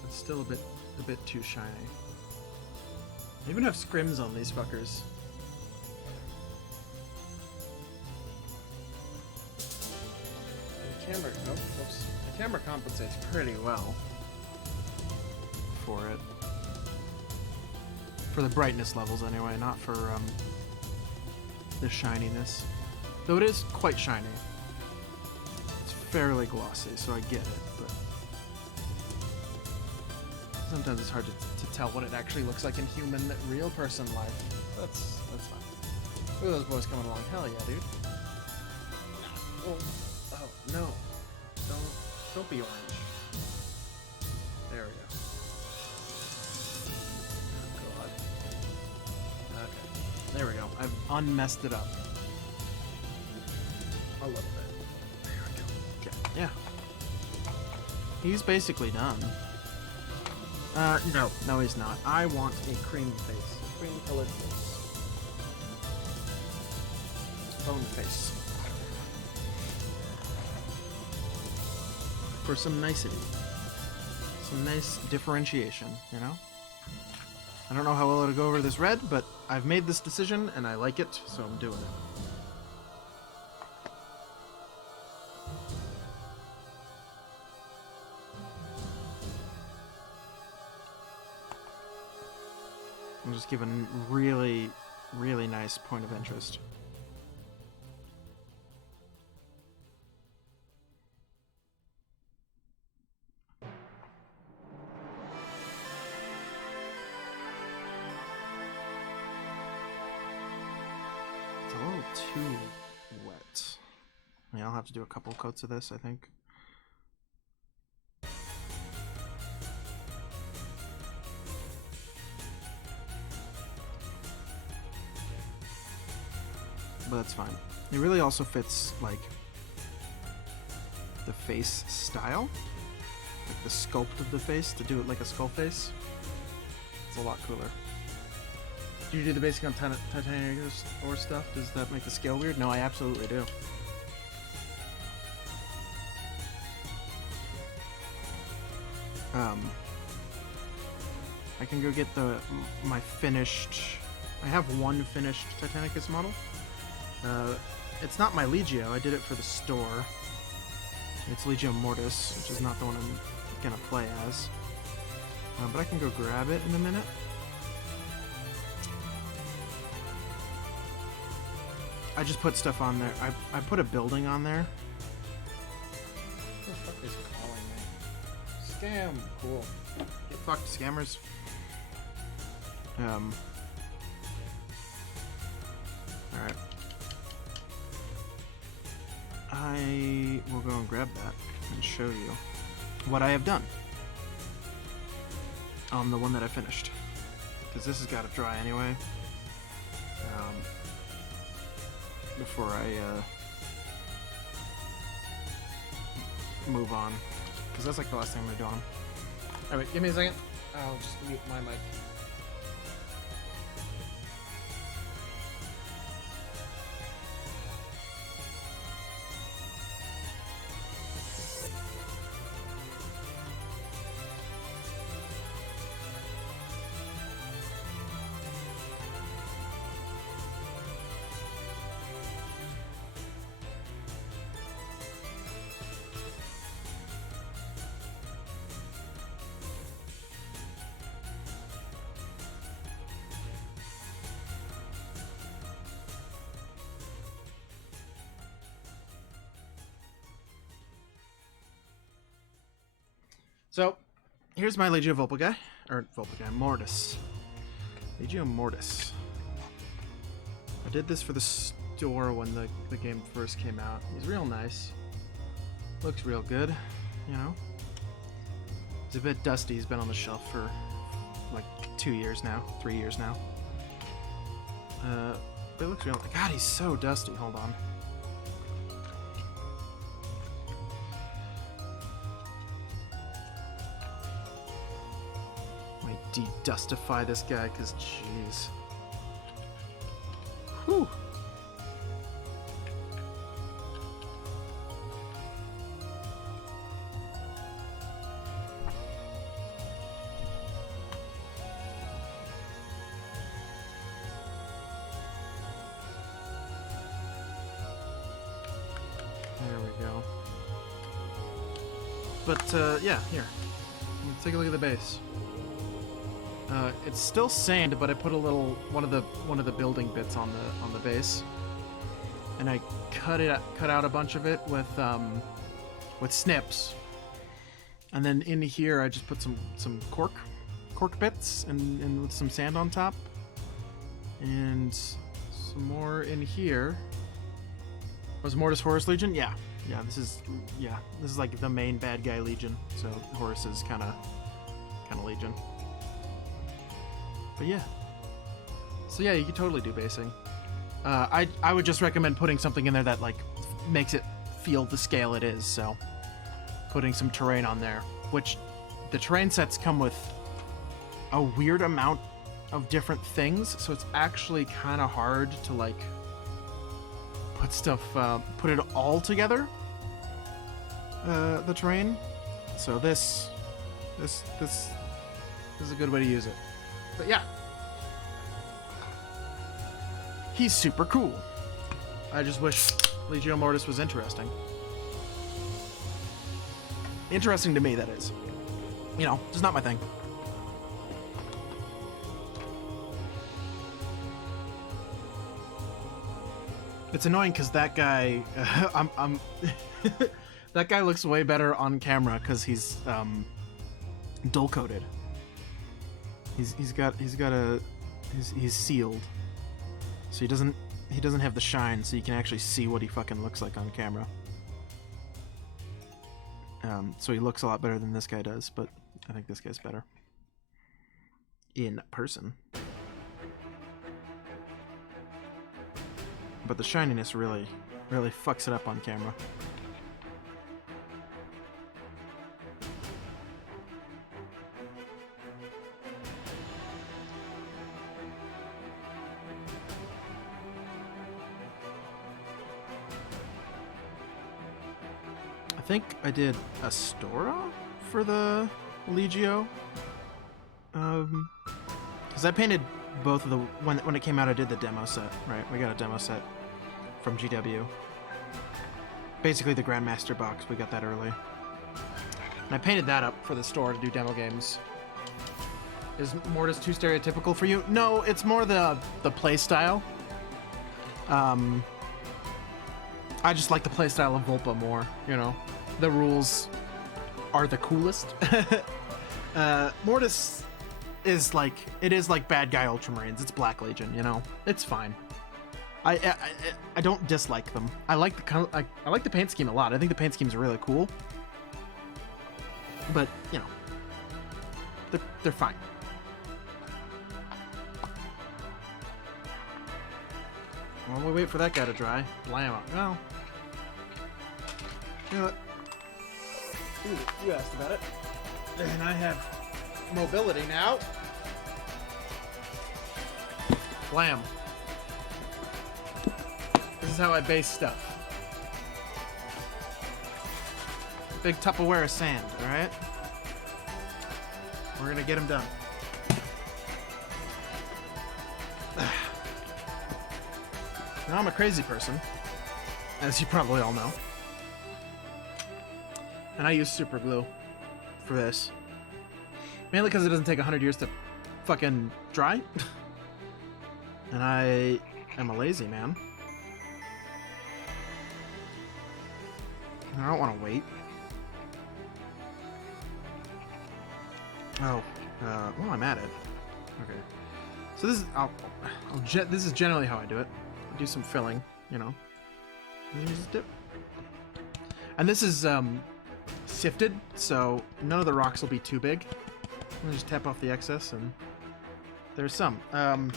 It's still a bit too shiny. I even have scrims on these fuckers. The camera, nope, whoops. The camera compensates pretty well for it. For the brightness levels anyway, not for the shininess. Though it is quite shiny. It's fairly glossy, so I get it, but sometimes it's hard to tell what it actually looks like in human, real person life. That's fine. Look at those boys coming along. Hell yeah, dude. Oh no. Don't be orange. There we go. Oh god. Okay. There we go. I've unmessed it up. A little bit. There we go. Okay. Yeah. He's basically done. No he's not. I want a cream face. A cream colored face. Bone face. For some nicety. Some nice differentiation, you know? I don't know how well it'll go over this red, but I've made this decision and I like it, so I'm doing it. I'm just giving really, really nice point of interest. It's a little too wet. Yeah, I'll have to do a couple coats of this, I think. But that's fine. It really also fits, like, the face style. Like the sculpt of the face, to do it like a skull face. It's a lot cooler. Do you do the basic on Titanicus or stuff? Does that make the scale weird? No, I absolutely do. I can go get my finished... I have one finished Titanicus model. It's not my Legio, I did it for the store. It's Legio Mortis, which is not the one I'm gonna play as. But I can go grab it in a minute. I just put stuff on there. I put a building on there. Who the fuck is calling me? Scam. Cool. Get fucked, scammers. Alright. I will go and grab that and show you what I have done on the one that I finished. Because this has got to dry anyway. Before I move on. Because that's like the last thing I'm going to do on them. Alright, give me a second. I'll just mute my mic. So, here's my Legio Vulpiguy, or Vulpiguy, Mortis. Legio Mortis. I did this for the store when the game first came out. He's real nice. Looks real good, you know. He's a bit dusty, he's been on the shelf for like 2 years now, 3 years now. But it looks real, God, he's so dusty, hold on. De-dustify this guy, because jeez. Whew. There we go. But yeah, here. Let's take a look at the base. It's still sand, but I put a little one of the building bits on the base, and I cut out a bunch of it with snips, and then in here I just put some cork bits and with some sand on top, and some more in here. Was Mortis Horus Legion? Yeah. This is like the main bad guy Legion. So Horus is kind of Legion. But yeah. So yeah, you could totally do basing. I would just recommend putting something in there that like makes it feel the scale it is. So putting some terrain on there, which the terrain sets come with a weird amount of different things. So it's actually kind of hard to like put it all together. The terrain. So this is a good way to use it. But yeah, he's super cool. I just wish Legio Mortis was interesting. Interesting to me, that is. You know, it's not my thing. It's annoying because that guy, that guy looks way better on camera because he's dual coated. He's sealed, so he he doesn't have the shine, so you can actually see what he fucking looks like on camera. So he looks a lot better than this guy does, but I think this guy's better in person. But the shininess really fucks it up on camera. I think I did Astora for the Legio. Because I painted both of the... When it came out, I did the demo set, right? We got a demo set from GW. Basically the Grandmaster box, we got that early. And I painted that up for the store to do demo games. Is Mortis too stereotypical for you? No, it's more the play style. I just like the playstyle of Volpa more, you know. The rules are the coolest. Mortis is like, it is like bad guy Ultramarines. It's Black Legion, you know. It's fine. I don't dislike them. I like the I like the paint scheme a lot. I think the paint schemes are really cool. But you know, they're fine. While we wait for that guy to dry, blam up. Well, you know what? You asked about it. And I have mobility now. Blam. This is how I base stuff. Big Tupperware of sand, alright? We're gonna get him done. Now I'm a crazy person, as you probably all know. And I use super glue for this. Mainly because it doesn't take 100 years to fucking dry. And I am a lazy man. I don't want to wait. Oh, well, I'm at it. Okay. So this is this is generally how I do it. I do some filling, you know. And you just dip. And this is sifted, so none of the rocks will be too big. I'm gonna just tap off the excess, and there's some. I'm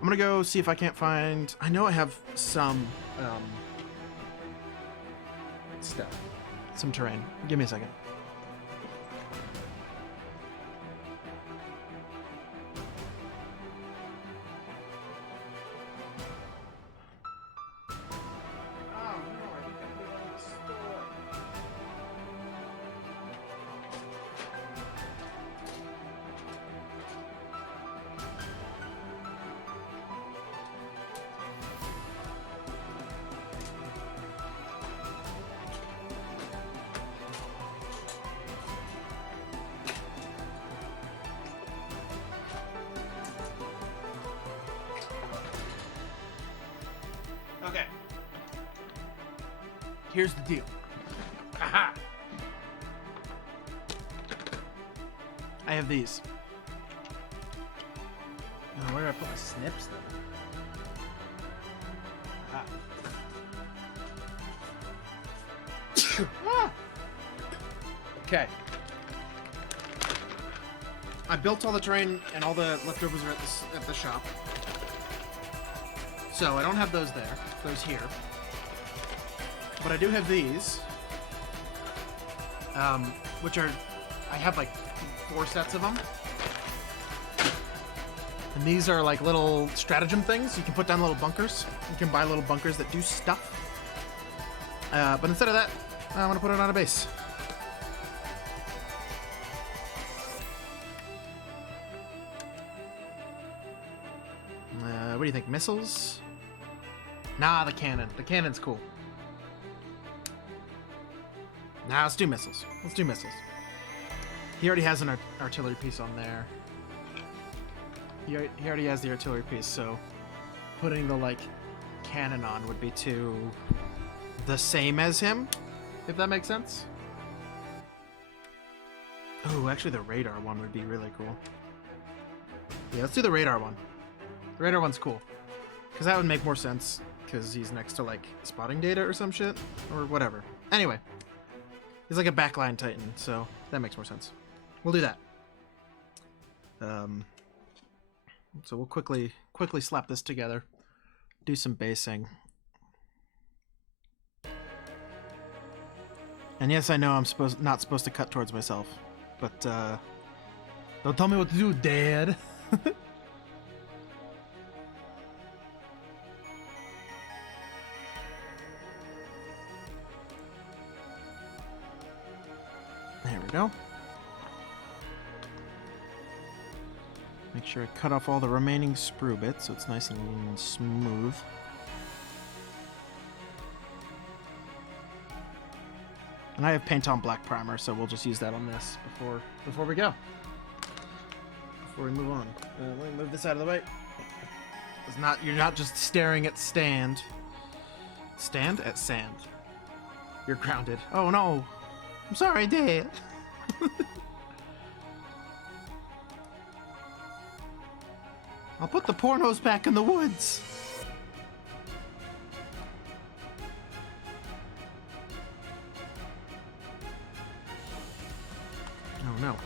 gonna go see if I can't find. I know I have some stuff, some terrain. Give me a second. Okay. Here's the deal. Aha! I have these. Oh, where do I put my snips though? Ah. Okay. I built all the terrain and all the leftovers are at the shop. So I don't have those there. Those here. But I do have these. Which are... I have like 4 sets of them. And these are like little stratagem things. You can put down little bunkers. You can buy little bunkers that do stuff. But instead of that, I'm going to put it on a base. What do you think? Missiles? Nah, the cannon. The cannon's cool. Nah, let's do missiles. Let's do missiles. He already has an artillery piece on there. He already has the artillery piece, so putting the, like, cannon on would be too the same as him, if that makes sense. Oh, actually the radar one would be really cool. Yeah, let's do the radar one. The radar one's cool. Because that would make more sense, because he's next to, like, spotting data or some shit, or whatever. Anyway, he's like a backline Titan, so that makes more sense. We'll do that. So we'll quickly slap this together, do some basing. And yes, I know I'm not supposed to cut towards myself, but don't tell me what to do, Dad. There we go. Make sure I cut off all the remaining sprue bits so it's nice and smooth. And I have paint on black primer, so we'll just use that on this before we go. Before we move on. Let me move this out of the way. You're not just staring at stand. Stand at sand. You're grounded. Oh no! I'm sorry, Dad. I'll put the pornos back in the woods. Oh no.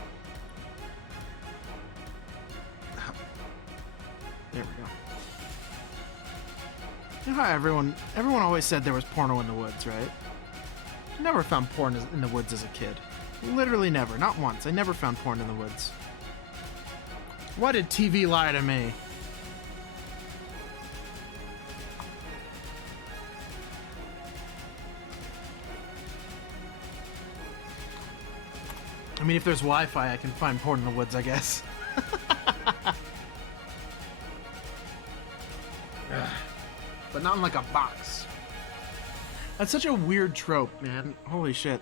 There we go. You know how everyone always said there was porno in the woods, right? I never found porn in the woods as a kid. Literally never. Not once. I never found porn in the woods. Why did TV lie to me? I mean, if there's Wi-Fi, I can find porn in the woods, I guess. But not in like a box. That's such a weird trope, man. Holy shit.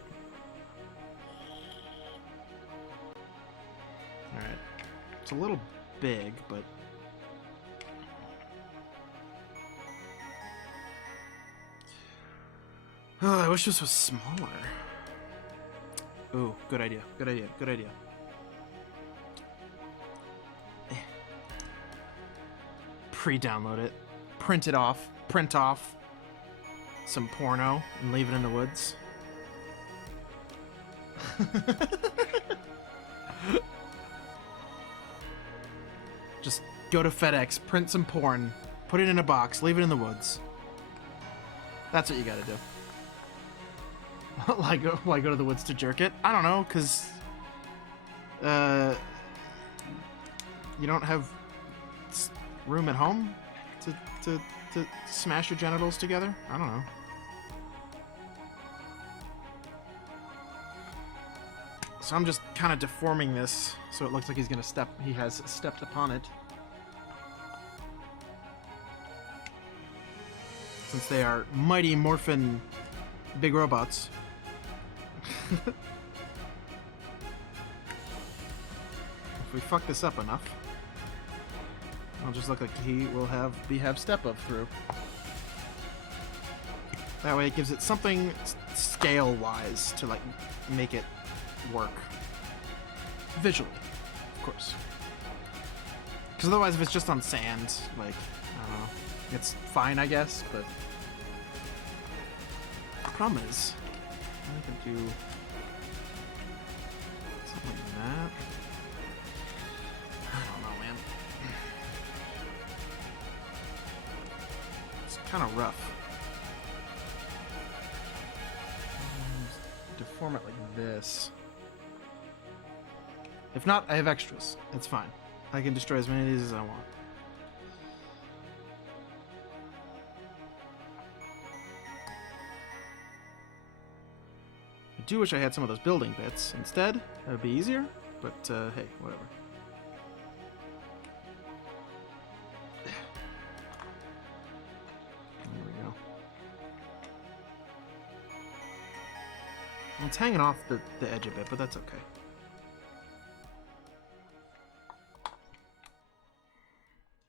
Alright. It's a little big, but... Oh, I wish this was smaller. Ooh, good idea. Good idea. Good idea. Pre-download it. Print it off. Print off some porno and leave it in the woods. Just go to FedEx, print some porn, put it in a box, leave it in the woods. That's what you gotta do. Why go to the woods to jerk it? I don't know, because you don't have room at home to smash your genitals together? I don't know. So I'm just kind of deforming this so it looks like he has stepped upon it. Since they are mighty morphin big robots. If we fuck this up enough, it'll just look like he will have step up through. That way it gives it something scale-wise to like make it work. Visually, of course. Because otherwise if it's just on sand, like, I don't know, it's fine I guess, but the problem is, I can do something like that. I don't know, man. It's kind of rough. Deform it like this. If not, I have extras. It's fine. I can destroy as many of these as I want. I do wish I had some of those building bits instead. That would be easier, but hey, whatever. There we go. Well, it's hanging off the edge a bit, but that's okay.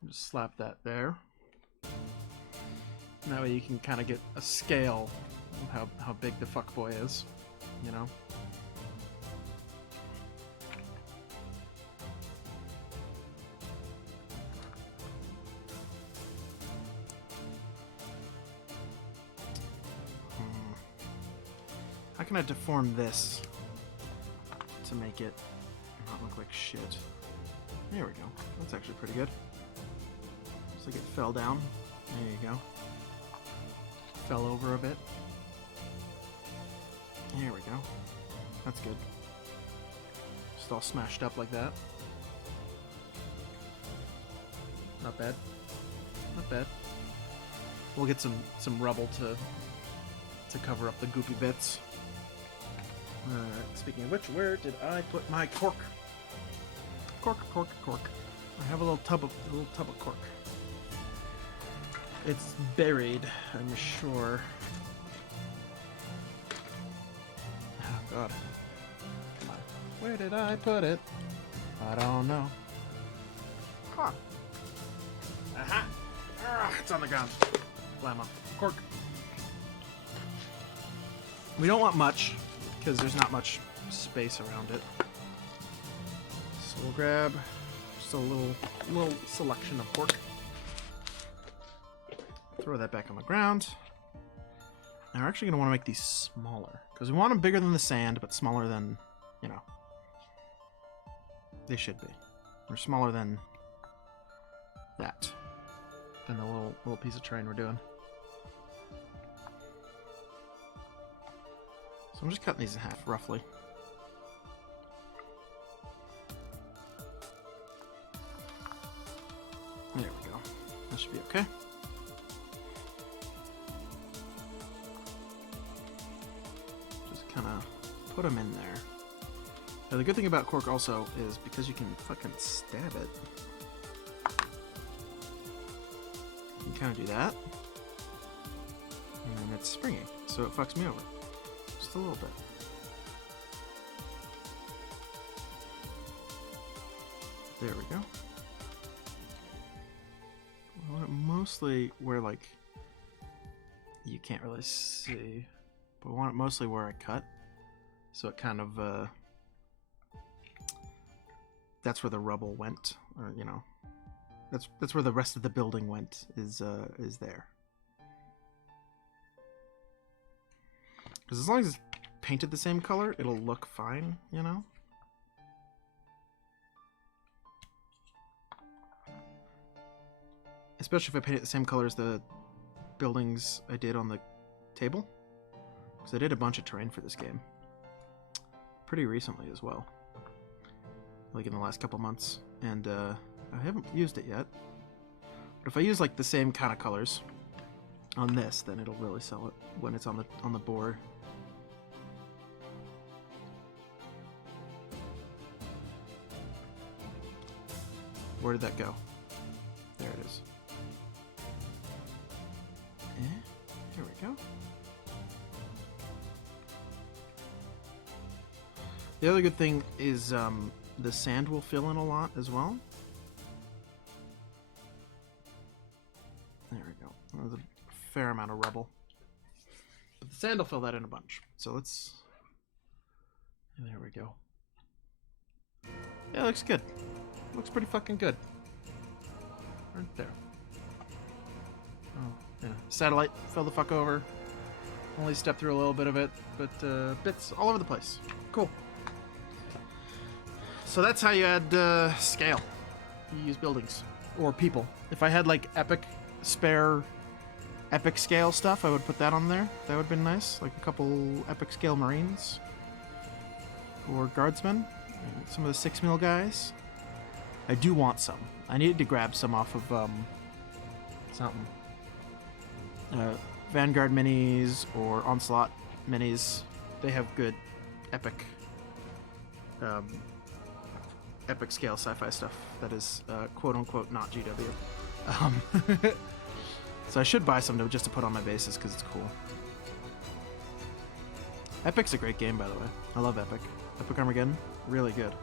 Just slap that there. And that way you can kind of get a scale of how big the fuckboy is, you know? How can I deform this to make it not look like shit? There we go. That's actually pretty good. Looks like it fell down. There you go. Fell over a bit. There we go. That's good. Just all smashed up like that. Not bad. Not bad. We'll get some rubble to cover up the goopy bits. Speaking of which, where did I put my cork? Cork. I have a little tub of cork. It's buried, I'm sure. Oh god. Where did I put it? I don't know. Huh. Aha! It's on the ground. Blammo. Cork. We don't want much, because there's not much space around it. So we'll grab just a little selection of cork. Throw that back on the ground. Now we're actually going to want to make these smaller, because we want them bigger than the sand, but smaller than, you know, they should be. Or smaller than that. Than the little piece of terrain we're doing. So I'm just cutting these in half, roughly. There we go. That should be okay. Just kind of put them in there. Now the good thing about cork also is because you can fucking stab it. You can kind of do that. And it's springy, so it fucks me over. Just a little bit. There we go. I want it mostly where, like, you can't really see, but I want it mostly where I cut, so it kind of, that's where the rubble went, or, you know, that's where the rest of the building went, is there. Because as long as it's painted the same color, it'll look fine, you know? Especially if I paint it the same color as the buildings I did on the table. Because I did a bunch of terrain for this game. Pretty recently as well. Like in the last couple months. And I haven't used it yet. But if I use like the same kind of colors on this, then it'll really sell it when it's on the board. Where did that go? There it is. Here we go. The other good thing is the sand will fill in a lot as well. There we go. There's a fair amount of rubble. But the sand will fill that in a bunch. So let's... There we go. Yeah, it looks good. Looks pretty fucking good. Right there. Oh, yeah. Satellite fell the fuck over. Only stepped through a little bit of it, but bits all over the place. Cool. So that's how you add scale. You use buildings. Or people. If I had like spare epic scale stuff, I would put that on there. That would have been nice. Like a couple epic scale marines. Or guardsmen. Some of the 6 mil guys. I do want some. I needed to grab some off of something. Vanguard minis or Onslaught minis. They have good epic epic scale sci-fi stuff that is quote unquote not GW. So I should buy some just to put on my bases because it's cool. Epic's a great game, by the way. I love Epic. Epic Armageddon, really good,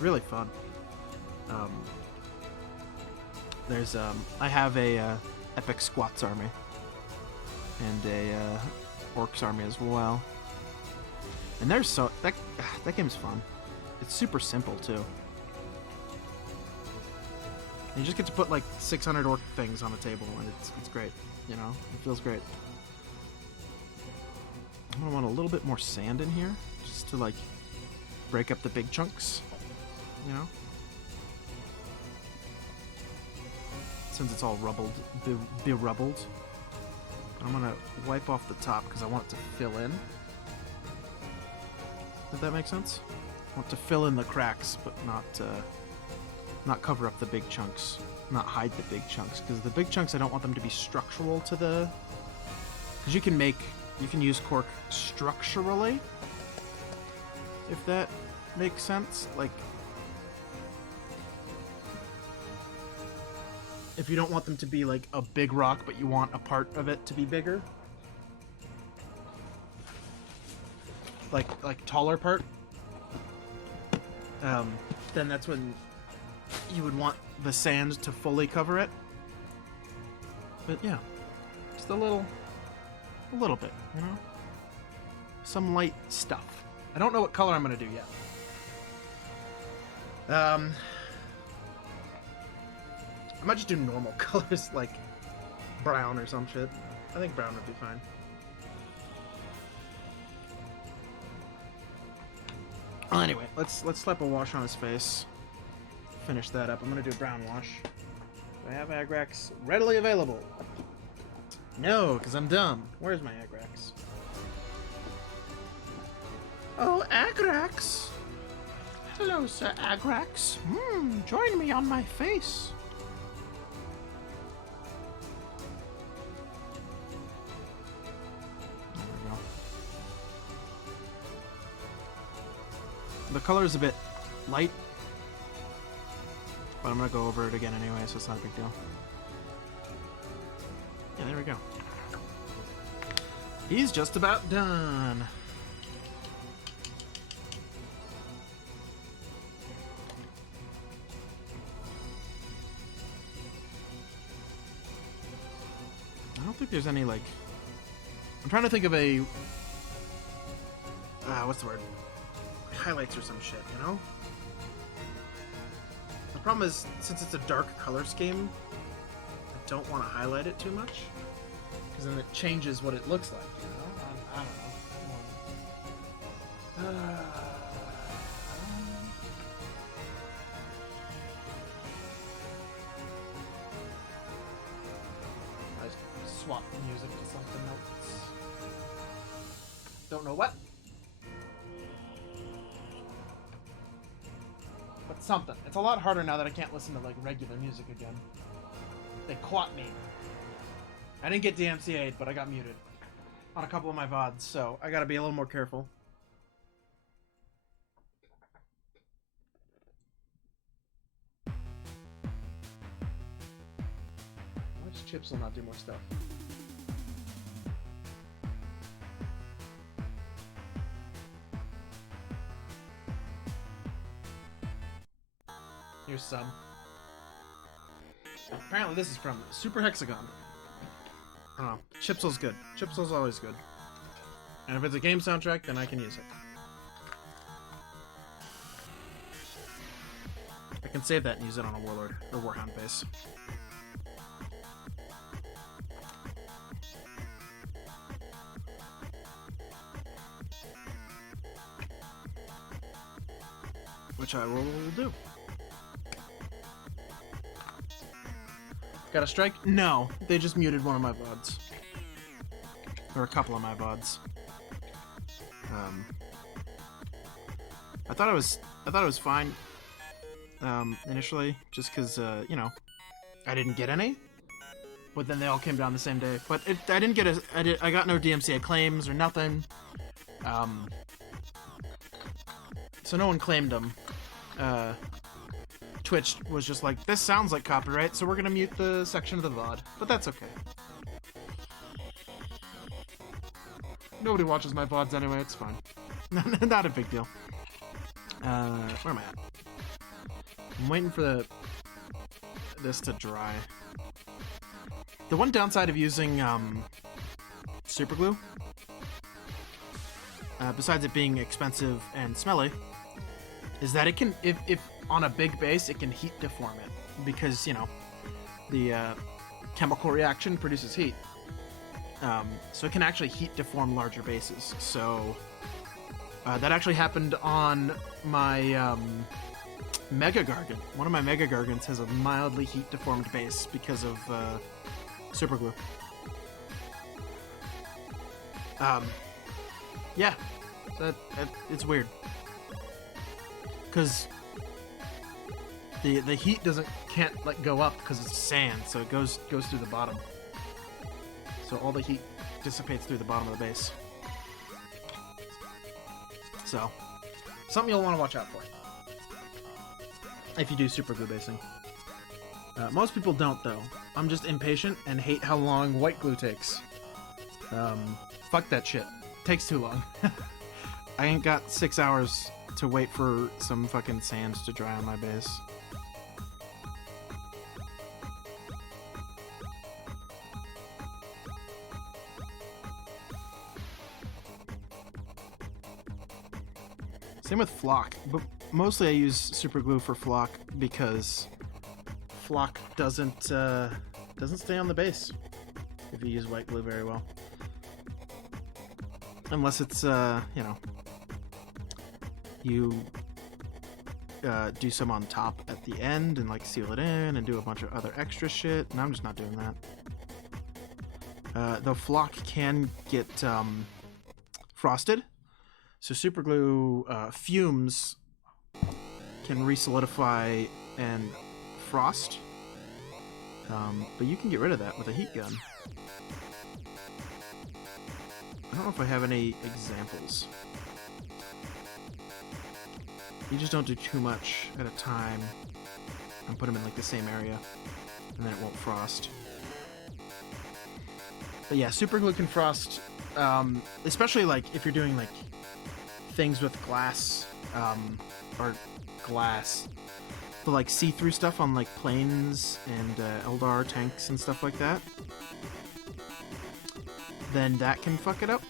really fun. There's I have a Epic Squats army and a Orcs army as well, and there's that game's fun. It's super simple too. And you just get to put like 600 orc things on the table, and it's great. You know, it feels great. I'm gonna want a little bit more sand in here, just to like break up the big chunks, you know? Since it's all rubbled, be-rubbled. I'm gonna wipe off the top because I want it to fill in. Does that make sense? I want to fill in the cracks, but not cover up the big chunks. Not hide the big chunks, because the big chunks, I don't want them to be structural to the... Because you can use cork structurally, if that makes sense. Like, if you don't want them to be like a big rock, but you want a part of it to be bigger. Like taller part. Then that's when you would want the sand to fully cover it. But yeah, just a little bit, you know? Some light stuff. I don't know what color I'm gonna do yet. I might just do normal colors, like brown or some shit. I think brown would be fine. Well, anyway, let's slap a wash on his face. Finish that up. I'm gonna do a brown wash. Do I have Agrax readily available? No, because I'm dumb. Where's my Agrax? Oh, Agrax! Hello, Sir Agrax. Join me on my face. There we go. The color is a bit light, but I'm gonna go over it again anyway, so it's not a big deal. Yeah, there we go. He's just about done. I don't think there's any, like... I'm trying to think of a... what's the word? Highlights or some shit, you know? The problem is, since it's a dark color scheme, I don't want to highlight it too much, because then it changes what it looks like, you know? I don't know. I swap music to something else. Don't know what. But something. It's a lot harder now that I can't listen to like regular music again. They caught me. I didn't get DMCA'd, but I got muted on a couple of my VODs, so I gotta be a little more careful. Which chips will not do more stuff? Here's some. Apparently this is from Super Hexagon. I don't know. Chipsel's good. Chipsel's always good. And if it's a game soundtrack, then I can use it. I can save that and use it on a Warlord or Warhound base. Which I will do. Got a strike? No, they just muted one of my VODs. Or a couple of my VODs. I thought it was fine. Initially, just because you know, I didn't get any. But then they all came down the same day. But I didn't get I got no DMCA claims or nothing. So no one claimed them. Twitch was just like, this sounds like copyright, so we're gonna mute the section of the VOD. But that's okay. Nobody watches my VODs anyway, it's fine. Not a big deal. Where am I at? I'm waiting for this to dry. The one downside of using super glue, besides it being expensive and smelly, is that it can, if on a big base, it can heat deform it, because, you know, the chemical reaction produces heat. So it can actually heat deform larger bases. So that actually happened on my Mega Gargant. One of my Mega Gargants has a mildly heat deformed base because of super glue. Yeah, that it's weird because the heat can't like go up because it's sand, so it goes through the bottom. So all the heat dissipates through the bottom of the base. So something you'll want to watch out for if you do super glue basing. Most people don't though. I'm just impatient and hate how long white glue takes. Fuck that shit. Takes too long. I ain't got 6 hours to wait for some fucking sand to dry on my base. Same with flock, but mostly I use super glue for flock because flock doesn't stay on the base if you use white glue very well. Unless it's, you know, you do some on top at the end and like seal it in and do a bunch of other extra shit, and I'm just not doing that. The flock can get frosted, so super glue fumes can re-solidify and frost, but you can get rid of that with a heat gun. I don't know if I have any examples. You just don't do too much at a time and put them in like the same area, and then it won't frost. But yeah, super glue can frost, especially like if you're doing like things with glass, or glass, the like see-through stuff on like planes and Eldar tanks and stuff like that. Then that can fuck it up.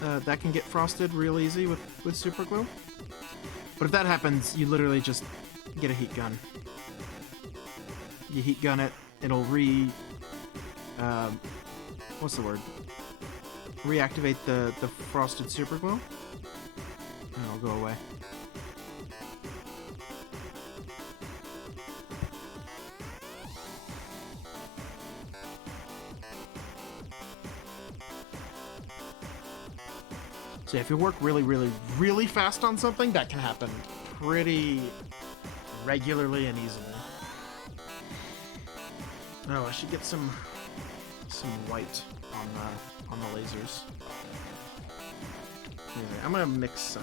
That can get frosted real easy with super glue. But if that happens, you literally just get a heat gun. You heat gun it, it'll what's the word? Reactivate the frosted super glue, and it'll go away. So if you work really, really, really fast on something, that can happen pretty regularly and easily. Oh, I should get some white on the lasers. Anyway, I'm gonna mix some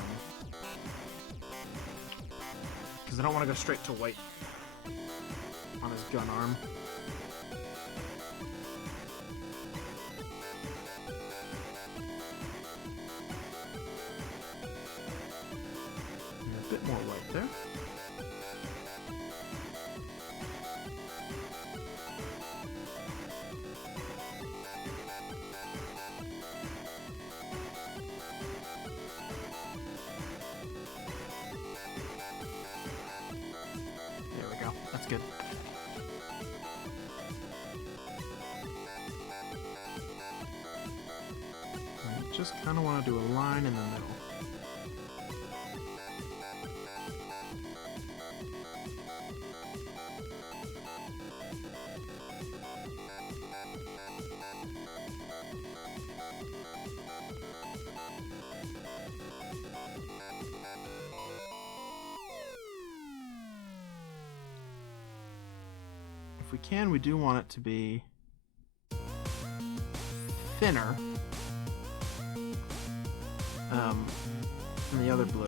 because I don't want to go straight to white on his gun arm. A bit more white there. There we go. That's good. I just kind of want to do a line in the middle. If we can, we do want it to be thinner than the other blue.